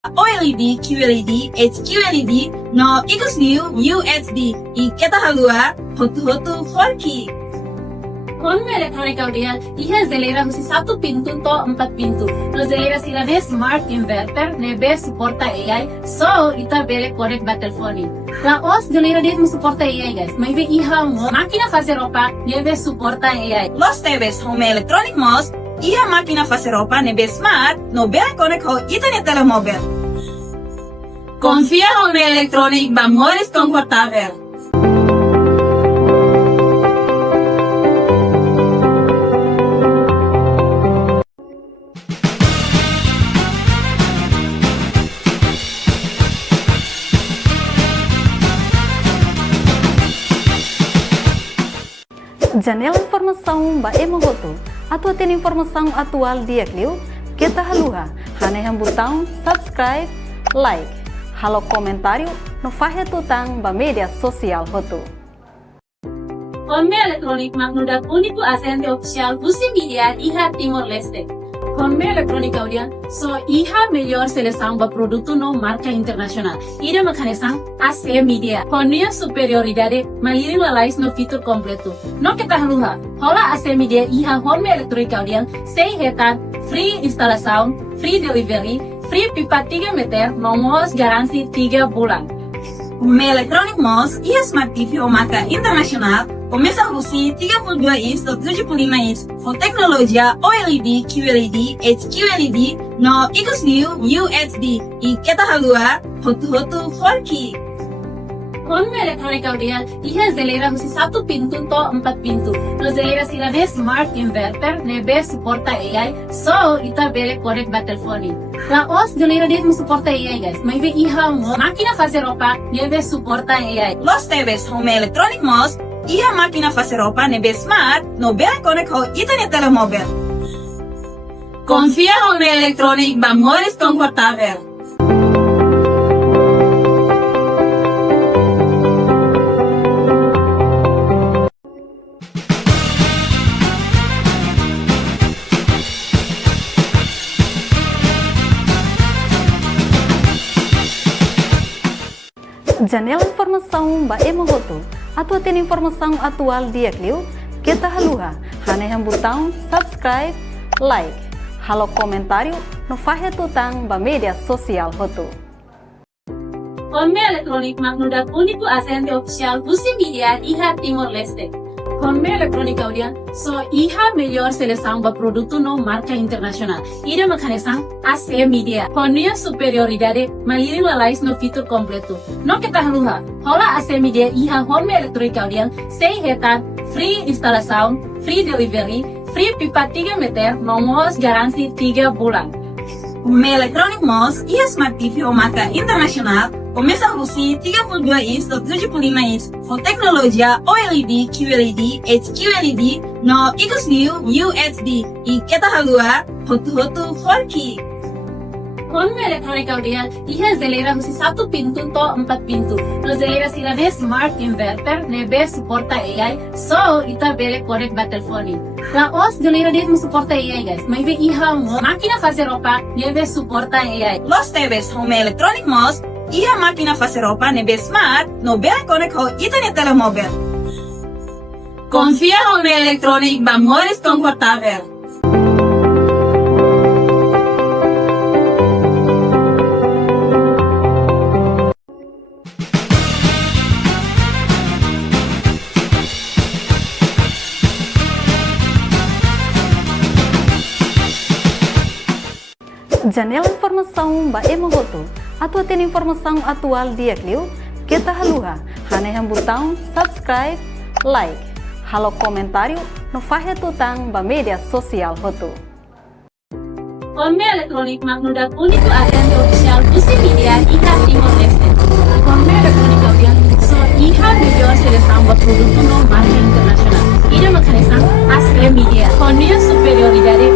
OLED, QLED, HQLED, no Ecosview UHD, y kita halua, hotu-hotu forky. Konme elektronika dia, iha zelera husi 1 pintu to 4 pintu. No zelera sila be smart inverter, nebe suporta AI, so ita bele connect ba telefoni. La os zelera dia suporta AI guys, may be iha mo makina fazer ropa, nebe suporta AI. Los TVs home electronic mos, iha makina fazer ropa nebe smart, no bele connect ho internet telemóvel. Confia home electronic ba mores confortável. Janela informação ba emogoto atau tem informação atual dia kliu kita haluha hane yang botão subscribe like halo comentário no fahe tutang ba media sosial hotu. Konme elektronik magnudat uniku asente official Busi Media iha Timor Leste. Conme Electrónica Audian, so iha melhor seleção para produto no marca internacional. Ida macanesang AC Media. Konia superioridade, maliring lalais no fitur completo. No kita haluha, hola AC Media iha Conme Electrónica Audian, sei hetan, free instalação, free delivery, free pipa 3 meter, nomos garansi 3 bulan. Conme Electronic Mos e a Smart TV ou marca internacional começa a Rusi 32 inch do 75 inch com tecnologia OLED, QLED, HQLED no Ecosview UHD e kita halua hotu 4K. Conme Electrónica Audian, iha zelera husi 1 pintu to 4 pintu. No zelera sila de smart inverter, nebe suporta AI, so ita bele korek ba telefoni. La os zelera de suporta AI guys, may be iha mo makina fazer roupa, nebe suporta AI. Los TVs Conme Electronic Mos e a máquina fazer roupa nebe smart no bele konek ho internet telemóvel. Confia Conme Electronic ba mores confortável. Janela informação ba emohoto. Atua tem informação atual dia Clio. Kita haluha. Hane yang botão subscribe, like. Halo comentário no fahe tutang ba media sosial hoto. Conme Electronic magnudat uniku asente oficial Busi Media iha Timor Leste. Conme Electrónica Audian, so iha melhor seleção para produto no marca internacional. Ida macanesang AC Media. Konia superioridade, maliring lalais no fitur completo. No kita haluha, hola AC Media iha Conme Electrónica Audian, sei hetan, free instalação, free delivery, free pipa 3 meter, nomos garansi 3 bulan. Conme Electronic Mos e a Smart TV ou marca internacional começa a Rusi 32 inch do 75 inch com tecnologia OLED, QLED, HQLED no Ecosview UHD e kita halua hotu 4K. Conme Electrónica Audian, iha zelera husi 1 pintu to 4 pintu. No zelera sila de smart inverter, nebe suporta AI, so ita bele korek ba telefoni. La os zelera de suporta AI guys, may be iha mo makina fazer roupa, nebe suporta AI. Los TVs Conme Electronic Mos e a máquina fazer roupa nebe smart no bele konek ho internet telemóvel. Confia Conme Electronic ba mores confortável. Janela informação ba emohoto. Atua tem informação atual dia Clio. Kita haluha. Hane yang botão subscribe, like. Halo comentário no fahe tutang ba media sosial hoto. Conme Electronic magnudat uniku asente oficial Busi Media iha Timor Leste. Conme Electrónica Audian, so iha melhor seleção para produto no marca internacional. Ida macanesang AC Media. Konia superioridade,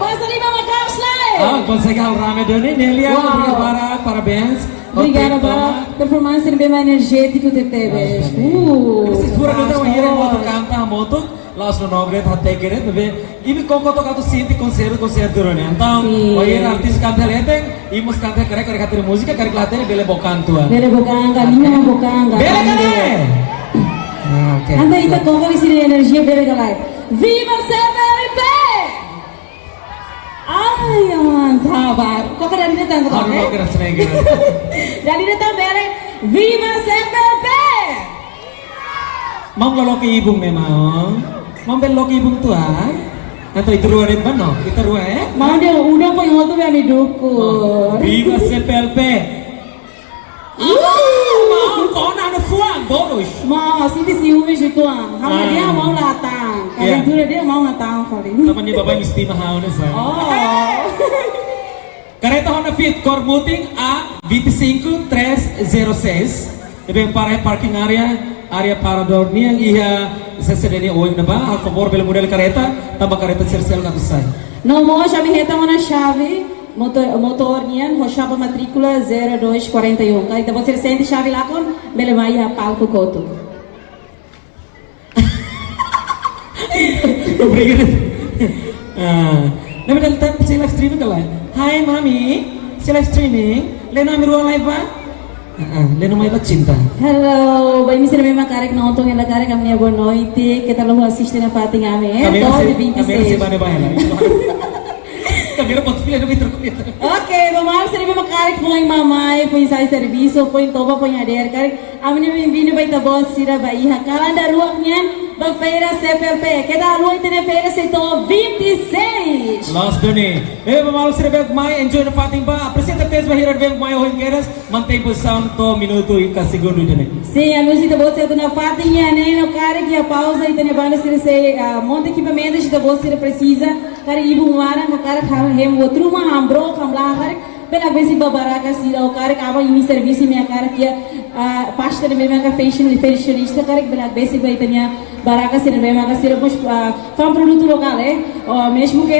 Basta lima Macau Slide! Concejal Rame Doni, Nelia, obrigado parabéns. Obrigada pela performance bem energética que teve. Esse pura kita mengira moto canta moto, laos no nogret hati keret, bebe. Ibi koko to katu sinti konser turun. Então, mengira artis canta leteng, imos canta kare katir musika kare klatene bele bokantua. Bele bokanga, lima bokanga. Bele kare. Okay. Anda ita koko isi energia bele galai. Viva CPLP! Ay, aman, sabar. Kok dari ini tanggung Aku mau kira seneng gitu. Dari ini tambah Viva CPLP! Mau ngeloloki ibung memang. Mau beloki ibung tuan. Atau itu ruang itu mana? Itu ruang Mau dia udah kok yang tuh yang didukung. Viva CPLP. Mau kau nak fuang bonus. Mau sini ciúmes itu Hama dia mau latang. Kalau dia mau latang kali. Kapan dia bapak mesti mahal nih saya. Kereta Honda Fit Core Muting A25306. Ibang para parking area parador niya iya sesedeni oing na ba? Al favor bela model kereta tambah kereta sersel katusay. No mo chave reta mo na chave. Motor niyan, ho chapa matrícula 0241. Kaya tapos sir sente chave lá com bela mai ha palco koto. Obrigado. Nama dalam time saya live streaming kalau. Hai mami, saya live streaming. Leno ambil ruang live ba? Leno mai ba cinta. Hello, bayi misi memang karek nonton yang karek kami boa noite. Kita lalu assiste na fating ame. Kami masih banyak lah. Kamera pode filha no vitro comigo. Ok, vamos lá, memang karek foi mamai, foi ensaio serviço, foi toba, foi ader, karek. Amne bem-vindo vai tabos sira bahia. Kalanda ruang niyan. Da feira CPLP, que da lua na feira setor 26. Last Doni. Vamos ser bem mais enjoy na fating ba. Apresenta tes bahira bem mais hoje queres mantém posição to minuto e ka segundo Doni. Sim, a luz da bolsa na fating ya nem no cara que a pausa e tem banda se monte equipamento da bolsa precisa. Cara ibu mara no cara hem outro uma ambro kamla cara. Bela vez em Babaraka sira o cara acaba em serviço minha cara que pasta de mesma que fashionista cara que bela vez vai tanya Baraka sira mesma que sira pos fam produto local mesmo que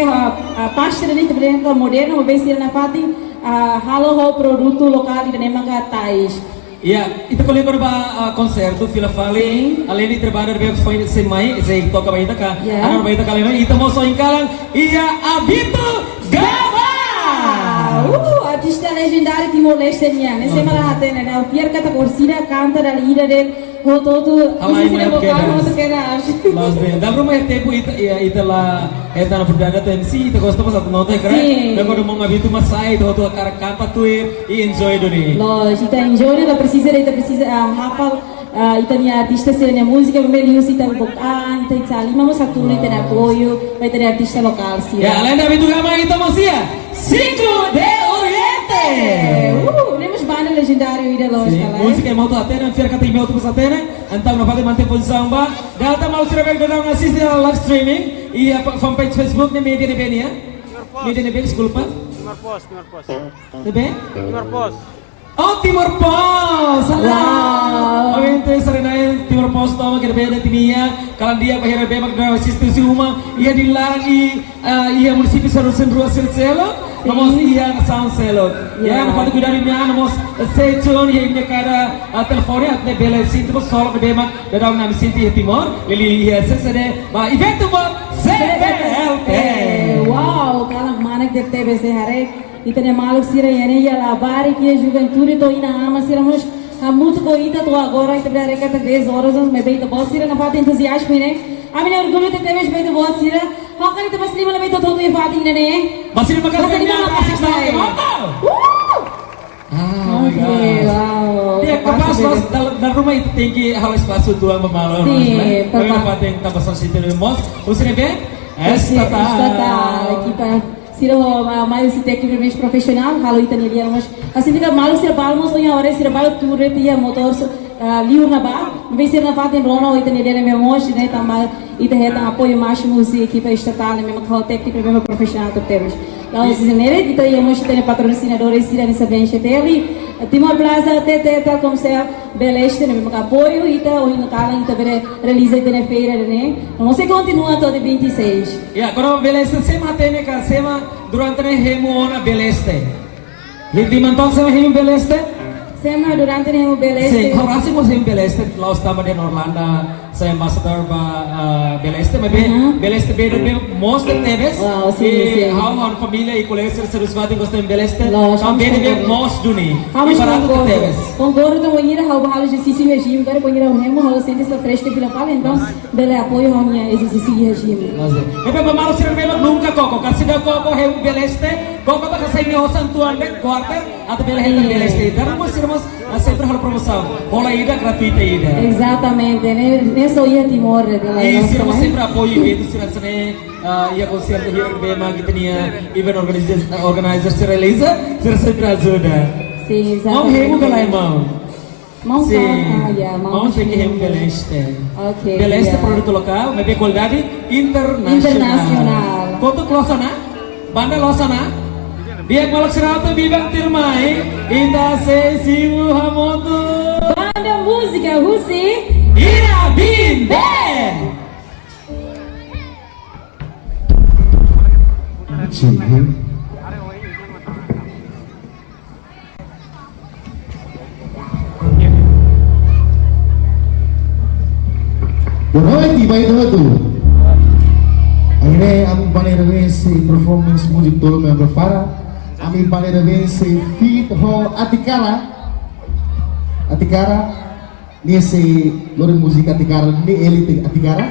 pasta de também que moderno vez sira na fating halo produto local de mesma que tais. Iya, itu kalau yang ba konserto Vila Vale, além de trabalhar bem foi semai, saya toca baita ka, anak baita kalian itu mau soingkalan, iya Abito Gaba. Artista legendário Timor-Leste niya. Nesse malahate na na pier kata korsida canta da lira del hoto isina vocal hoto keras. Mas bem, dá para mais tempo ita lá na perdana MC, ita gosta pas satu nota keren. Dan quando mau Abito masai itu hoto cara canta tu e enjoy doni. Lógico, ita enjoy ita precisa hafal ita niya artista sila niya música melhor ita vocal, ita itali, mas satu ita na apoio, vai ter artista local sila. Ya, além da Abito Gama ita mosia. Cinco de Oriente! Temos banda legendário ida lógica lá. Música é muito atena, fiar kata email tu atena, então não pode manter posição ba. Data mau sudah baik datang assist ao live streaming e a fanpage Facebook ni media ni benia. Media ni benia desculpa. Timor Post. Tebe? Timor Post. Oh, Timor Post! Wow! Awente sarenai Timor Post toma que beda tinia, kalau dia bahira bebak da assistência uma, ia di lagi ia município Sarusen Rua Selo. Namos iya sound selo. Ya, napatu kuda ni niya namos stay tuned ya ini kada teleponnya atne bela sinti bos solok bemak dadang nami sinti Timor. Lili iya sesede ba event tu CPLP. Wow, kalau mana que teve esse hare, itane maluk sira yene ya labari que juventude to ina ama sira mas muito corrida tu agora ita bera reka 10 horas me beita boss sira na parte entusiasmo né. Ami na orgulho te teve beita boss sira. Hakari te masli mala beita todo e fati né. Masih makasih wow. Dia kepas los dalam rumah itu tinggi halus pasu tua memalon. Sim, Bagaimana pateng tambah sosial di mos. Usine be? Estata. Equipa sira mais tecnicamente profissional, halo itani dia mas. Assim diga malu sira balmos ou hora sira balu tour dia motor liur na ba. Bem sira na fatem rono itani dia me mos né também ita reta apoio máximo se equipa estatal mesmo que técnico mesmo profissional que temos. Lá os engenheiros ita ia mos itani patrocinadores sira nessa benche dele. Timor Plaza até tal como se beleste, né? Porque apoio e tá hoje no canal e tá realiza na feira, né? Não se continua todo 26. Agora beleste sema tene ka sema durante ne hemu ona beleste. Hindi mantong sema hemu beleste? Sema durante ne hemu beleste. Sim, korasi mo hemu beleste. Laos tama din Orlando sa ambassador ba beleste, mas beleste beda bem most teves. Wow, sim. How on família e colegas Saraswati gostam beleste. Tam beda bem most duni. Iparado teves. Concordo com o how bahalo de sisi regime, cara com ira hemu how sente essa fresca pela fala, então bele apoio a minha exercício regime. Bebe mamalo sir bebe nunca koko, kasi daw koko hemu beleste. Koko ba kasi ni hosan tuan de quarter atau bele hemu beleste. Dalam mo sir sempre hal promoção. Rola ida gratuita ida. Exatamente, né? Só ia Timor dela. E se você sempre apoia o evento, se você ia concerto here que bem mais que tinha event organizer se realiza, se sempre ajuda. Sim, exatamente. Mão remo pela irmão. Mão mão tem que remo beleste. Ok. Beleste produto local, mas bem qualidade internacional. Quanto losana? Banda losana? Biar malak serata bibang tirmai, inta sesimu hamotu. Banda música Rusi. Ira Bin Band. Berhoi tiba itu tuh. Akhirnya kami balik si performance musik dulu yang berpara. Kami balik si feed ho Atikara. Ini si lori musik Atikara ini elite Atikara.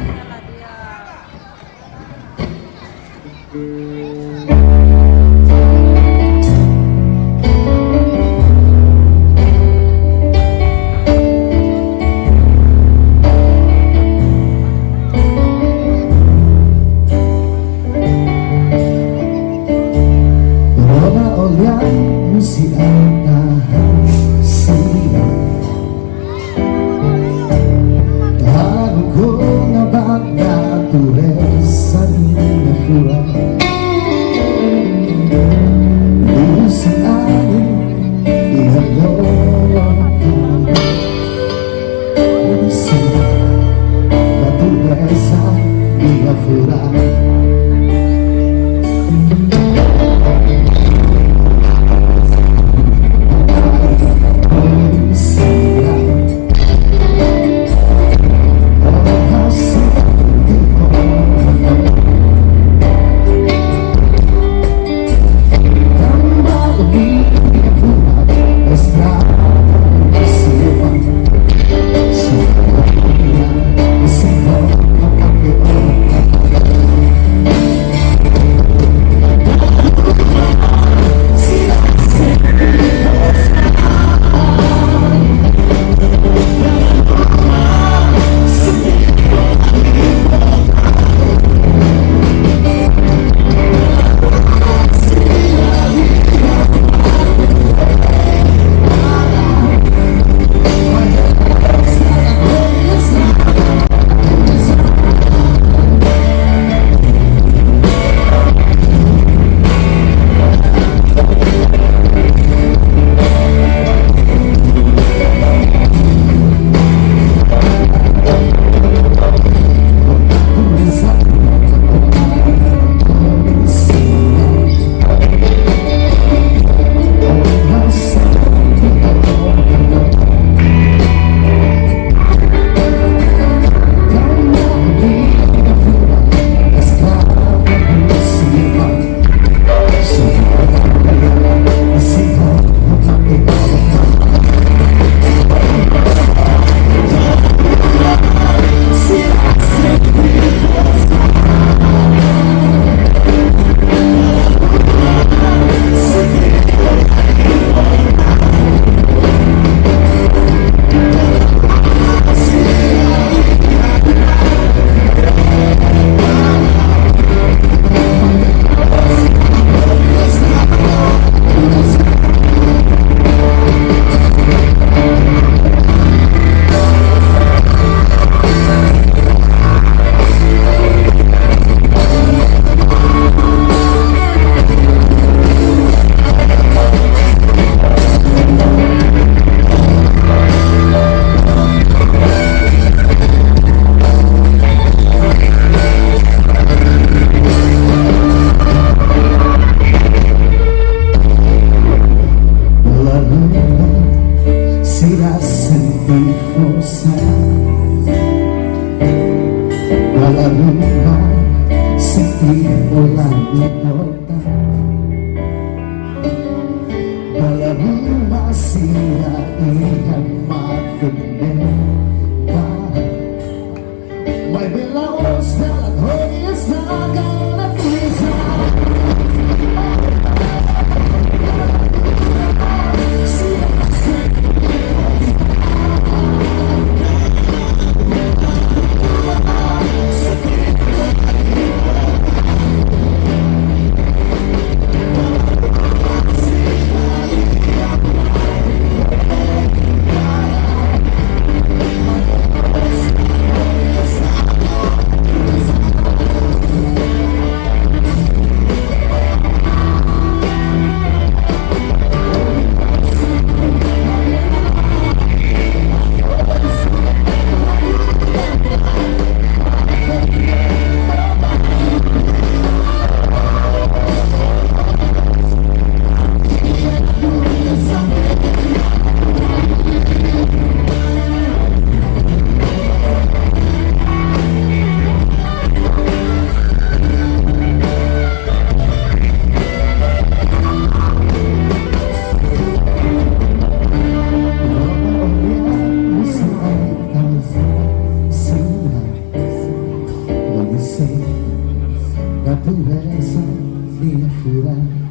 minha fura.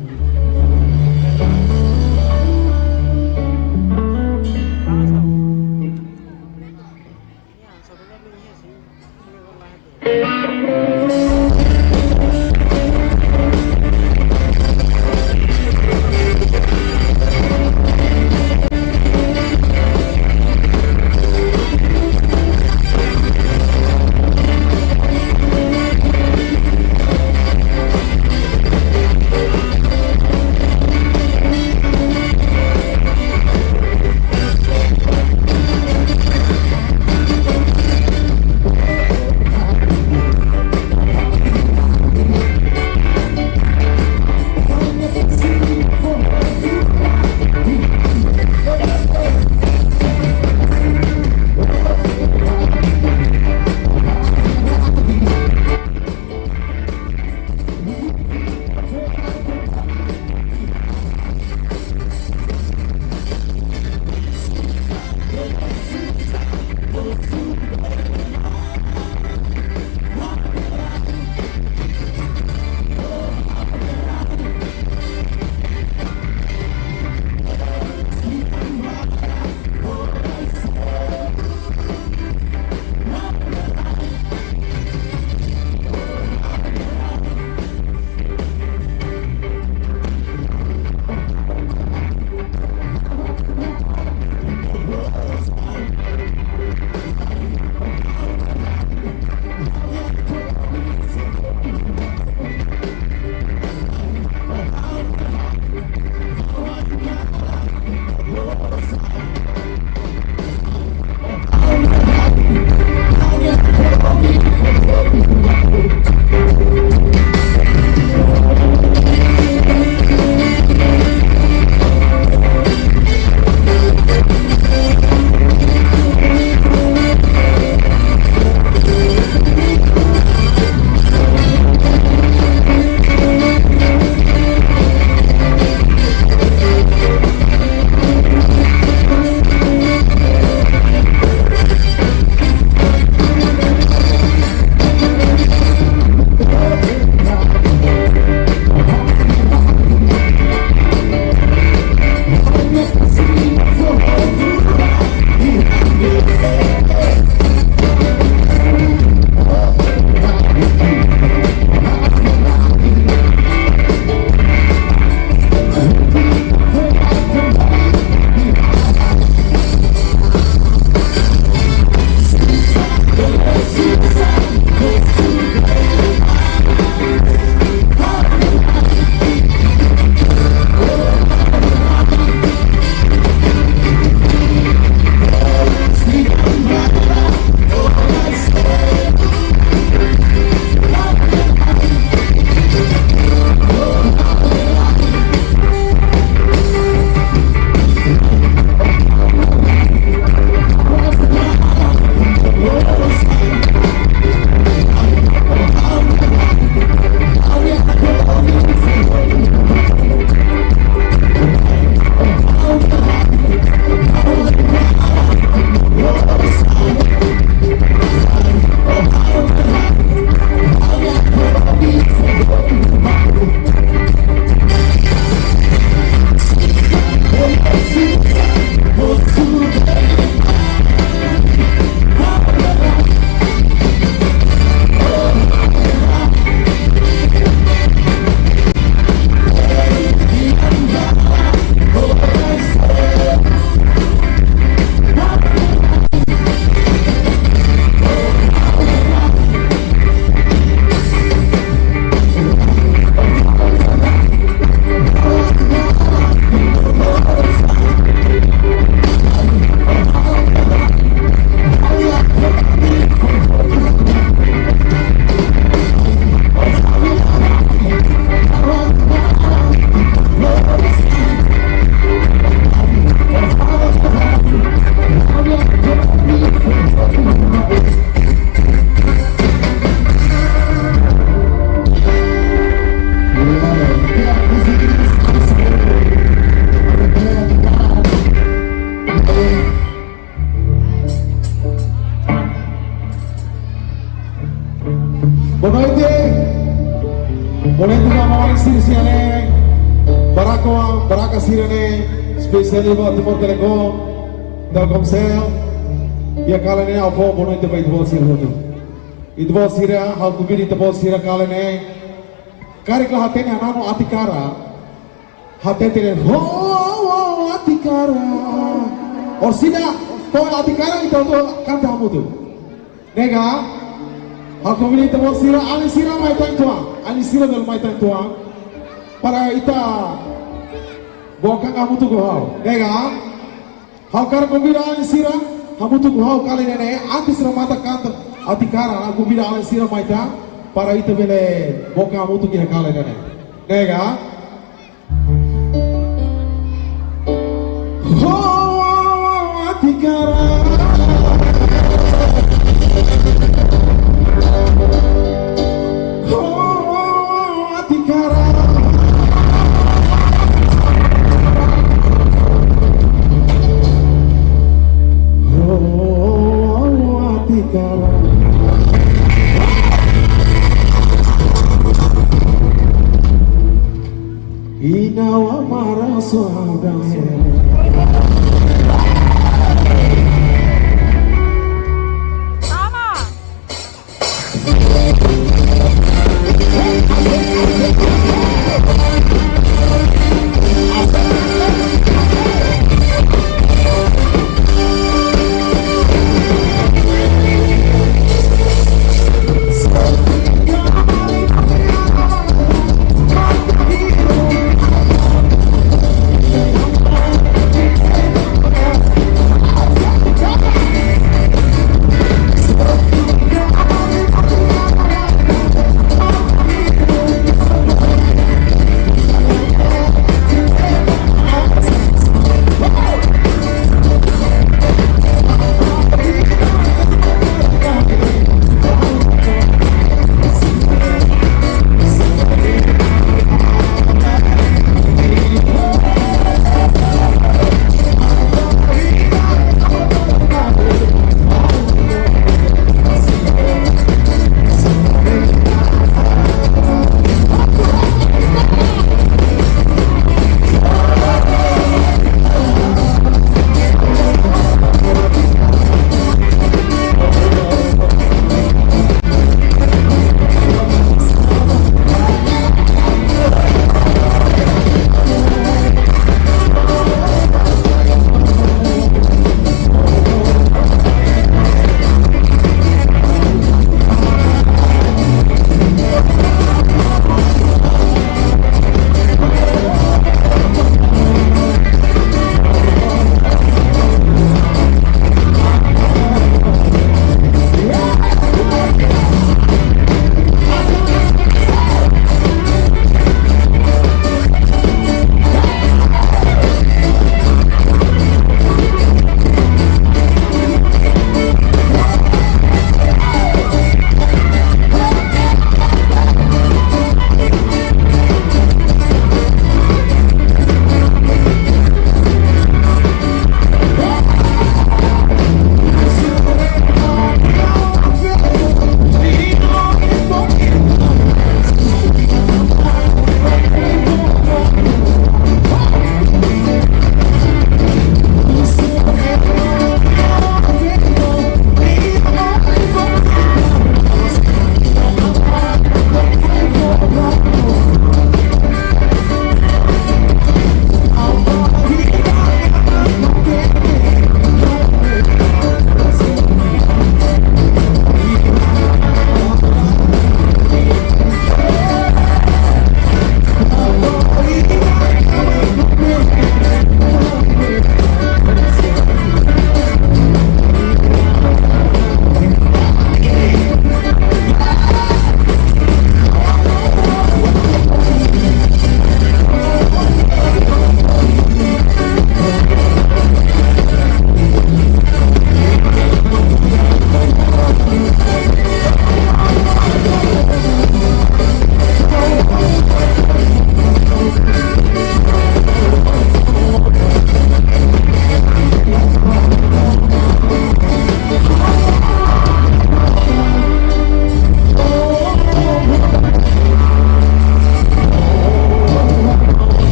Alisir siane baraka sirene spesial buat Timor Telkomsel ya kalian ini apa bono itu baik buat sirah itu buat sirah hal kubir itu buat sirah kalian ini kariklah hatenya nano atikara hatenya ho atikara or sida to atikara itu kan kamu tuh nega hal kubir itu buat sirah alisira mai dalam mai tua para ita boka kamu tuh hau nega hal kar kubir alisira kamu tuh hau kali nene antis ramata kanta atikara aku kubir alisira mai para ita bele boka kamu tuh kira kali nene nega oh atikara Inawa marah suadanya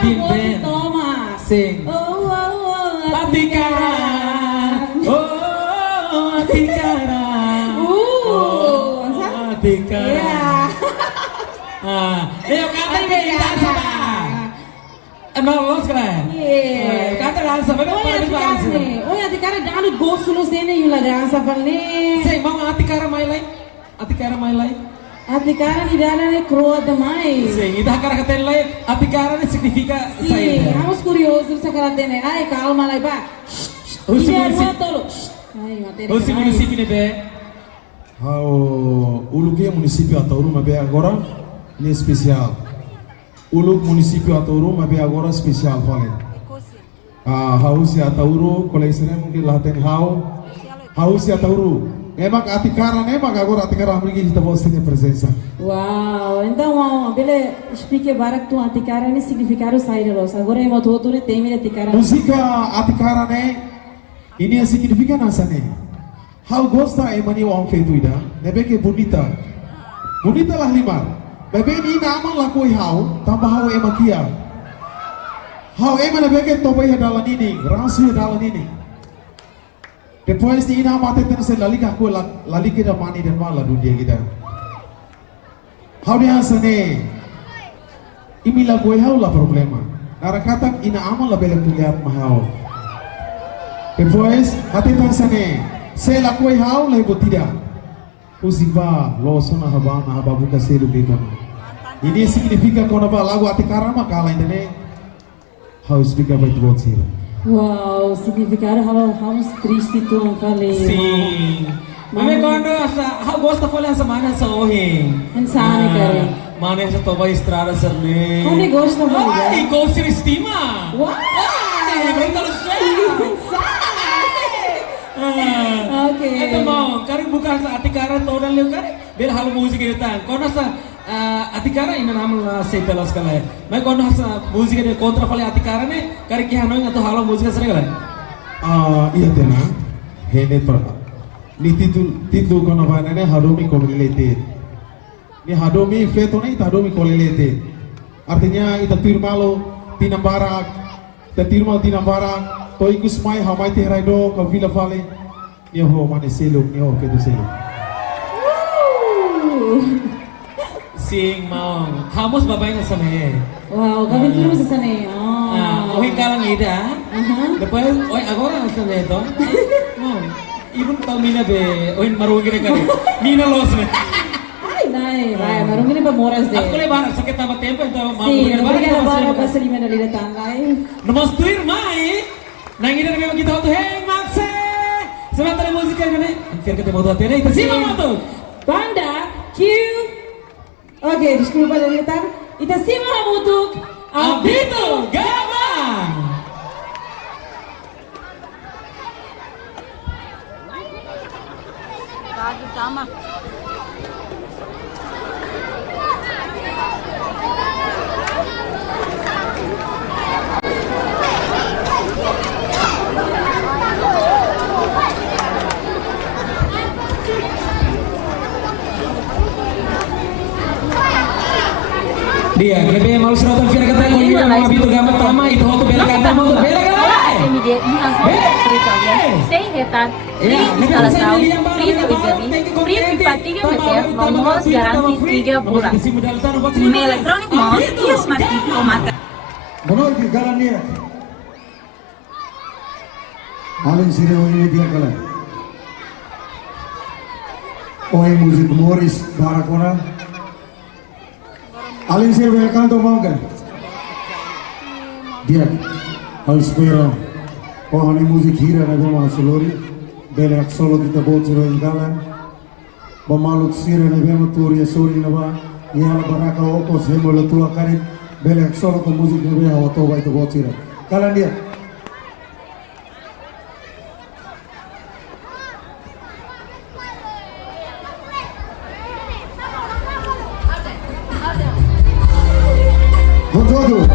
Big voto Band. Thomas. Sing. Atikara. Atikara. Atikara. Ayo kata ini dansa ba? Emang lolos kan? Kata dansa ba? Atikara jangan gosulos dene yula dansa palle. Sing mau Atikara my life. Atikara my life. Atikara di dalam kroa damai. Sim, e da cara que tem lá, Atikara significa Sim, saída. vamos curiosos sa karatene. Ai, calma lá, ba. O município. Ai, matéria. O município ne be. Uluki município Atauru mabe agora ni especial. Uluk município Atauru mabe agora especial fale. Hausi Atauru koleksine mungkin laten Hausi Atauru. Emang Atikara nemang agora Atikara mungkin kita boleh ter presença. Uau, então bele explique barak tu Atikara ni significado sair los. Agora emo todo ne teme Atikara. Música Atikara ne ini yang signifikan asa ne. How gosta emani wang fetu ida. Nebe ke bonita. Bonita lah limar. Bebe ni naman lakoi hau tambah hau emakia. Hau ema nebe ke tobai hadalan ini, rasu hadalan ini. Depois ni ina mate terus lalika aku lalika da mani dan mala dunia kita. Hau dia sene. Imi lakoi hau lah problema. Nara kata ina amal lah bela kulihat mahau. Depois hati tan sene. Se lakoi hau lah ibu tidak. Usiba losona haba buka selu gitu. Ini signifikan kau napa lagu Atikara mah kalah ini. Hau speaker baik buat sih. Wow, significado vamos triste tu falei. Sim. Mame quando asa gosta fole asa mana sa ohing. Insane kare. Mana sa toba estrada serne. Como gosta fole? Ai, gosta estima. Wow. Ai, muito Okay. Ito mo, kari buka sa Atikara toda liu kari. Bel hal musik itu tan. Kono sa Atikara ina namun sa pelas kalai. Mai kono sa musik itu kontra fale Atikara ne kari ki hanoi atau halo musik sering kalai. Iya tena. Hene per. Ni titul kono ba ne hadomi kolelete. Ni hadomi feto ne hadomi kolelete. Artinya ita tirmalo tinambarak. Ta tirmal tinambarak. To ikus mai hamai te raido ka vila vale. Ni ho mane seluk ni ho kedu seluk. Sing mau. Hamos babay na sane. Wow, kami terus sa sane. Ohi kalang ida. Depois oi agora sa neto. No. Ibon tao mina be oi marugi na kare. Mina los ne. Ai, nai, vai, marugi ne pa moras de. Ako le bara sakit tama tempo então Sim, obrigada para pasar lima na lida tanlay. Nomos tuir mai. Nangina na kita auto hey Maxe. Sebentar musika ini. Biar kita mau tuh ini. Terima kasih. Banda Q. Oke, desculpa dari depan. Ita sima untuk Abito Gabang. Rádio Tama. Dia, lebih malu seratan vira kata kau juga mau Abito Gabang tama itu waktu bela kata mau bela kata. Media sem retar, free instalação, free delivery, free pipatinha meter, almoço garanti 3 bulan. Email Electronic Mos e Smart TV o Mata. Menurut galania. Alin sini ini dia kalah. Oi musik Morris Barakona. Alin sini welcome to Mangga. Dia Alspera. Oh ini musik hira na bema solori. Bele solo kita bawa cero inggalan. Bamaluk sira na bema turia sori na ba. Ia baraka oko semo lo tua karit. Bele solo ko musik na bema auto ba itu bawa cero. Kalan dia. Betul.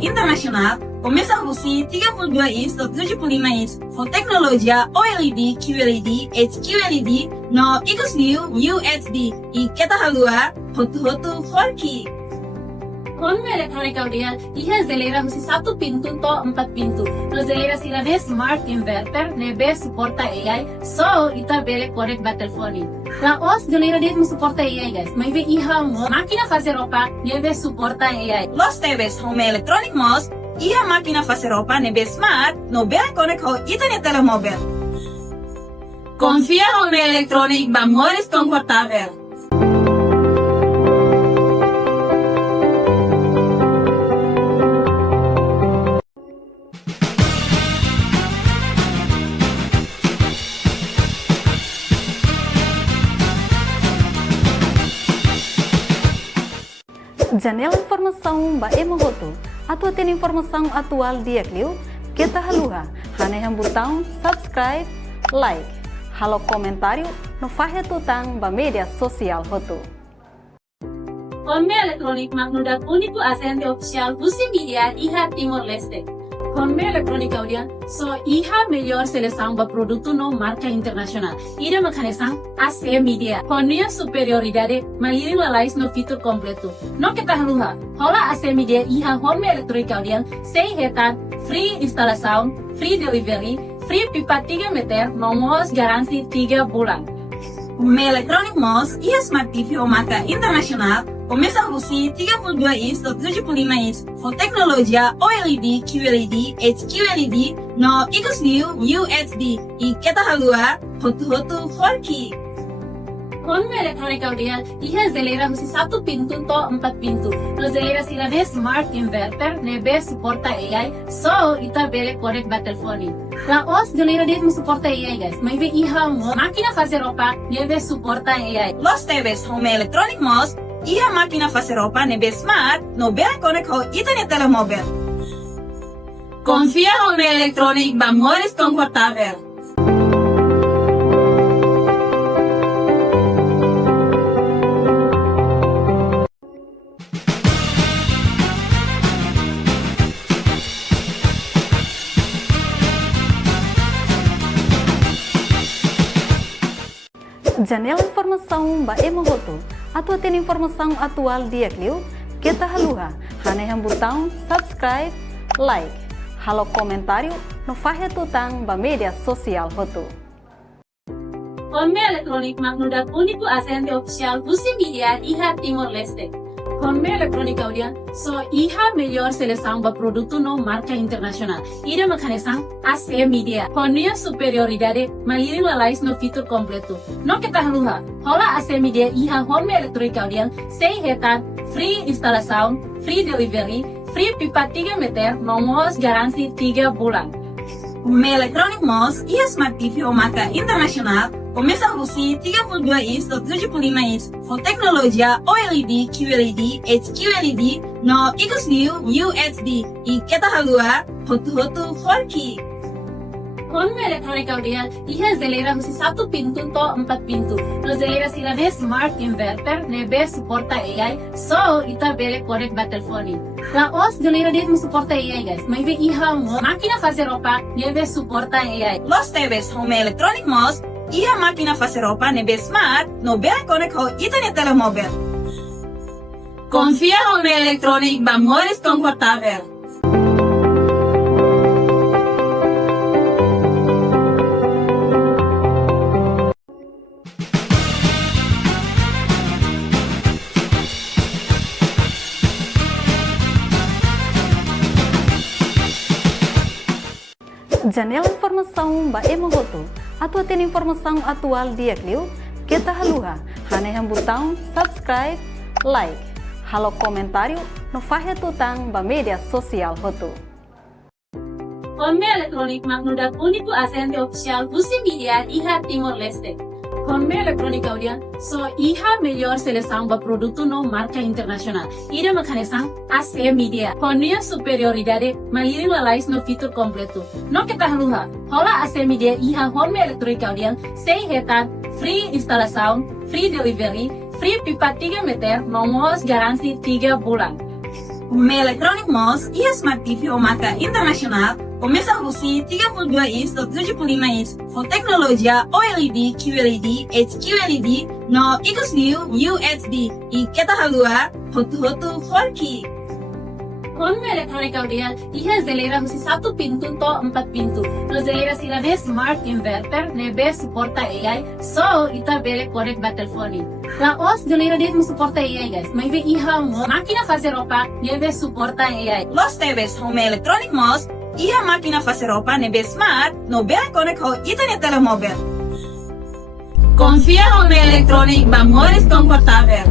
internasional, começa a Rusi 32 inch do 75 inch, com tecnologia OLED, QLED, HQLED, no Ecosview UHD, e kita halua hotu-hotu 4K. Konme elektronik audian, iha zelera husi 1 pintu to 4 pintu. No zelera sila be smart inverter, nebe suporta AI, so ita bele connect ba telefoni. La os zelera det mo suporta AI guys. May be iha mo makina fazer roupa, nebe suporta AI. Los TVs home electronic mos, iha máquina fazer roupa nebe smart, no bele connect ho internet telemóvel. Confia home electronic ba mores confortável. Janela informação ba emohoto. Atua tem informação atual dia clio. Kita haluha. Hane yang botão subscribe, like. Halo comentário no fahe tutang ba media sosial hoto. Konme elektronik magnudak uniku asente official Busi Media iha Timor Leste. Konme elektronik audian, so iha melhor seleção ba produto no marca internacional. Ida makanesang AC Media. Konnya superioridade, maliri lalais no fitur completo. No kita haluha, hola AC Media iha home elektronik audian, 6 hektar, free instalação, free delivery, free pipa 3 meter, nomos garansi 3 bulan. Home electronic mos iha Smart TV o marca internacional, começa a Rusi 32 inch do 75 inch, com tecnologia OLED, QLED, HQLED, no Ecosview UHD, e kita halua hotu-hotu 4K. Konme elektronik audian, iha zelera husi 1 pintu to 4 pintu. No zelera sila be smart inverter, nebe suporta AI, so ita bele connect ba telefoni. La os zelera det mo suporta AI guys. May be iha mo makina fazer roupa, nebe suporta AI. Los TVs home electronic mos, iha máquina fazer roupa nebe smart, no bele connect ho internet telemóvel. Confia home electronic ba mores confortável. Janela informação ba emohoto. Atua tem informação atual dia clio. Kita haluha. Hane yang botão subscribe, like. Halo comentário no fahe tutang ba media sosial hoto. Konme elektronik magnudak uniku asente official Busi Media iha Timor Leste. Konme elektronik audian, so iha melhor seleção ba produto no marca internacional. Ida makanesang AC Media. Konnya superioridade, maliri lalais no fitur completo. No kita haluha, hola AC Media iha home elektronik audian, 6 hektar, free instalação, free delivery, free pipa 3 meter, nomos garansi 3 bulan. Home electronic mos iha Smart TV o marca internacional, começa a Rusi 32 inch do 75 inch, com tecnologia OLED, QLED, HQLED, no Ecosview UHD, e kita halua hotu-hotu 4K. Konme elektronik audian, iha zelera husi 1 pintu to 4 pintu. No zelera sila be smart inverter, nebe suporta AI, so ita bele connect ba telefoni. La os zelera det mo suporta AI guys. May be iha mo makina fazer roupa, nebe suporta AI. Los TVs home electronic mos, iha máquina fazer roupa nebe smart, no bele connect ho internet telemóvel. Confia home electronic ba mores confortável. Janela informação ba emohoto. Atua tem informação atual dia clio. Kita haluha. Hane yang botão subscribe, like. Halo comentário no fahe tutang ba media sosial hoto. Konme elektronik magnudak uniku asente official Busi Media iha Timor Leste. Konme elektronik audian, so iha melhor seleção ba produto no marca internacional. Ida makanesang AC Media. Konnya superioridade, maliri lalais no fitur completo. No kita haluha, hola AC Media iha home elektronik audian, 6 hektar, free instalação, free delivery, free pipa 3 meter, nomos garansi 3 bulan. uma Electronic Mos e a Smart TV ou marca internacional começa a produzir 32 inch do 75 inch com tecnologia OLED, QLED, HQLED no Ecosview UHD e kita halua hotu-hotu 4K. Con Electronic Audio, iha zelera husi 1 pintu to 4 pintu. No zelera sila ne smart inverter, nebe suporta AI, so ita bele connect ba telefoni. La os zelera det mo suporta AI guys. May be iha mo makina fazer roupa, nebe suporta AI. Los TVs home Electronic Mos e a máquina fazer roupa nebe smart no bele connect ho internet telemóvel. Confia home Electronic ba mores confortável.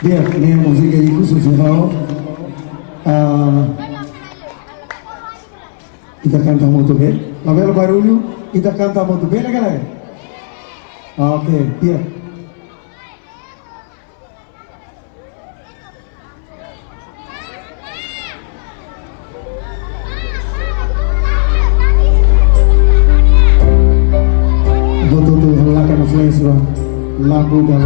Dia, ini musik yang khusus kalau kita canta muito bem. Lavelo barulho, kita canta muito bem, né, galera? Ok, dia. Betul-betul halakan flash lagu dan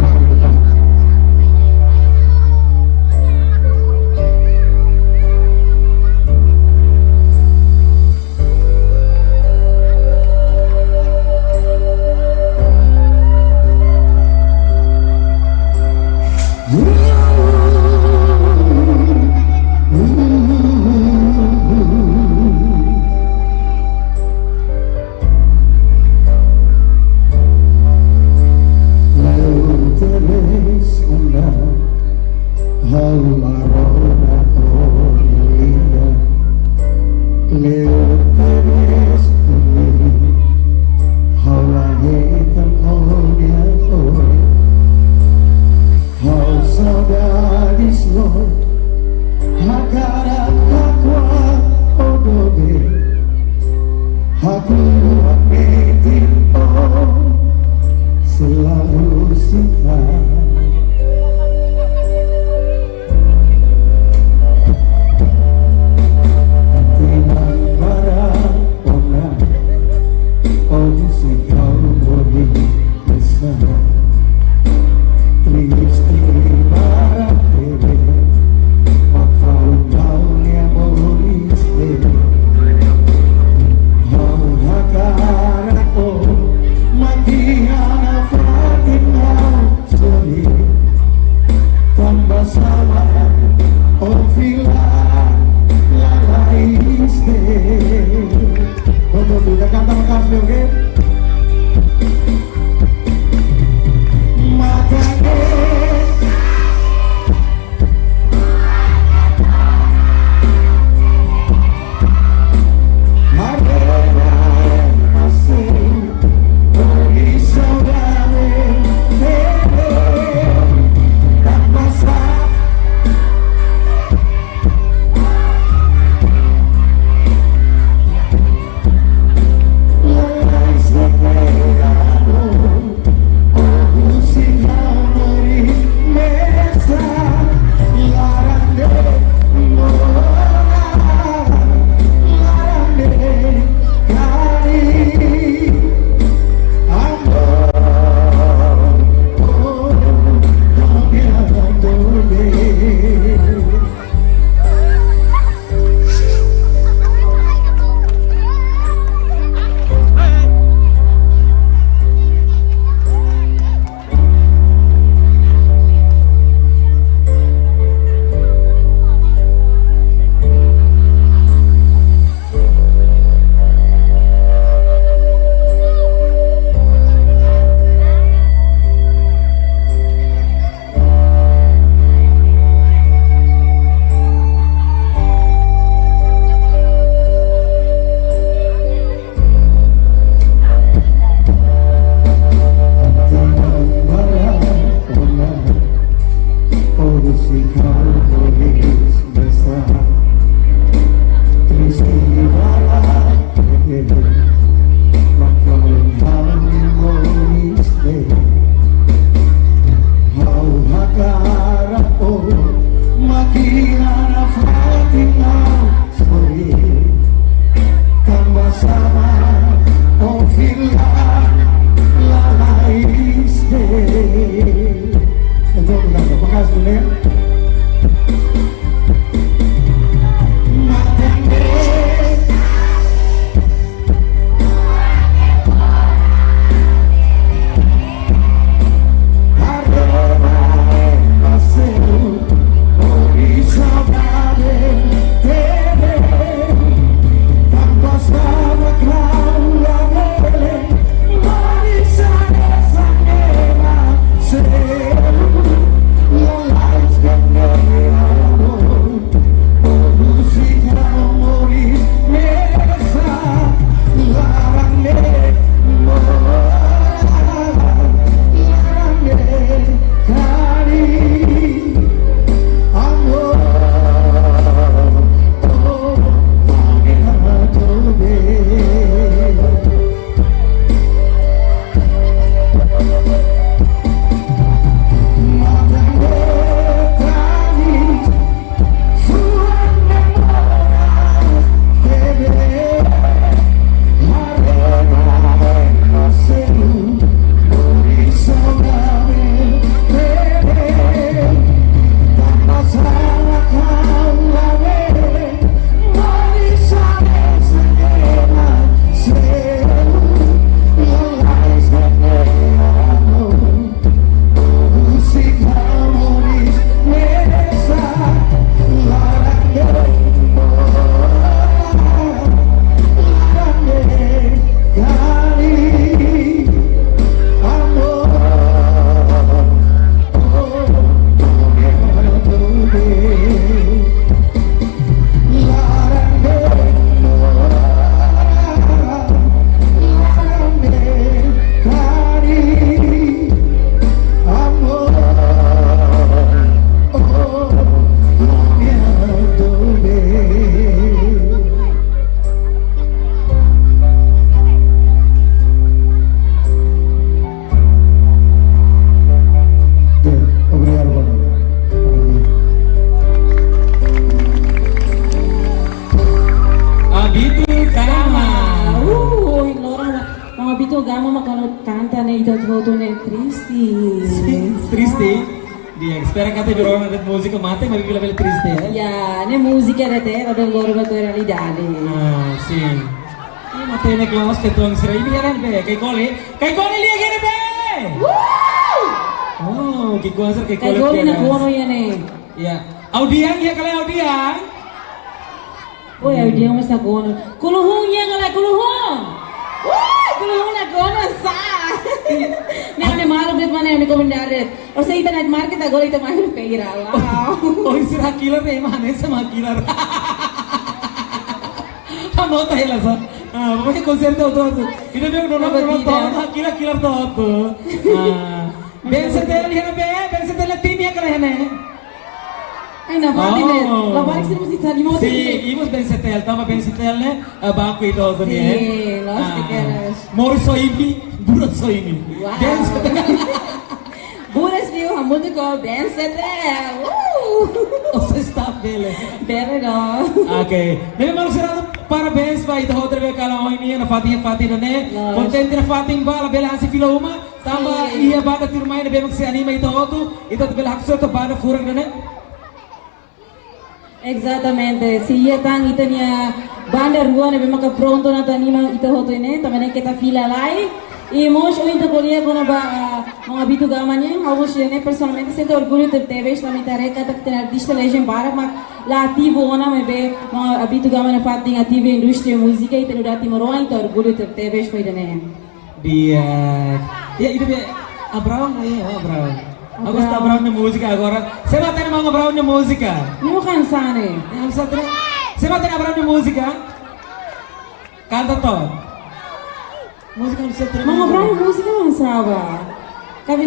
so Italia. Spera che ti giuro una musica mate, ma vi la bella triste, eh? Ya, ne musica da te, vabbè loro va tu realtà. Ah, sì. Ma te ne kelas ke tuang serai biaran be, kay kole liya gini be. Oh, kay konser kay Kay gole na kono yan eh. Ya, audiang ya kala audiang. Oh, audiang mas na kono. Kuluhong ya kala kuluhong. Kuluhong na kono sa. Nah, ne malu det mana ne komendaret. Or sa ita net market agora ita mahal peira. Wow. Oh, sira killer ne mane sama killer. Ham hota hai la sa. Pokoknya konser tuh. Itu dia nonton killer tuh. Ben setel lihat be, ben setel tim ya kalian. Ay na pati ne. La balik sih mesti tadi mau. Si, imos ben setel, tama ben setel ne, bangku itu tuh nih. Si, los tiqueras. Mori soimi, burat soimi. Ben setel. Buras niyo hamudo ko ben setel. Você está bele. Bele no. Okay. Nebe malu serado parabéns para ito outra vez kala ini na Fatih ne. Contente na Fatih ba la bela hasi fila uma. Tamba iya bada tirmai nebe mag se anima ito outro. Ito bela hakso to bada furang ne. Exatamente. Si ia tang ito niya banda rua nebe mag pronto na tanima ito outro ne. Tamane kita fila lai. E mos o into colia com mga bitu gamannya, alguns ne personalmente sinto orgulho de ter visto na tarefa de ter artista legend para mas lá ativo ona me be mga bitu gamannya fating ativo indústria música e ter dati moro into orgulho de ter visto ida ne. Dia. Ya itu be Abraham ya Abraham. Aku está Abraham na música agora. Você vai ter mga Abraham na música? Não cansane. Você vai ter Abraham na música? Canta to. Música não sei terminar. Mga Abraham música man saba. Kami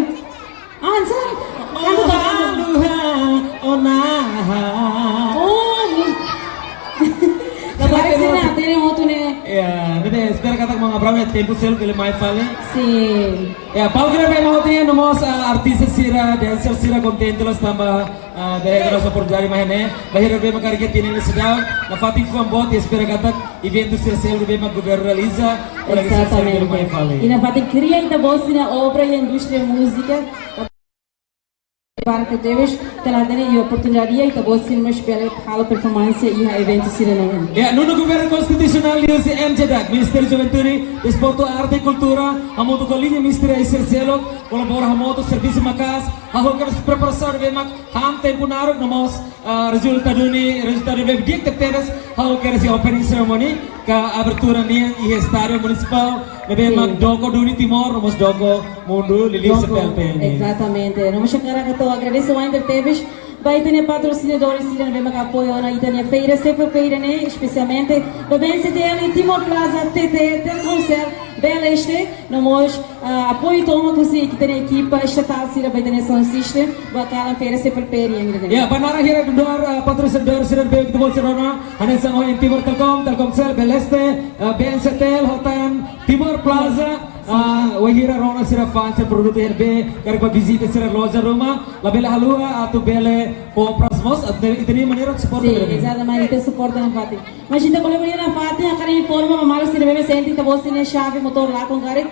answer. Kanto to. Onaha. Oh. Labalik sila tere outro ne. Ya, nebe espera kata mga Abraham ya tempo sel pela mais fale. Sim. Ya, palgra bem mau tinha nomos artistas sira, dancer sira contente los tamba dari nós oportunidade mais né. Bahir bem makarga tinha nesse sedang. Na fating fambot espera kata evento sel bem mag governo realiza. Exatamente. E na fating cria ita boss na obra e indústria música. para que temos telah teni oportunidade e tá bom sim mas pela halo performance e a evento sirene. Ya, nuno governo constitucional di MJDAC, Ministério Gioventuni, Desporto, Arte e Cultura, a modo com a linha Ministério Exercelo, colabora a modo Serviço Macas, a rogar preparação de mak ham tempo naro namos resultado web dia que teres, a rogar esse opening ceremony, que abertura nia e estádio municipal, bebe mak doko duni Timor, namos doko mundo lili sepelpe. Exatamente. Nós chegar que tô agradeço ainda teves vai ter patrocinadores que vem me apoio na Itânia feira, sempre feira né, especialmente bem se tem Timor Plaza TT Telcomcel bela este nós apoio toma que tem equipa estatal se vai ter São System bakal feira sempre feira ainda. Ya, panara hira dor patrocinador sira bem que você rona, ane sango em Timor Telcomcel Beleste, BNCTL Hotan Timor Plaza wahira rona sira fan se produto herbe kare pa visita sira loja rumah labela halua atau bele compras mos itani maneira de suporte. Sim, exatamente, tem suporte na Fati. Mas então quando eu na Fati, a cara informa mamalo se deve sentir que você tem chave motor lá com cara,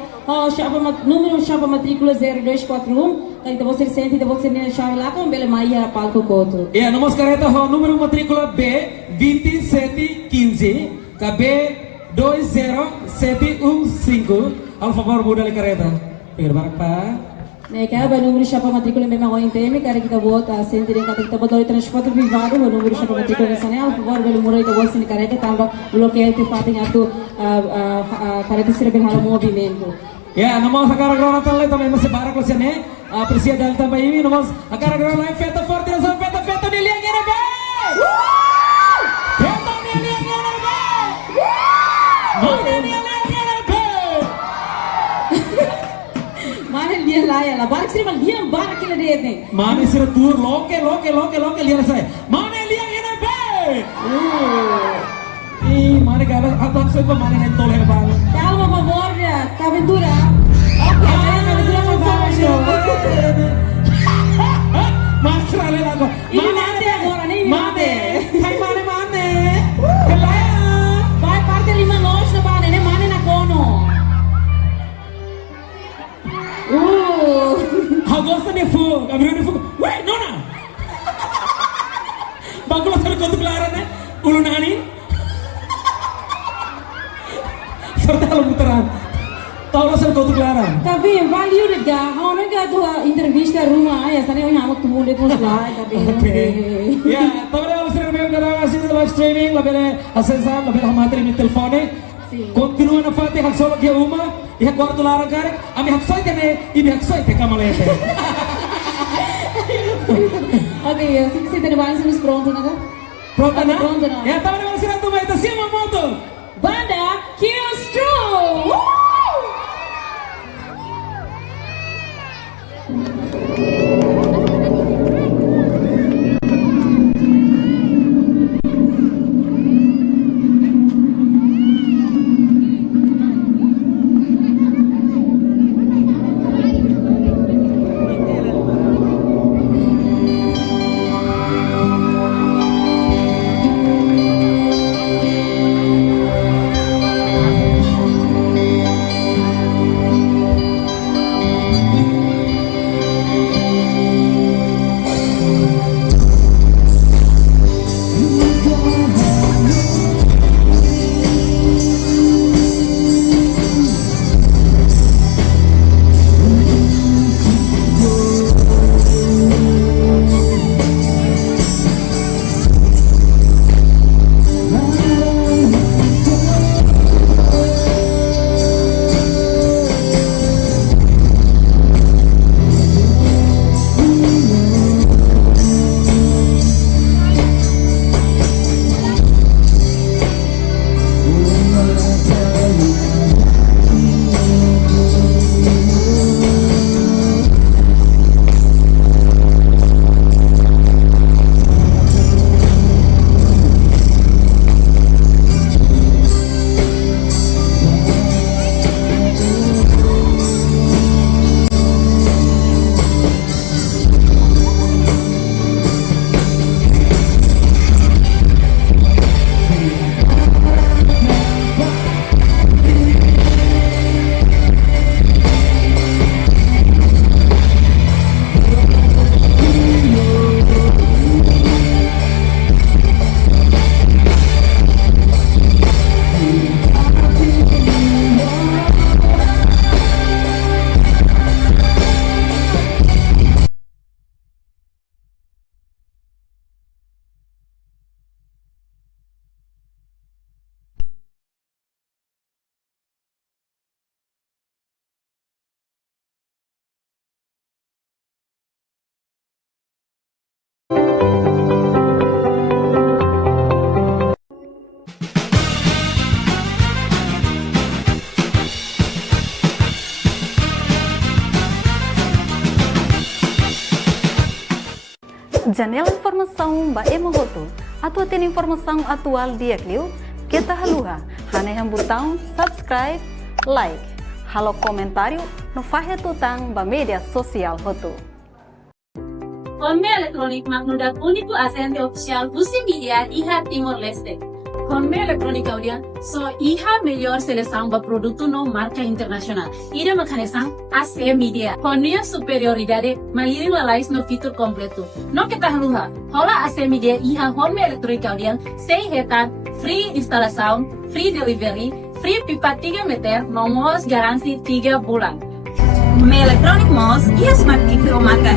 chave número chave matrícula 0241, então você sente que você tem chave lá com bele maia palco coto. Ya, nomor careta ho número matrícula B2715 KB 20715. Al favor muda le careta. Pikir barak pa. Neka ba número chapa matrícula memang o inteme cara kita buat sente dengan kata kita buat dari transporte privado o número chapa matrícula sana al favor belo muro kita buat sini cara kita tambah bloqueio te fating atu cara de servir halo movimento. Ya, nomor sekarang grona tele também masih barak lesane. Aprecia dal tambah ini nomor sekarang grona live feta forte dan feta feta di liang ini be. Feta di liang ini be. Mana dia lah ya, lah barak sini mal dia barak kila dia ni. Mana sira tur loke liang saya. Mana liang ini be. Mana gala atak soy pa mana nem tole bal. Calma favor, Caventura. Caventura por favor. Mas rale lago. Ini mate agora, nem mate. Hai mane. Vai parte lima nós na bane, nem mane na kono. Agosto de fogo, abril de fogo. Wait, nona. Bagulah sir kau tu kelaran eh, ulu nani. Serta lu muteran. Tahu sir kau tu kelaran. Tapi value ni ga, hau ni ga tu entrevista rumah ya, sana yang amat tumbuh itu slide tapi. Ya, tahu dia sir memang gara asin live streaming, label asensan, label hamatri ni telefone. Continua na fate hak solo kia uma, iha quarto larang kare, ami hak soy tene, ibi hak soy te kamalete. Ok, se tem mais uns pronto, né? Pronto, né? Pronto, não. Ya, tahu dia sir tu mai ta sima moto. Banda Q-Stro. Janela informação ba emo hoto. Atu tem informação atual dia kliu. Kita haluha. Hane yang botão subscribe, like. Halo comentário no fahe tutang ba media sosial hoto. Konme elektronik magnudag uniku asente oficial Busi Media iha Timor Leste. Konme elektronik audian so iha melhor seleção ba produto no marca internacional. Ida makanesang AC Media. Konia superioridade maliring lalais no fitur completo. No kita haluha. Hola AC Media iha Konme elektronik audian sei hetan free instalação, free delivery, free pipa 3 meter, nomos garansi 3 bulan. Me Electronic Mos iha Smart TV o marca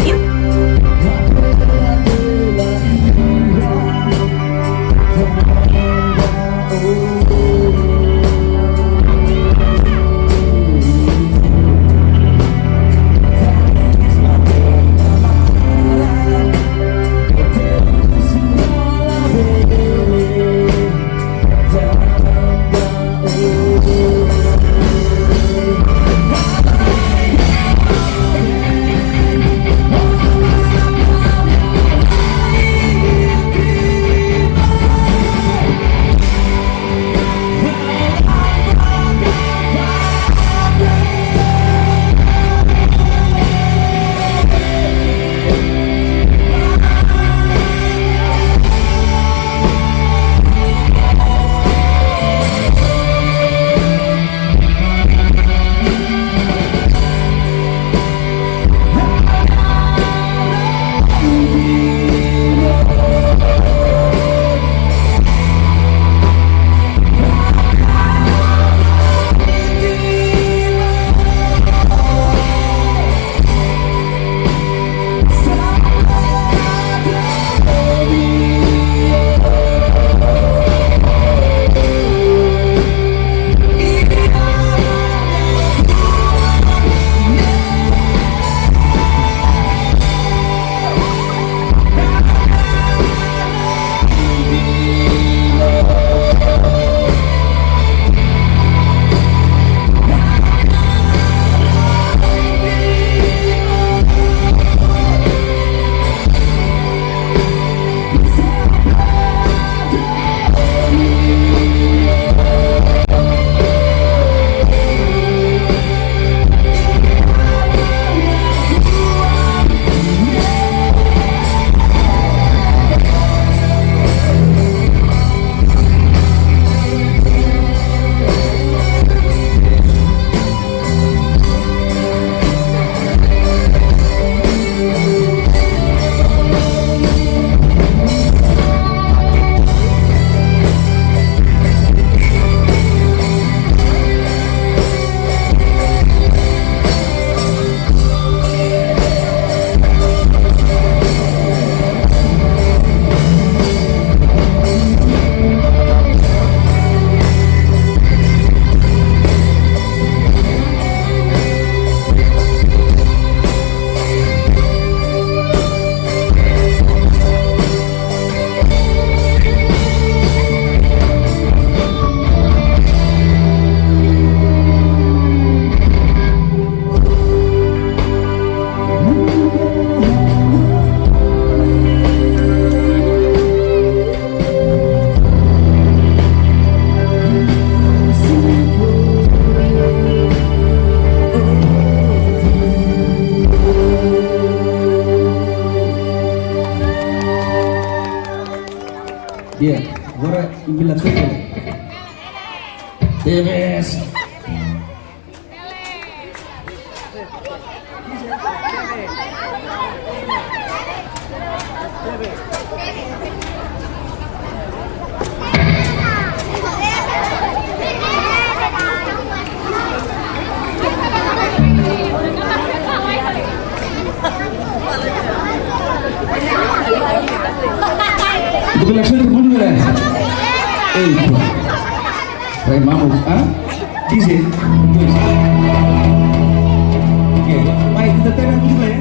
Dia, agora imbilan saja. Bebas. Langsung dulu lah. Saya mau, DJ. Oke, baik kita tekan dulu ya.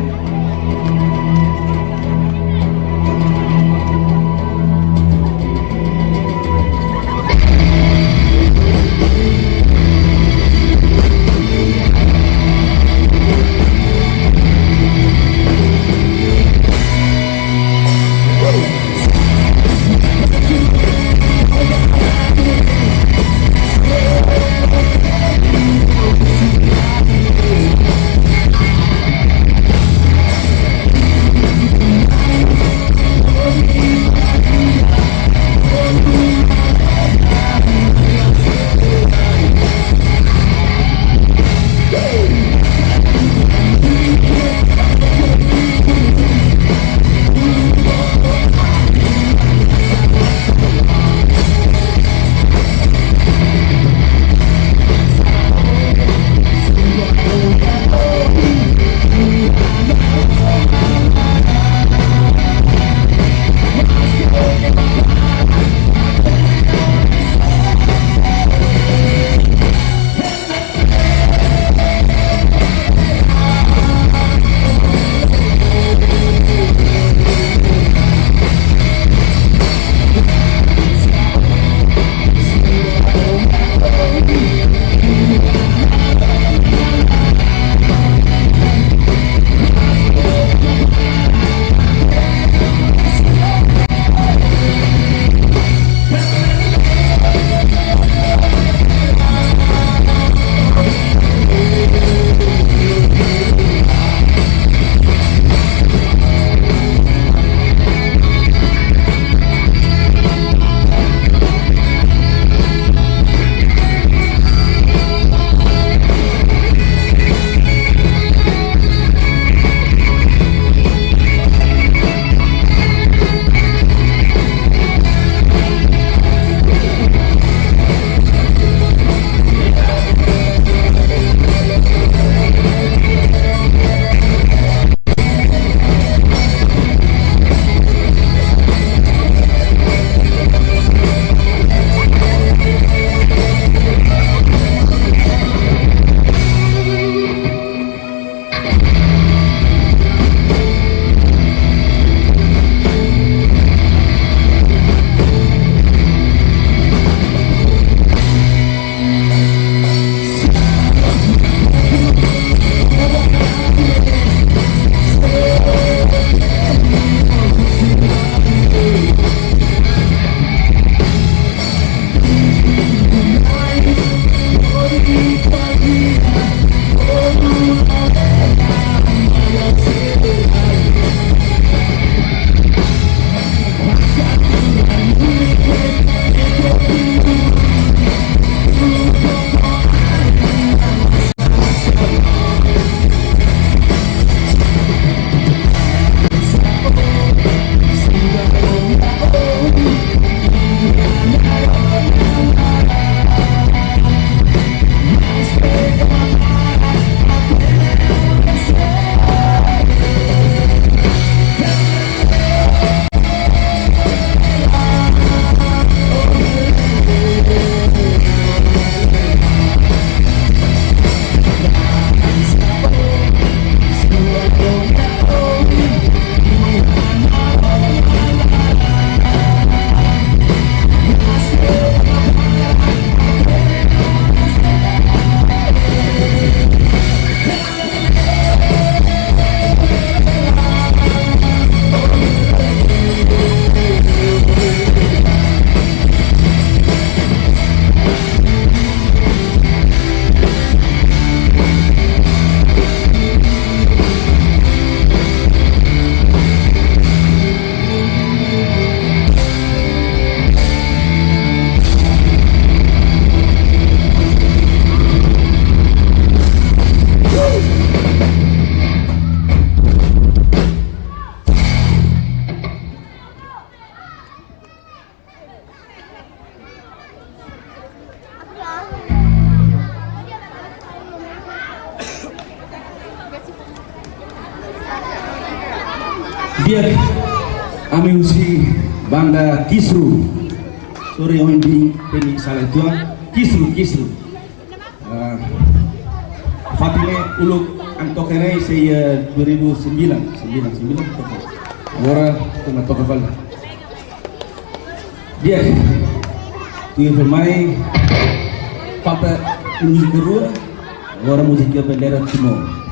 Dia kami usi banda Kisru. Sore yang di teknik salah itu Kisru. Fatime uluk antokere saya 2009. Agora tengah tokaval. Dia tu informai falta música rua, agora música bandeira Timor.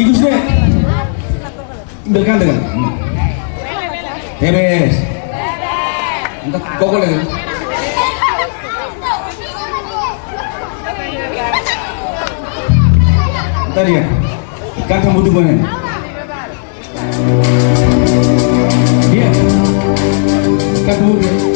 Ikus deh. Ambilkan dengan. Bebes. Entah kok lagi. Tadi ya. Kakak butuh mana? Dia. Kakak butuh.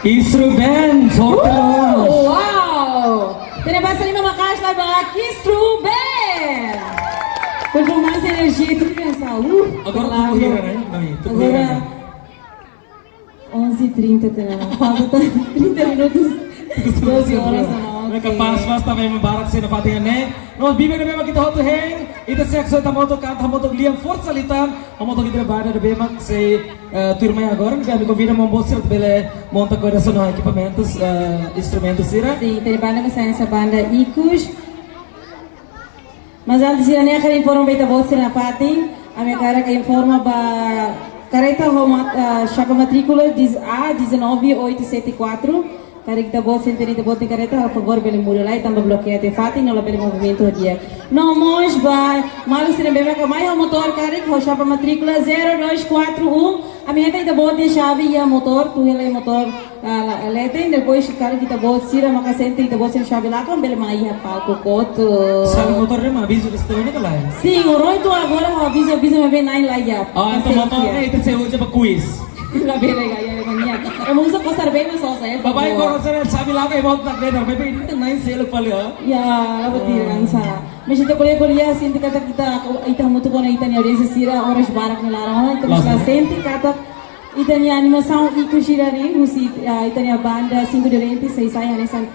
Instrument Forte. Wow! Terima kasih banyak Kistru Band. Performance energética essa. Agora tu correu, né? Não, tu Agora 11h30 falta 30 minutos. 12 horas Mereka pas também membarak sih Fatihah ne. Nós bibe de bema kita hotu heng. Ita sekso ta moto kanta moto liam força litan. Moto kita bada de bema se turma agora. Kami convida membosir bele monta coração no equipamentos instrumentos ira. Sim, tem banda mas essa banda Icus. Mas antes de ir a informa bem da bolsa na Fatih. A minha cara que informa ba careta chapa matrícula diz A 19874. Kari kita buat senteri kita buat kareta a favor bele mulai tambah bloqueia te Fatih no bele movimento dia. No mos ba malu sire bebe ka mai motor kari ho chapa matrícula 0241. A minha kita buat dia chave ya motor tu hele motor lete depois kari kita buat sira maka senteri kita buat chave lá com bele mai ha palco coto. Sabe motor ne aviso deste ne kala. Sim, o roi tu agora aviso me bem nai lá ya. Ah, então motor ne itu se usa pa quiz. La bele ga ya mania. Eu uso passar bem mas só sai. Babai koro sere sabi laga e bot tak dena bebe itu nai sel pale ha. Ya, la batiran sa. Mas ito kuliah sinti kata kita ita mutu kona ita ni audiência sira horas barak ni larang terus la senti kata ita ni animação Icus Girani, musi ita ni banda 5 de 6 sai anesan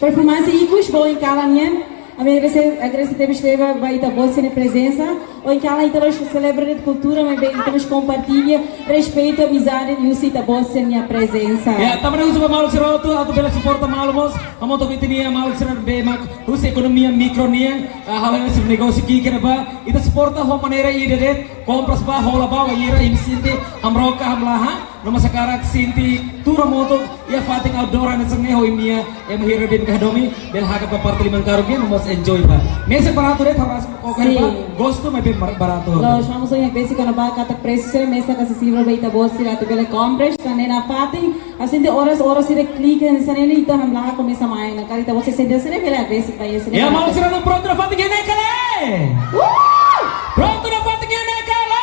performance Icus bo em Calanian. A minha agradecemos esteve vai estar bolsa na presença ou em cada nós celebra a cultura mas bem nós compartilha respeito amizade e usa a bolsa na presença. Ya, também usa malu sira tu atau bela suporta malu mos, amo to bitini malu sira be mak usa economia micro nia, hal yang sir negócio que quer ba, ita suporta ho maneira ide de compras ba hola ba wa ira imsinte amroka hamlaha. Nama sekarang sinti tura moto ya Fatih outdoor na sange ho imia mahira bin kahdomi bel haga pa parte limang karugi mos enjoy ba. Nesse barato de tharas okay ba gosto mai bem barato. Lo chamamos em basic na ba kata preço sere mesa ka acessível ba ita boss sira tu bele compras tane na Fatih assim de horas sire clique nessa nele ita hamla começa mai na karita você sente sere bele basic ba esse. Ya mau sira no pronto na Fatih gene kale. Pronto na Fatih gene kale.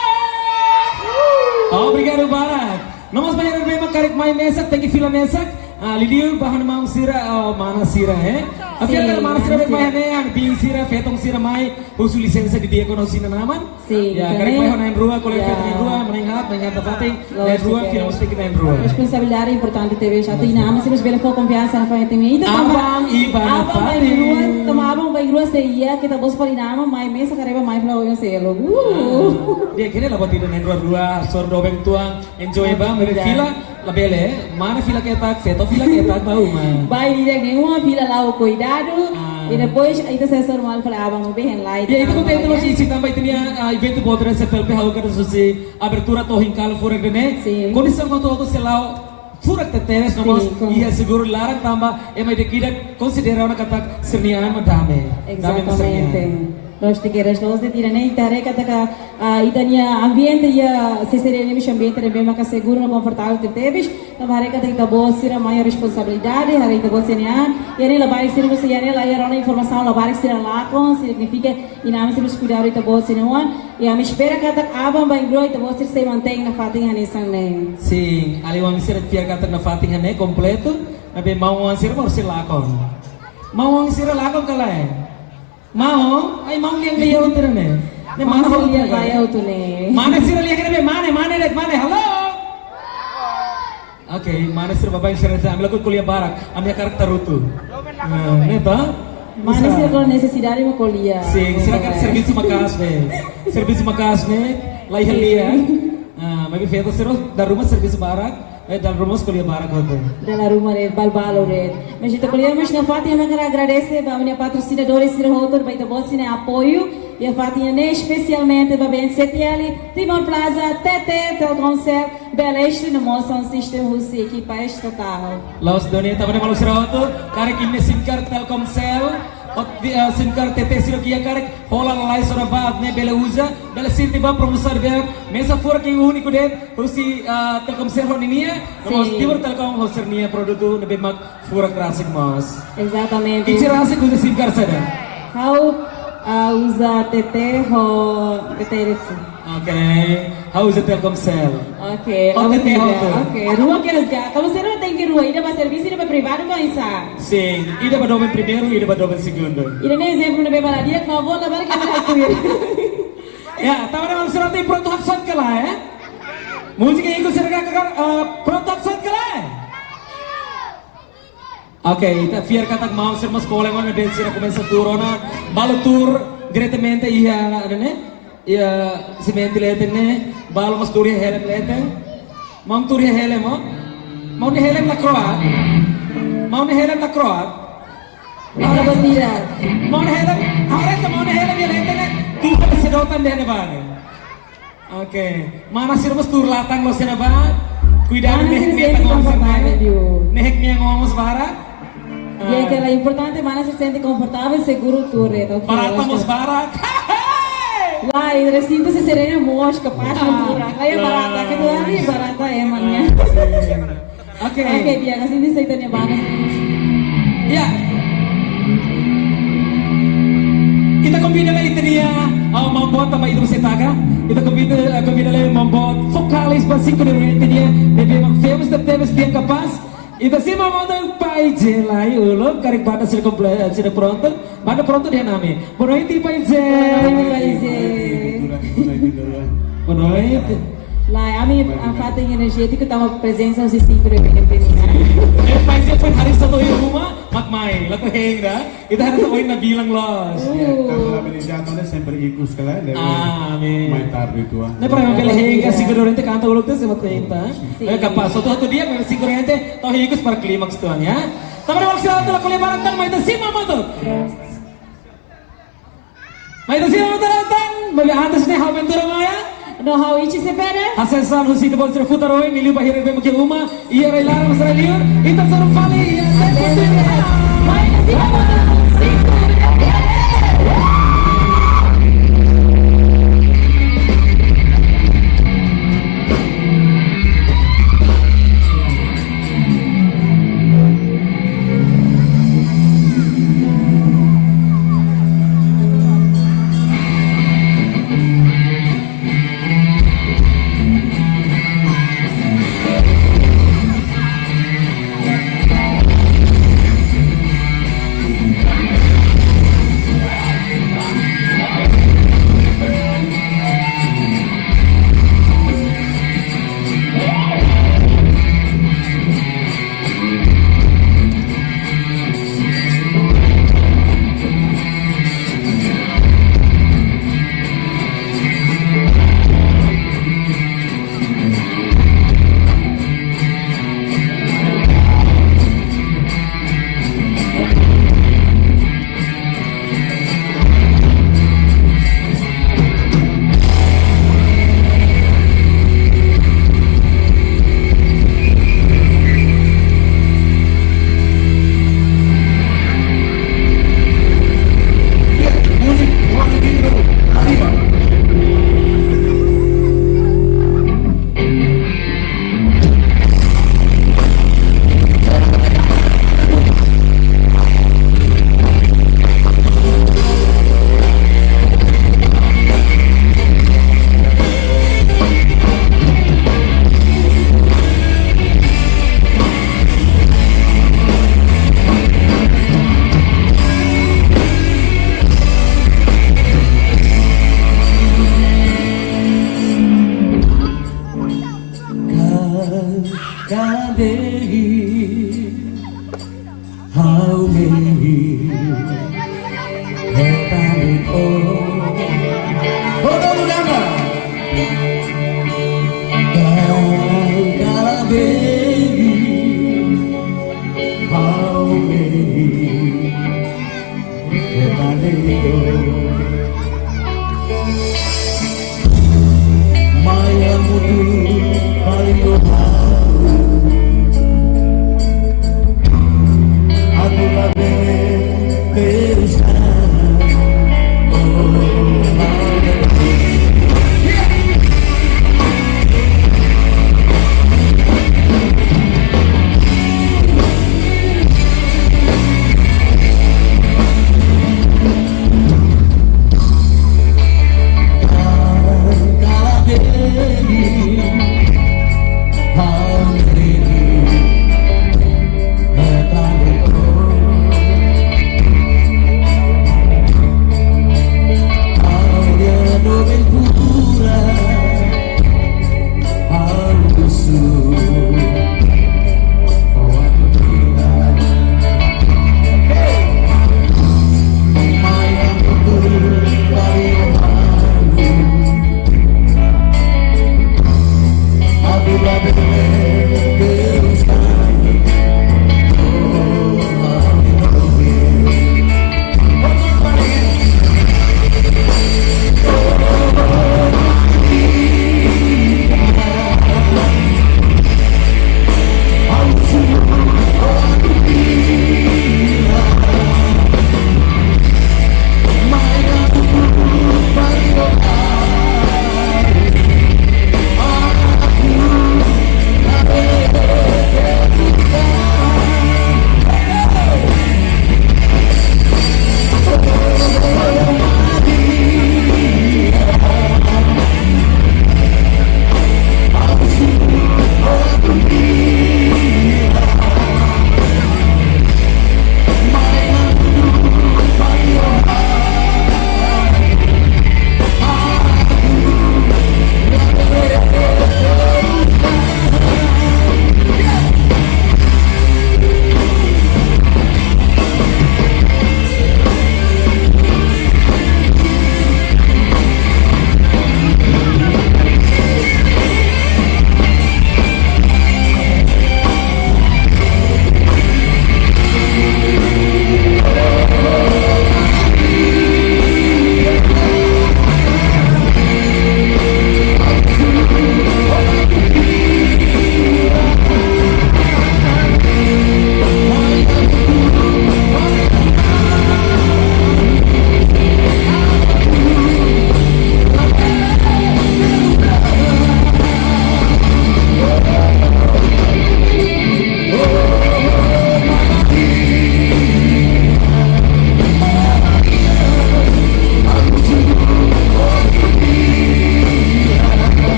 Obrigado Barak. Nomos bayar bema karik mai mesak tegi fila mesak lidiu bahan mau sira mana sira Afia kan mana sira bema ne bing sira fetong sira mai usul lisensi di dia kono sina naman ya karik mai nain rua kolek nain rua meninghat Fatih nain rua film mesti nain rua responsabilidade importante TV satu ini ama sira bela fo confiança na Fatih itu abang iban Fatih tama abang bai rua se ia kita bos pali nama mai mesa kareba mai fla oyo se lo dia kene lah tidak nain rua sor dobeng tuang enjoy ba fila la bele mana fila ketak feto fila ketak bau mah vai direct nenhuma fila lá o cuidado e depois aí você só normal fala abang bem light ya itu content lo si tambah itu nia evento bodre se pelpe hau kada susi abertura to hinkal furek dene kondisi ko to selau furak teteres nomos iya seguro larang tambah emai de kidak considera una katak sernian madame exatamente nós te queres nós de tirane itare kata ka itania ambiente ya seserene mi ambiente de bema ka seguro no confortável te teves tambare kata ita bossira maior responsabilidade hare ita bossenia e ela vai ser você ela ia dar informação lá vai ser lá com significa e não se cuidar ita bossenia e a me espera kata abang vai grow ita bossir se mantém na Fatih hanesan ne sim ali wang sir tiar kata na Fatih hane completo na be mau wang sir sir lakon mau wang sir lakon kalai mau, ay mau liang liang tu ne. Ne mana mau liang liang tu ne. Mana sira liang ne? Mana? Hello. Okay, mana sira babai sira sa ambil aku kuliah barak, ambil karakter rutu. Ne ta? Mana sira kalau necessidade mo kuliah. Sim, sira kan serviço makas ne, lai liang. Maybe feto sira da rumah serviço barak. Dalam rumah kuliah barak hote. Dalam rumah red balbalo red. Mas kita kuliah mas na Fatih eu quero agradecer para minha patrocinadores sira hotor para ita bolsa ne apoio e a Fatih ne especialmente para bem CTL, Timor Plaza, TT, Telkomsel, Beleste no Moção System Russi equipa total. Los dunia tamane malu sira hotor karek imne SIM card Telkomsel SIM card TT sira kia karek hola lai sora baat ne bele usa bele sinti ba promoção be mesa fora que único de Russi Telkomsel honinia nós Timor Telkom hosernia produto nebe mak fora klasik mas exatamente e tirase usa SIM card sada how usa TT ho TT Okay. How is the Telkomsel? Okay, Oke. Rua que resgata. Você não tem que rua, ida para serviço, ida para privado, com isso. Sim, ida para domen primeiro, ida para domen segundo. Ida nem exemplo na bebaladia, por favor, levar que vai cuir. Ya, tama naman surat ay pronto haksan ka la, eh? Musik yang ikut serga pronto haksan ka la, eh? Okay, fiar katak mau ser mas sekolah mana dan sira começa turona, balo tur diretamente iya, ada ne? Iya, simenti leten ne, balo mas tur ya helem leten, mau tur ya helem mau ni helem la Croat, mau ni helem la Croat, Ahora bandira. mau ni helem, mau ni helem ya leten ne, tiba sedotan deh ne. Oke, mana sir mas tur latang lo sena ba? Cuidado nehek dia ngomong sama nehek dia ngomong sebara. E aí, que é importante, mana se sente confortável e seguro tudo, ok? Barata mos barak. Lá, e recinto se serena mosca, paz no buraco. Aí é barata, que tudo ali barata é, manhã. Oke. Oke, biar assim de seitanya banget. Ya. Kita combina lah itu dia, membuat apa itu setaga. Kita combina lah membuat vokalis basic dari itu dia. Dia memang famous dan famous dia kapaz. Itu sih mau mau pai je lah, ulo karik pada sudah pronto, mana pronto dia nami. Bonoiti pai je. Bonoiti. Lá, a minha falta de energética estava presença os cinco de pai je foi hari satu di rumah, makmai, laku heng dah. Itu hari satu na bilang los. Kalau amenizatornya sempre ikut sekali dari main tarde itu. Nah, pernah pilih heng kasih kedorente kantor uluk tu sama tenta. Kapal satu dia memang sigurente tahu ikut para klimaks tuan ya. Tapi waktu itu laku lebaran tan mai tasima motor. Mai tasima motor tan, bagi atas ni hal bentur maya. No, how each se pera? Hasan Husi de Bolsa Futaroi, Niliu Bahir de Maki Uma, ia Reilara Masraliur, então só fale,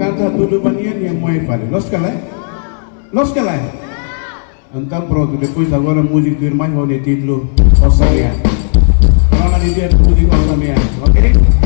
canta tudo banian yang mau fale. Los calai. Então pronto, depois agora a música do irmão vai ter título Oceania. Vamos dizer música Oceania, ok?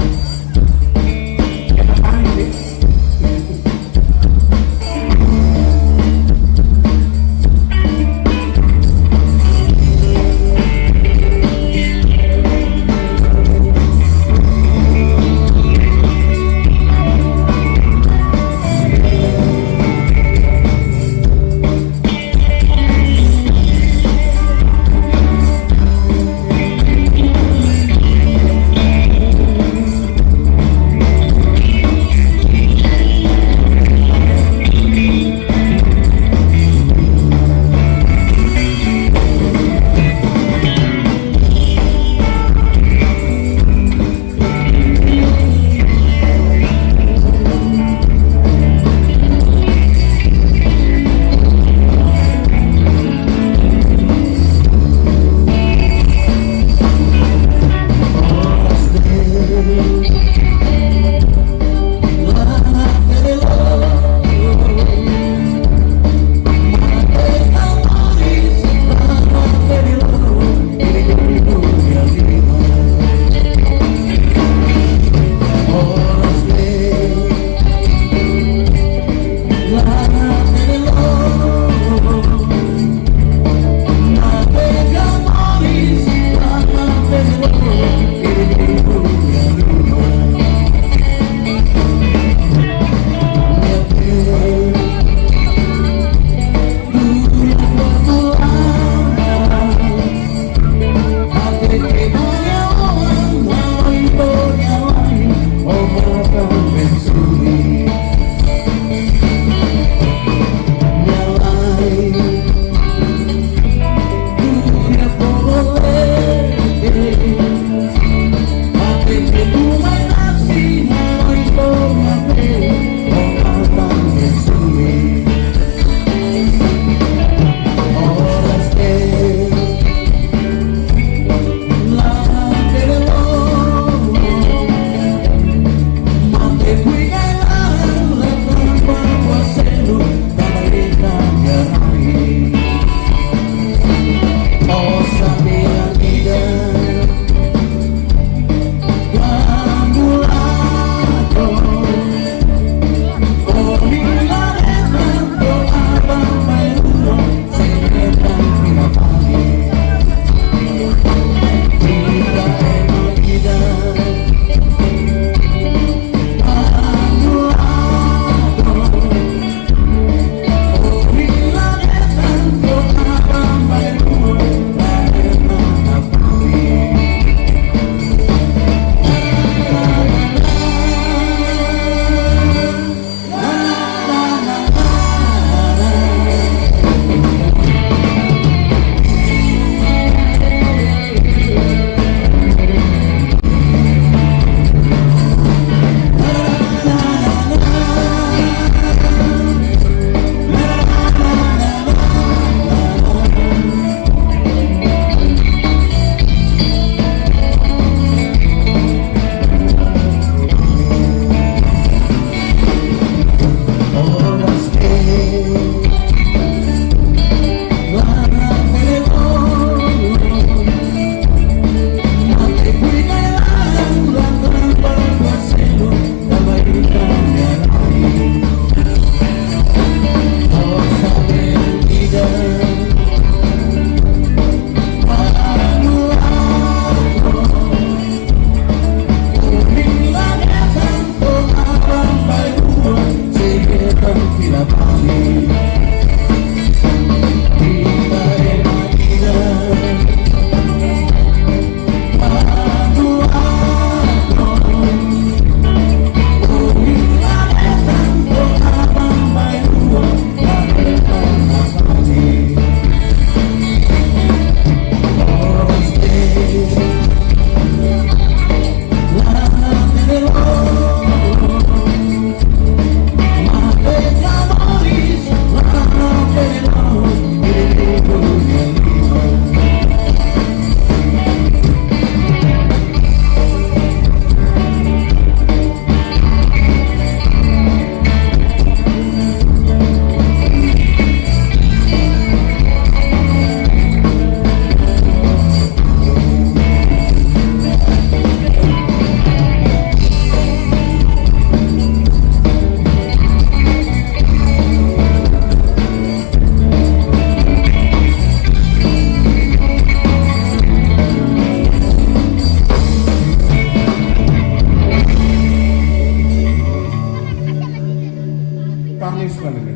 carne sekali ni.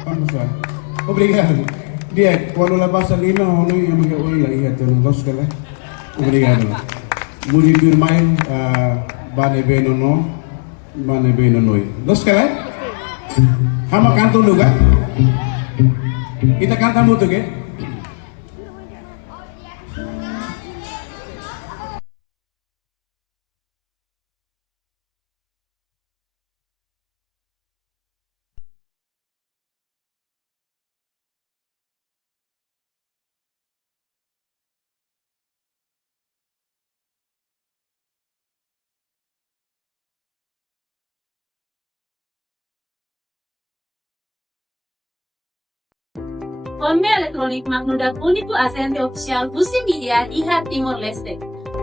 Vamos lá. Obrigado. Dia, quando la passa lima, ono yang mga oi lagi hati ng los kala. Obrigado. Muli durmay, bane beno no, bane beno noi. Los kala? Hama kanto lugar? Kita kanta mo to ke? Conme Electronic magnudat único agente oficial Busi Media Iha Timor-Leste.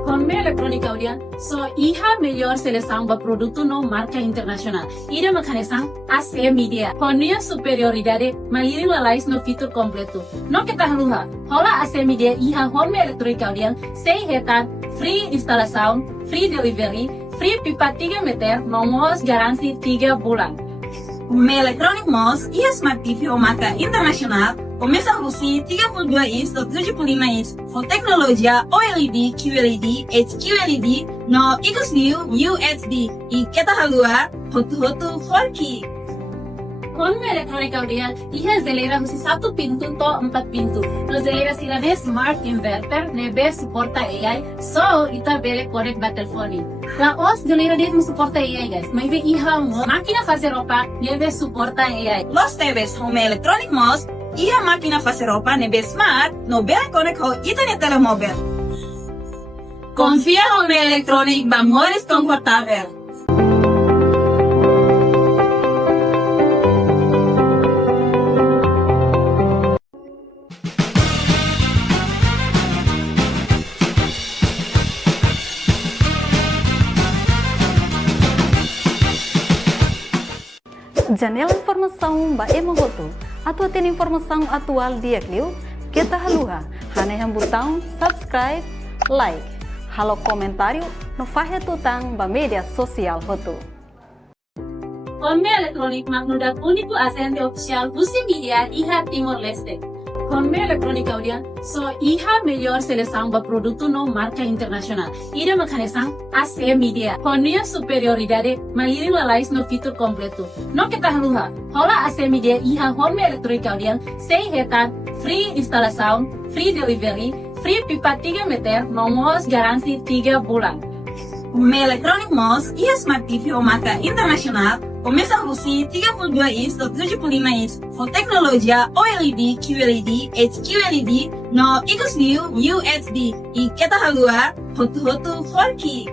Conme Electronic audian so Iha melhor seleção para produto no marca internacional. Ida macanesang AC Media. Connia superioridade maliri lalais no fitur completo. No kita haluha. Hola AC Media Iha Conme Electronic audian sei hetan free instalação, free delivery, free pipa 3 meter, nomos garansi 3 bulan. Conme Electronic Mos e Smart TV ou marca internacional começa a Rusi 32 inch do 75 inch com tecnologia OLED, QLED, HQLED no XView UHD e kita halua hotu 4K. Conme Electronic audian iha geladeira Rusi 1 pintu to 4 pintu. No geladeira sirane smart inverter nebe suporta AI so ita bele connect ba telefone. La os geladeira dele suporta AI guys. Mas ve iha mo máquina fazer roupa nebe suporta AI. Los TVs Conme Electronic Mos e a máquina fazer roupa nebe smart no bele connect ho internet telemóvel. Confia Conme Electronic ba mores confortável. Janela informação ba emogoto. Atau tem informação atual dia kliu, kita haluha. Hane yang botão subscribe, like, halo comentário no fahe tutang ba media sosial hotu. Conme Electronic magnudat único agente oficial Busi Media Iha Timor-Leste. Conme Electronic audian so Iha melhor seleção para produto no marca internacional. Ida macanesang AC Media. Connia superioridade maliri lalais no fitur completo. No kita haluha. Hola AC Media Iha Conme Electronic audian sei hetan free instalação, free delivery, free pipa 3 meter, nomos garansi 3 bulan. Conme Electronic Mos e Smart TV ou marca internacional começa a Rusi 32 inch do 75 inch com tecnologia OLED, QLED, HQLED no XView UHD e kita halua hotu 4K.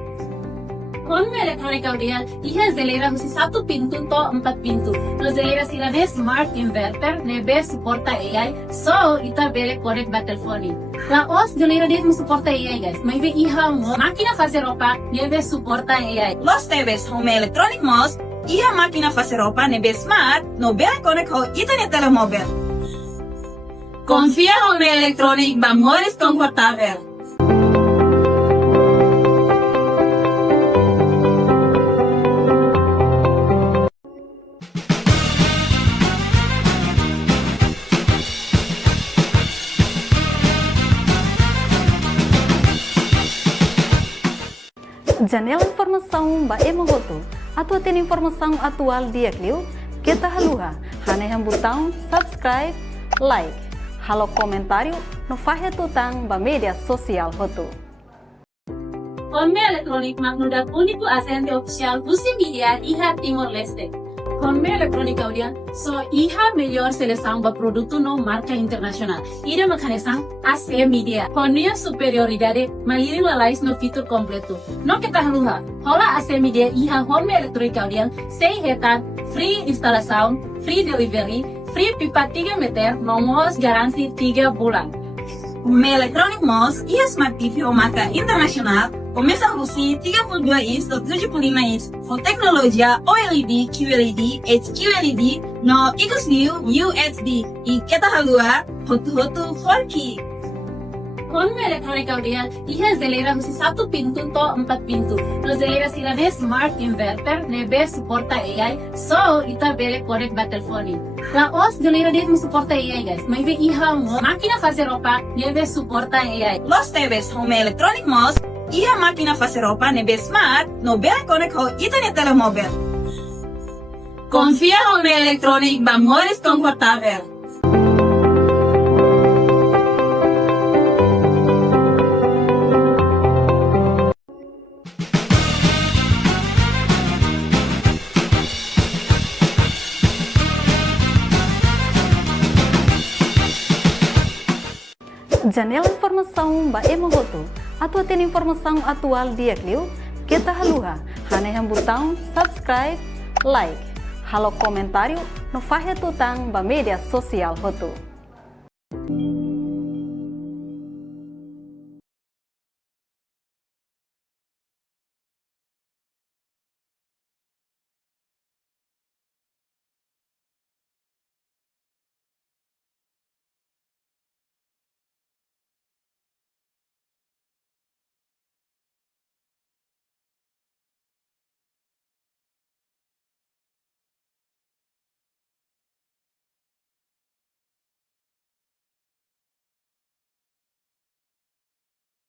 Conme Electronic audian iha geladeira Rusi 1 pintu to 4 pintu. No geladeira sirane smart inverter nebe suporta AI so ita bele connect ba telefone. La os geladeira dele suporta AI guys. Mas ve iha mo máquina fazer roupa nebe suporta AI. Los TVs Conme Electronic Mos e a máquina fazer roupa nebe smart no bele connect ho internet telemóvel. Confia Conme Electronic ba mores confortável. Janela informação ba emogoto. Atau tem informação atual dia kliu, kita haluha. Hane yang botão subscribe, like, halo comentário no fahe tutang ba media sosial hotu. Conme Electronic magnudat único agente oficial Busi Media Iha Timor-Leste. Conme Electronic audian so Iha melhor seleção para produto no marca internacional. Ida macanesang AC Media. Connia superioridade maliri lalais no fitur completo. No kita haluha. Hola AC Media Iha Conme Electronic audian sei hetan free instalação, free delivery, free pipa 3 meter, nomos garansi 3 bulan. Conme Electronic Mos e Smart TV ou marca internacional começa a Rusi 32 inch do 75 inch com tecnologia OLED, QLED, HQLED no XView UHD e kita halua hotu 4K. Konme elektronika dia, iha zelera husi 1 pintu to 4 pintu. No zelera sila ne smart inverter, nebe suporta AI, so ita bele connect ba telefoni. La os zelera dia suporta AI guys. May be iha mo makina fazer roupa, nebe suporta AI. Los TVs home electronic mos, iha máquina fazer roupa nebe smart, no bele connect ho internet telemóvel. Confia home electronic ba mores confortável. Janela informação ba emogoto. Atua tem informação atual dia Clio. Kita haluha. Hane yang botão subscribe, like. Halo comentário no fahe tutang ba media sosial hotu.